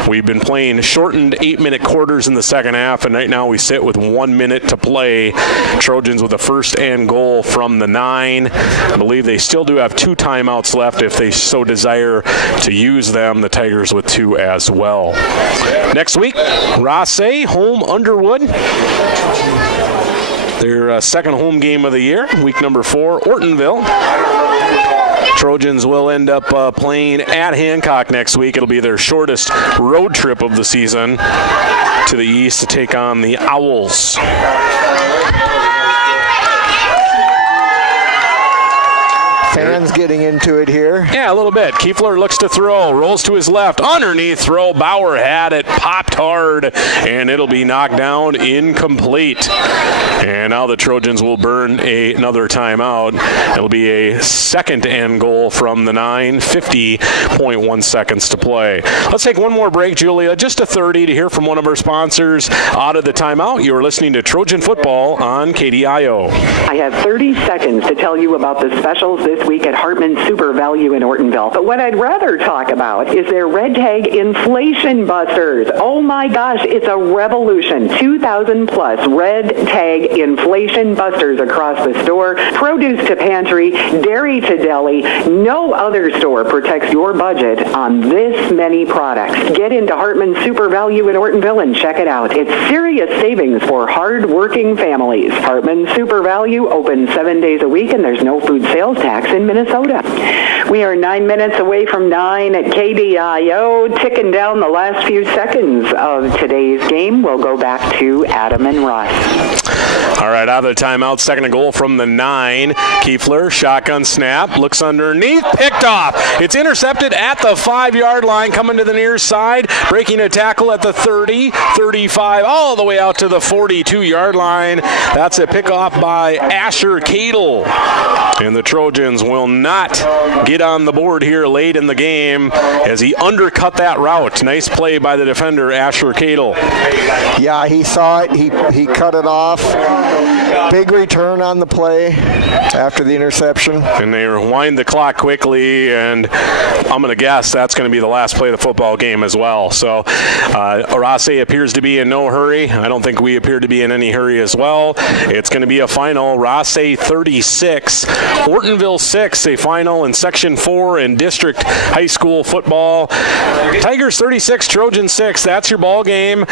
We've been playing shortened 8-minute quarters in the second half, and right now we sit with 1 minute to play. Trojans with a first and goal from the 9. I believe they still do have 2 timeouts left if they so desire to use them. The Tigers with 2 as well. Next week, Rothsay, home Underwood. Their second home game of the year, week number 4, Ortonville. Trojans will end up playing at Hancock next week. It'll be their shortest road trip of the season to the east to take on the Owls. Fans getting into it here. Yeah, a little bit. Kiefler looks to throw, rolls to his left, underneath throw. Bauer had it, popped hard, and it'll be knocked down, incomplete. And now the Trojans will burn another timeout. It'll be a second and goal from the 9, 50.1 seconds to play. Let's take one more break, Julia, just a 30 to hear from one of our sponsors out of the timeout. You're listening to Trojan Football on KDIO. I have 30 seconds to tell you about the specials this week at Hartman Super Value in Ortonville. But what I'd rather talk about is their Red Tag Inflation Busters. Oh my gosh, it's a revolution. 2,000 plus Red Tag Inflation Busters across the store. Produce to pantry, dairy to deli. No other store protects your budget on this many products. Get into Hartman Super Value in Ortonville and check it out. It's serious savings for hard-working families. Hartman Super Value open 7 days a week, and there's no food sales tax in Minnesota. We are 9 minutes away from 9 at KDIO, ticking down the last few seconds of today's game. We'll go back to Adam and Russ. All right, out of the timeout, second and goal from the 9. Kiefler, shotgun snap, looks underneath, picked off. It's intercepted at the 5-yard line, coming to the near side, breaking a tackle at the 30, 35, all the way out to the 42-yard line. That's a pickoff by Asher Cadle. And the Trojans will not get on the board here late in the game as he undercut that route. Nice play by the defender, Asher Cadle. Yeah, he saw it. He cut it off. Big return on the play after the interception. And they rewind the clock quickly, and I'm going to guess that's going to be the last play of the football game as well. So Rothsay appears to be in no hurry. I don't think we appear to be in any hurry as well. It's going to be a final. Rothsay 36, Ortonville 6, a final in Section 4 in District High School football. Tigers 36, Trojans 6. That's your ball game.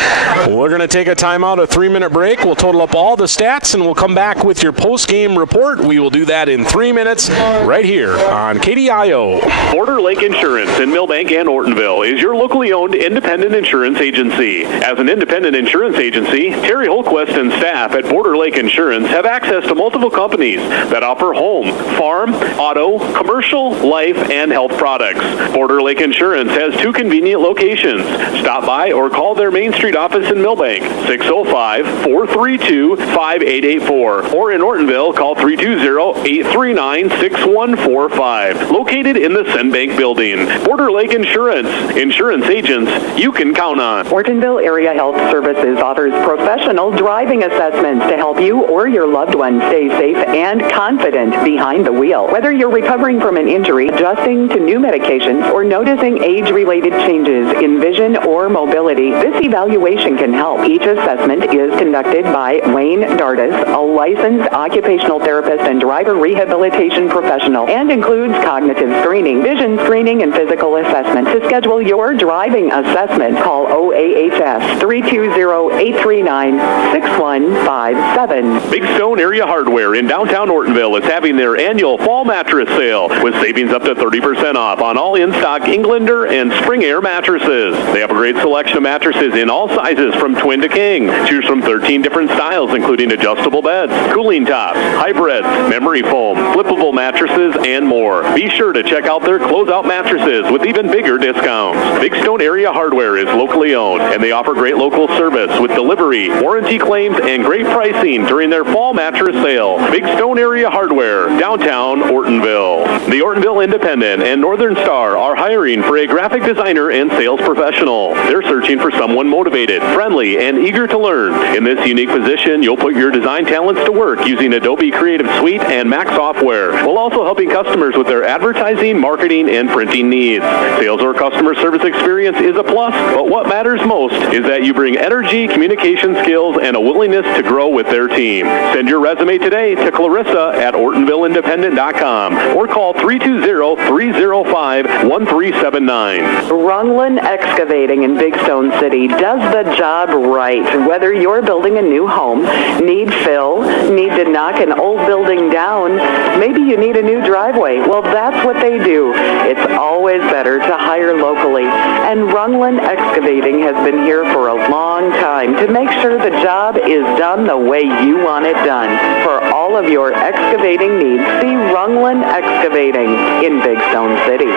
We're going to take a timeout, a 3-minute break. We'll total up all the stats, and we'll come back with your post-game report. We will do that in 3 minutes right here on KDIO. Border Lake Insurance in Millbank and Ortonville is your locally owned independent insurance agency. As an independent insurance agency, Terry Holquist and staff at Border Lake Insurance have access to multiple companies that offer home, farm, auto, commercial, life, and health products. Border Lake Insurance has 2 convenient locations. Stop by or call their Main Street office in Millbank, 605-432-5884. Or in Ortonville, call 320-839-6145. Located in the Senbank building. Border Lake Insurance. Insurance agents you can count on. Ortonville Area Health Services offers professional driving assessments to help you or your loved one stay safe and confident behind the wheel. Whether you're recovering from an injury, adjusting to new medications, or noticing age-related changes in vision or mobility, this evaluation can help. Each assessment is conducted by Wayne Dardis, a licensed occupational therapist and driver rehabilitation professional, and includes cognitive screening, vision screening, and physical assessment. To schedule your driving assessment, call OAHS 320-839-6157. Big Stone Area Hardware in downtown Ortonville is having their annual fall mattress sale with savings up to 30% off on all in-stock Englander and Spring Air mattresses. They have a great selection of mattresses in all sizes from twin to king. Choose from 13 different styles, including adjustable adjustable beds, cooling tops, hybrids, memory foam, flippable mattresses, and more. Be sure to check out their closeout mattresses with even bigger discounts. Big Stone Area Hardware is locally owned, and they offer great local service with delivery, warranty claims, and great pricing during their fall mattress sale. Big Stone Area Hardware, downtown Ortonville. The Ortonville Independent and Northern Star are hiring for a graphic designer and sales professional. They're searching for someone motivated, friendly, and eager to learn. In this unique position, you'll put your design talents to work using Adobe Creative Suite and Mac software, while also helping customers with their advertising, marketing, and printing needs. Sales or customer service experience is a plus, but what matters most is that you bring energy, communication skills, and a willingness to grow with their team. Send your resume today to Clarissa at OrtonvilleIndependent.com or call 320-305-1379. Rungland Excavating in Big Stone City does the job right. Whether you're building a new home, need fill, need to knock an old building down, maybe you need a new driveway. Well, that's what they do. It's always better to hire locally. And Rungland Excavating has been here for a long time to make sure the job is done the way you want it done. For all of your excavating needs, see Rungland Excavating in Big Stone City.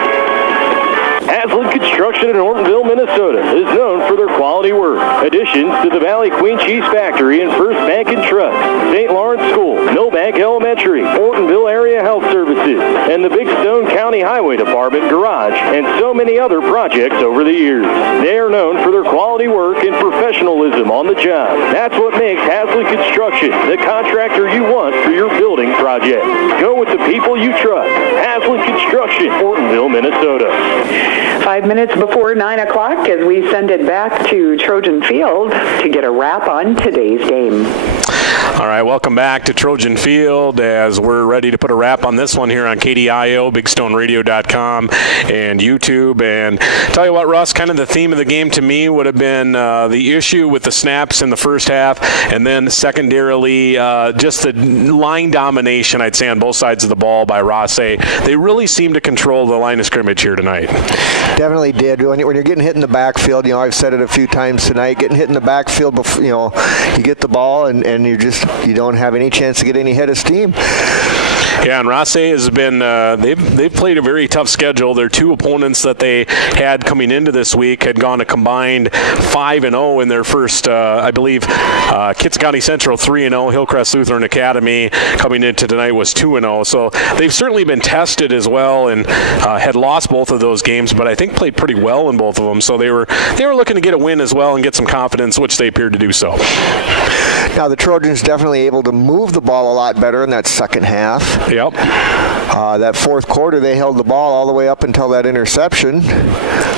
Haslam Construction in Ortonville, Minnesota is known for their quality work. Additions to the Valley Queen Cheese Factory and First Bank and Trust, St. Lawrence School, Millbank Elementary, Ortonville Area Health Services, and the Big Stone County Highway Department Garage, and so many other projects over the years. They are known for their quality work and professionalism on the job. That's what makes Haslam Construction the contractor you want for your building project. Go with the people you trust. Haslam Construction, Ortonville, Minnesota. 5 minutes before 9 o'clock as we send it back to Trojan Field to get a wrap on today's game. All right, welcome back to Trojan Field as we're ready to put a wrap on this one here on KDIO, BigStoneRadio.com, and YouTube. And tell you what, Russ, kind of the theme of the game to me would have been the issue with the snaps in the first half, and then secondarily just the line domination, I'd say, on both sides of the ball by Rothsay. They really seem to control the line of scrimmage here tonight. Definitely did. When you're getting hit in the backfield, I've said it a few times tonight, getting hit in the backfield, before, you get the ball and you don't have any chance to get any head of steam. Yeah, and Rothsay has been they've played a very tough schedule. Their two opponents that they had coming into this week had gone a combined 5-0 in their first, I believe, Kits County Central 3-0, Hillcrest Lutheran Academy coming into tonight was 2-0. So they've certainly been tested as well and had lost both of those games, but I think played pretty well in both of them. So they were looking to get a win as well and get some confidence, which they appeared to do so. Now the Trojans definitely able to move the ball a lot better in that second half. Yep. That fourth quarter, they held the ball all the way up until that interception.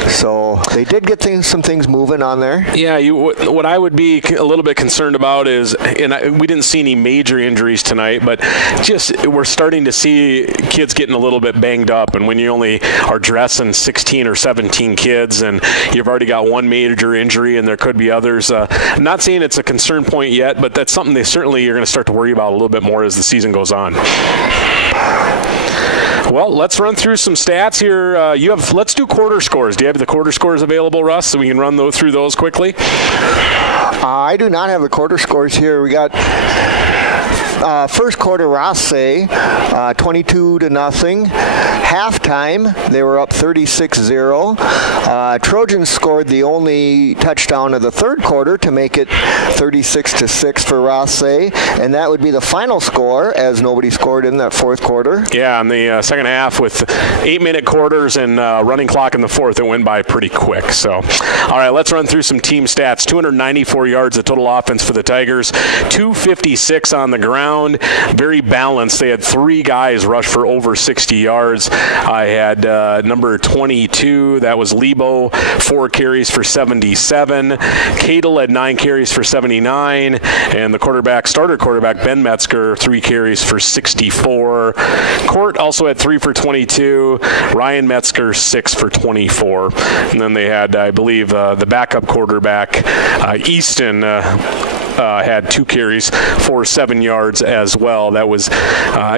So they did get some things moving on there. Yeah, what I would be a little bit concerned about is, we didn't see any major injuries tonight, but just we're starting to see kids getting a little bit banged up. And when you only are dressing 16 or 17 kids and you've already got one major injury and there could be others, I'm not saying it's a concern point yet, but that's something they certainly are going to start to worry about a little bit more as the season goes on. Well, let's run through some stats here. Let's do quarter scores. Do you have the quarter scores available, Russ, so we can run through those quickly? I do not have the quarter scores here. We got first quarter, Rothsay 22-0. Halftime, they were up 36-0. Trojans scored the only touchdown of the third quarter to make it 36-6 for Rothsay, and that would be the final score as nobody scored in that fourth quarter. Yeah, in the second half with 8-minute quarters and running clock in the fourth, it went by pretty quick. So, all right, let's run through some team stats. 294 yards of total offense for the Tigers, 256 on the ground. Very balanced. They had three guys rush for over 60 yards. I had number 22, that was Lebo, 4 carries for 77. Cadel had 9 carries for 79. And the starter quarterback, Ben Metzger, 3 carries for 64. Court also had 3 for 22. Ryan Metzger, 6 for 24. And then they had, I believe, the backup quarterback, Easton, had 2 carries for 7 yards as well. That was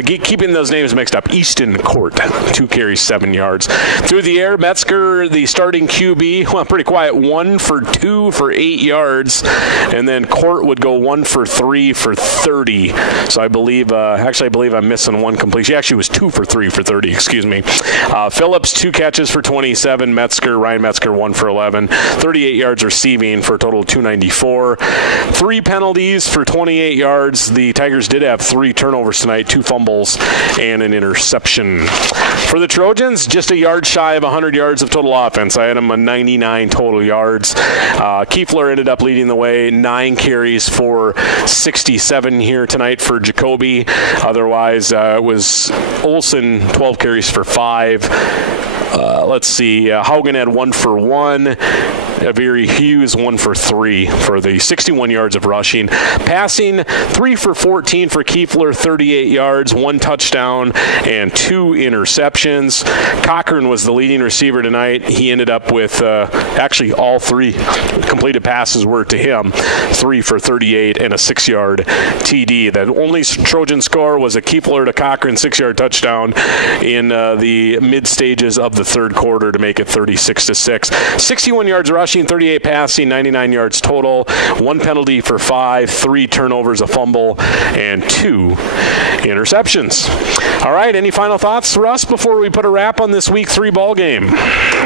keeping those names mixed up. Easton Court, 2 carries, 7 yards. Through the air, Metzger, the starting QB, went pretty quiet, 1 for 2 for 8 yards, and then Court would go 1 for 3 for 30. So I believe I'm missing one completion. She actually was 2 for 3 for 30, excuse me. Phillips, 2 catches for 27. Ryan Metzger, 1 for 11. 38 yards receiving for a total of 294. 3 penalties for 28 yards. The Tigers did have 3 turnovers tonight, 2 fumbles and an interception. For the Trojans, just a yard shy of 100 yards of total offense. I had them a 99 total yards. Kiefler ended up leading the way, 9 carries for 67 here tonight for Jacoby. Otherwise, it was Olsen, 12 carries for 5. Let's see. Haugen had 1 for 1. Avery Hughes 1 for 3 for the 61 yards of rushing. Passing 3 for 14 for Kiefler, 38 yards, 1 touchdown, and 2 interceptions. Cochran was the leading receiver tonight. He ended up with actually all 3 completed passes were to him. 3 for 38 and a 6-yard TD. The only Trojan score was a Kiefler to Cochran 6-yard touchdown in the mid stages of the third quarter to make it 36-6. 61 yards rushing, 38 passing, 99 yards total, 1 penalty for 5, 3 turnovers, a fumble, and 2 interceptions. All right, any final thoughts, Russ, before we put a wrap on this Week 3 ball game?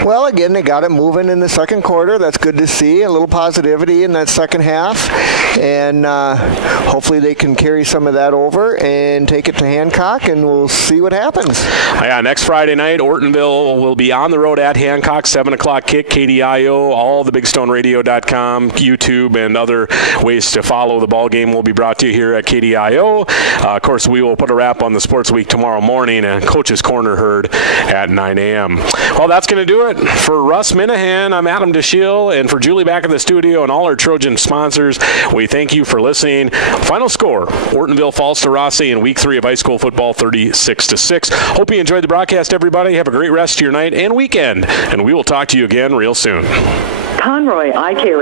Well, again, they got it moving in the second quarter. That's good to see. A little positivity in that second half. And hopefully they can carry some of that over and take it to Hancock, and we'll see what happens. Yeah, next Friday night, Ortonville will be on the road at Hancock, 7 o'clock kick, KDIO, all the BigStoneRadio.com, YouTube, and other ways to follow the ball game will be brought to you here at KDIO. Of course, we will put a wrap on the Sports Week tomorrow morning, and Coach's Corner heard at 9 a.m. Well, that's going to do it. For Russ Minahan, I'm Adam Dashiell, and for Julie back in the studio and all our Trojan sponsors, we thank you for listening. Final score, Ortonville falls to Rothsay in Week 3 of high school football, 36-6. Hope you enjoyed the broadcast, everybody. Have a great rest of your night and weekend, and we will talk to you again real soon. Conroy Eye Care